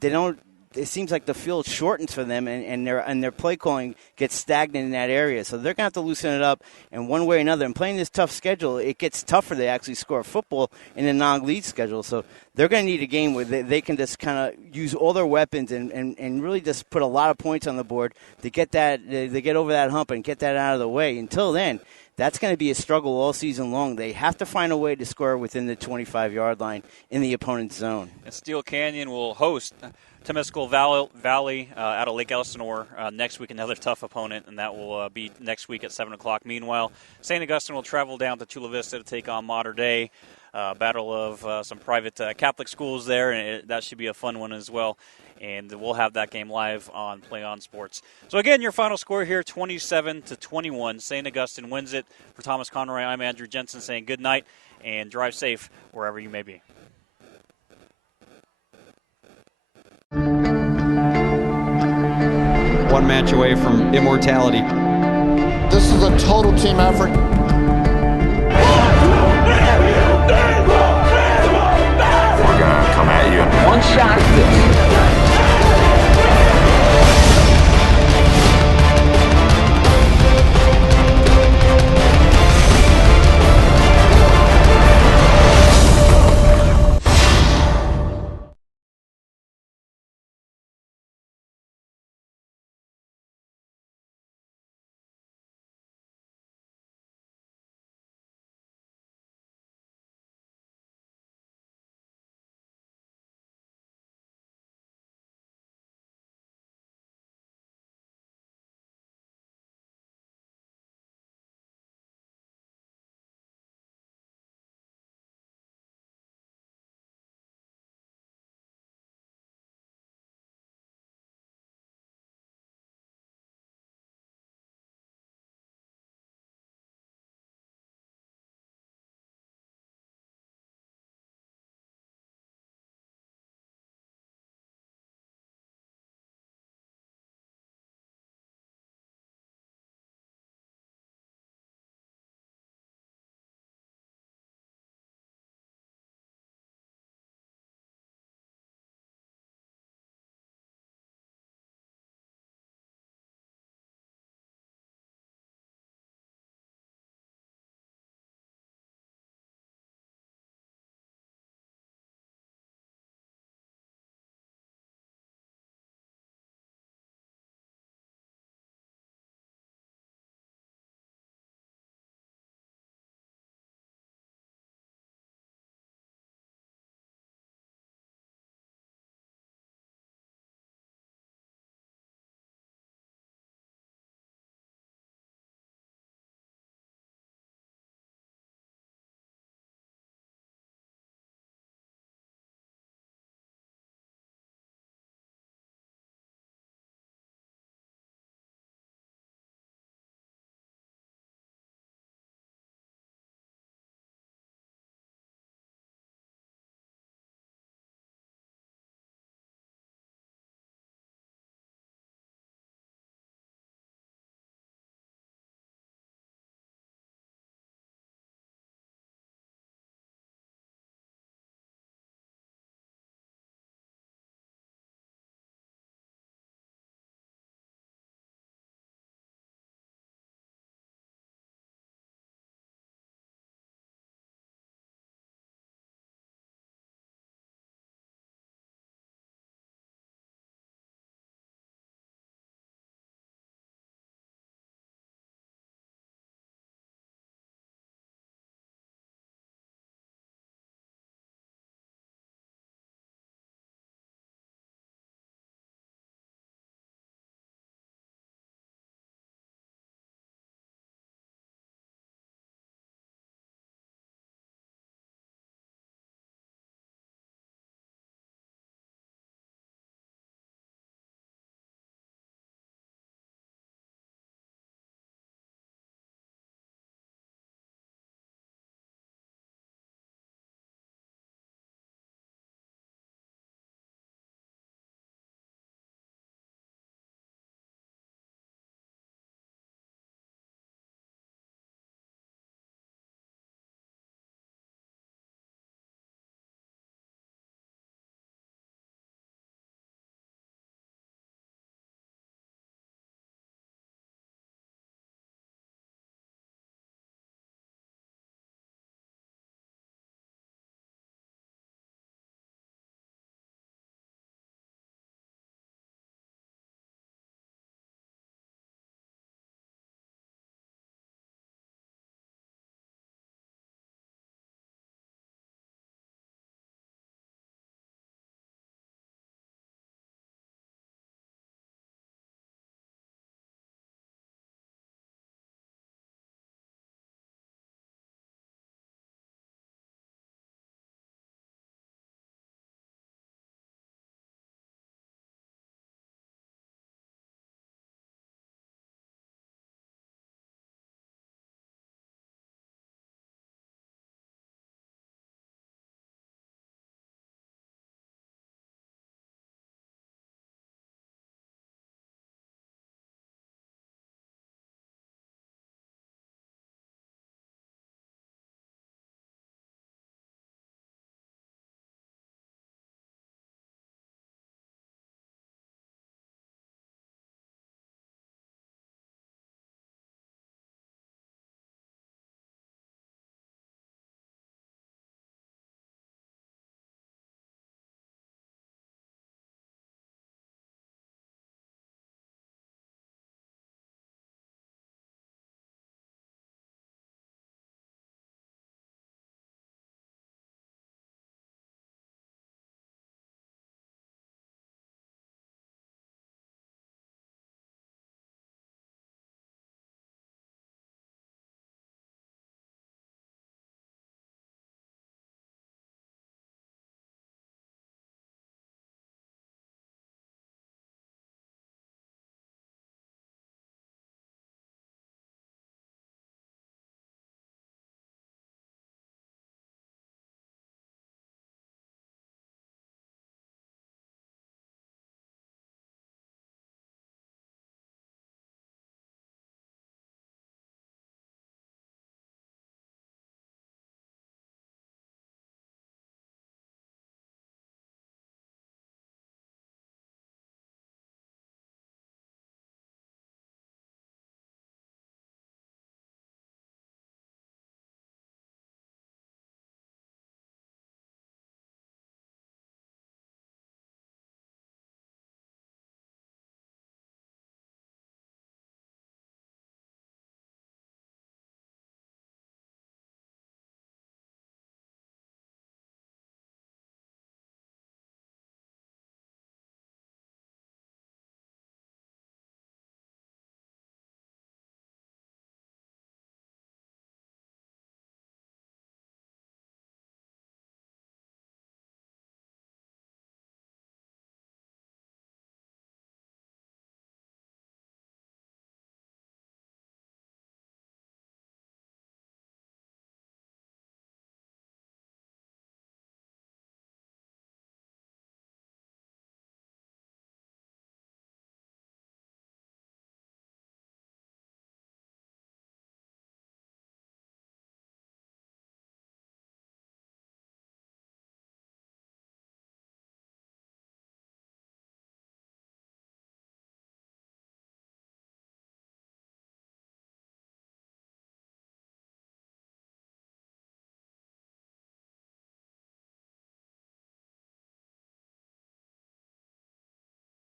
don't – it seems like the field shortens for them, and their play calling gets stagnant in that area. So they're going to have to loosen it up in one way or another. And playing this tough schedule, it gets tougher to actually score football in a non-league schedule. So they're going to need a game where they can just kind of use all their weapons and really just put a lot of points on the board to get over that hump and get that out of the way. Until then, that's going to be a struggle all season long. They have to find a way to score within the 25-yard line in the opponent's zone. And Steele Canyon will host Temescal Valley out of Lake Elsinore next week, another tough opponent, and that will be next week at 7 o'clock. Meanwhile, St. Augustine will travel down to Chula Vista to take on Mater Dei. battle of some private Catholic schools there, and that should be a fun one as well. And we'll have that game live on PlayOn Sports. So again, your final score here, 27-21. St. Augustine wins it. For Thomas Conroy, I'm Andrew Jensen saying good night and drive safe wherever you may be. One match away from immortality. This is a total team effort.